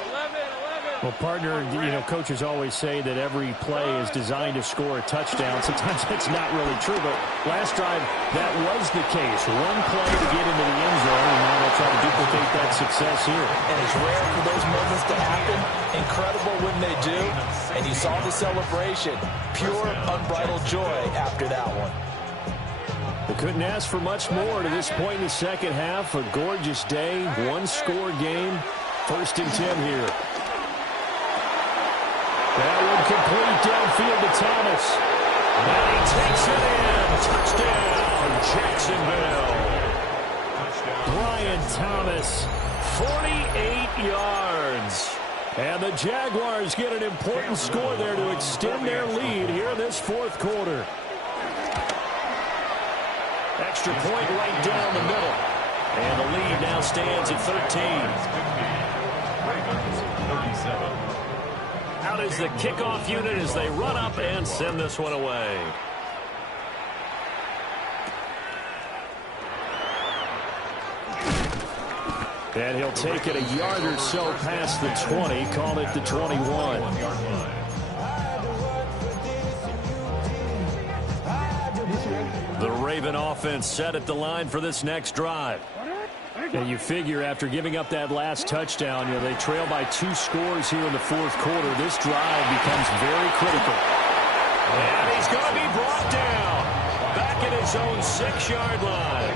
Well, partner, coaches always say that every play is designed to score a touchdown. Sometimes that's not really true, but last drive, that was the case. One play to get into the end zone, and now they'll try to duplicate that success here. And it's rare for those moments to happen. Incredible when they do. And you saw the celebration. Pure, unbridled joy after that one. They couldn't ask for much more to this point in the second half. A gorgeous day, 1-score game. 1st and 10 here. That one complete downfield to Thomas. And he takes it in. Touchdown, Jacksonville. Brian Thomas, 48 yards. And the Jaguars get an important score there to extend their lead here in this 4th quarter. Extra point right down the middle. And the lead now stands at 13. Ravens 37. Out is the kickoff unit as they run up and send this one away. And he'll take it a yard or so past the 20, call it the 21. The Raven offense set at the line for this next drive. And you figure after giving up that last touchdown, they trail by 2 scores here in the fourth quarter. This drive becomes very critical. And he's going to be brought down back at his own 6-yard line.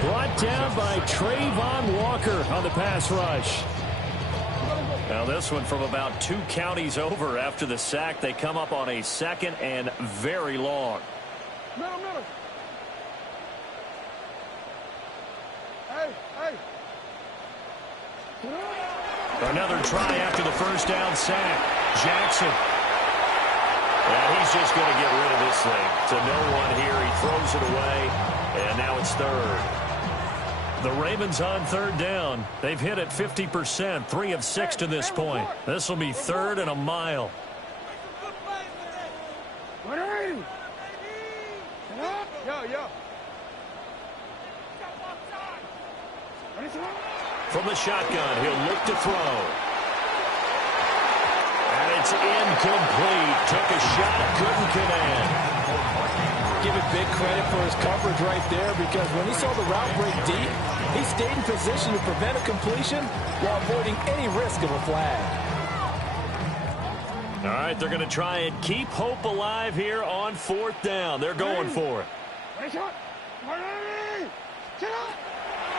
Brought down by Trayvon Walker on the pass rush. Now this one from about 2 counties over after the sack. They come up on a 2nd and very long. Middle. Hey. Another try after the first down sack. Jackson. And he's just going to get rid of this thing to no one here. He throws it away, and now it's 3rd. The Ravens on 3rd down. They've hit it 50%, 3 of 6 to this point. This will be 3rd and a mile. Yo. From the shotgun, he'll look to throw. And it's incomplete. Took a shot, couldn't connect. Give it big credit for his coverage right there, because when he saw the route break deep, he stayed in position to prevent a completion while avoiding any risk of a flag. All right, they're going to try and keep hope alive here on 4th down. They're going for it.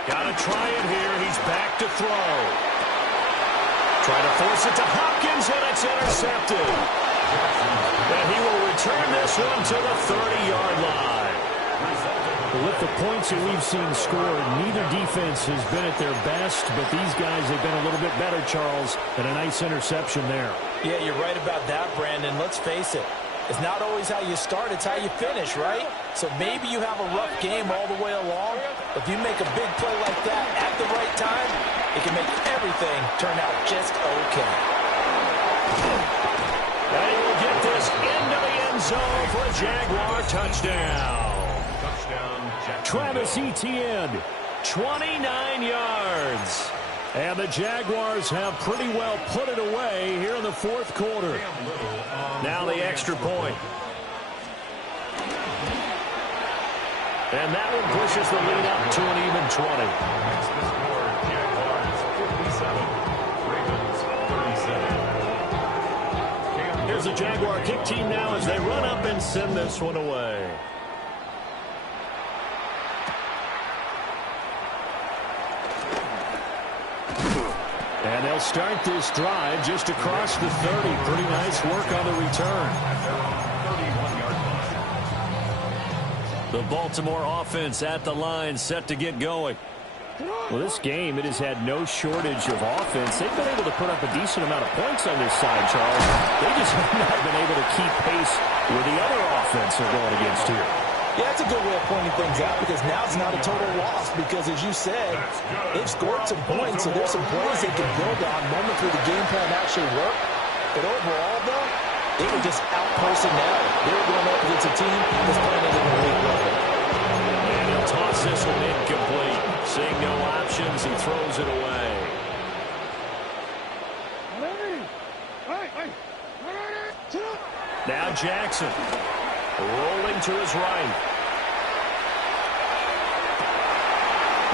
Got to try it here. He's back to throw. Trying to force it to Hopkins, and it's intercepted. And he will return this one to the 30-yard line. With the points that we've seen scored, neither defense has been at their best, but these guys have been a little bit better, Charles, and a nice interception there. Yeah, you're right about that, Brandon. Let's face it. It's not always how you start, it's how you finish, right? So maybe you have a rough game all the way along. If you make a big play like that at the right time, it can make everything turn out just okay. And he will get this into the end zone for a Jaguar touchdown. Travis Etienne, 29 yards. And the Jaguars have pretty well put it away here in the fourth quarter. Now the extra point. And that one pushes the lead up to an even 20. Here's the Jaguar kick team now as they run up and send this one away. And they'll start this drive just across the 30. Pretty nice work on the return. The Baltimore offense at the line, set to get going. Well, this game, it has had no shortage of offense. They've been able to put up a decent amount of points on this side, Charles. They just have not been able to keep pace with the other offense they're going against here. Yeah, that's a good way of pointing things out, because now it's not a total loss, because as you said, they've scored some points, so there's some plays they can build on moments where the game plan actually worked. But overall, though, they were just out-personnel. They were going up against a team that's playing at an elite level. And he'll toss this one incomplete. Seeing no options, he throws it away. Now Jackson. Rolling to his right.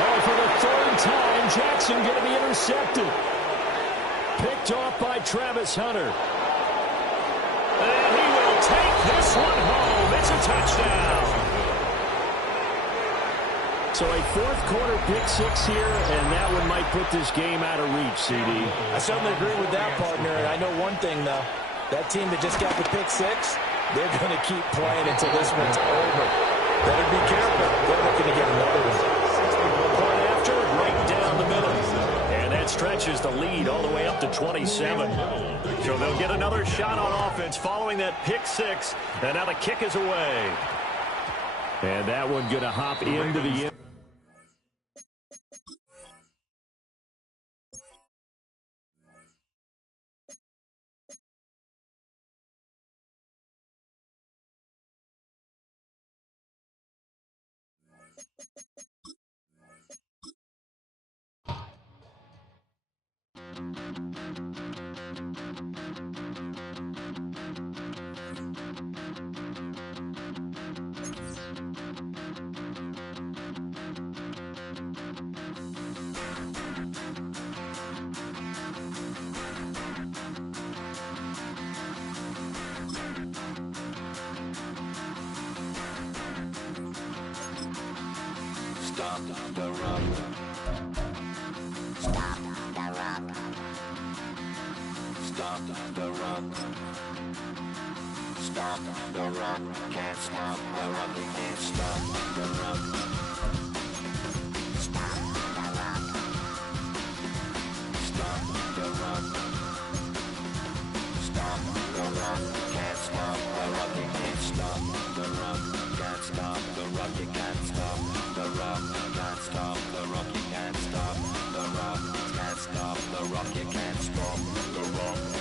Oh, for the third time, Jackson going to be intercepted. Picked off by Travis Hunter. And he will take this one home. It's a touchdown. So a fourth quarter pick six here, and that one might put this game out of reach, CD. I certainly agree with that, partner. And I know one thing, though. That team that just got the pick six, they're going to keep playing until this one's over. Better be careful. They're not going to get another one. Point after, right down the middle. And that stretches the lead all the way up to 27. So they'll get another shot on offense following that pick six. And now the kick is away. And that one going to hop into the end. stop the rock. Stop the rock. Stop the rock. Stop the rock. Can't stop the rock. You can't stop the rock. Stop the rock. Stop the rock. Stop the rock. Can't stop the rock. You can't stop the rock. Can't stop the rock. You can't stop the rock. Can't stop the rock. You can't stop the rock. Can't stop the rock. You can't stop the rock.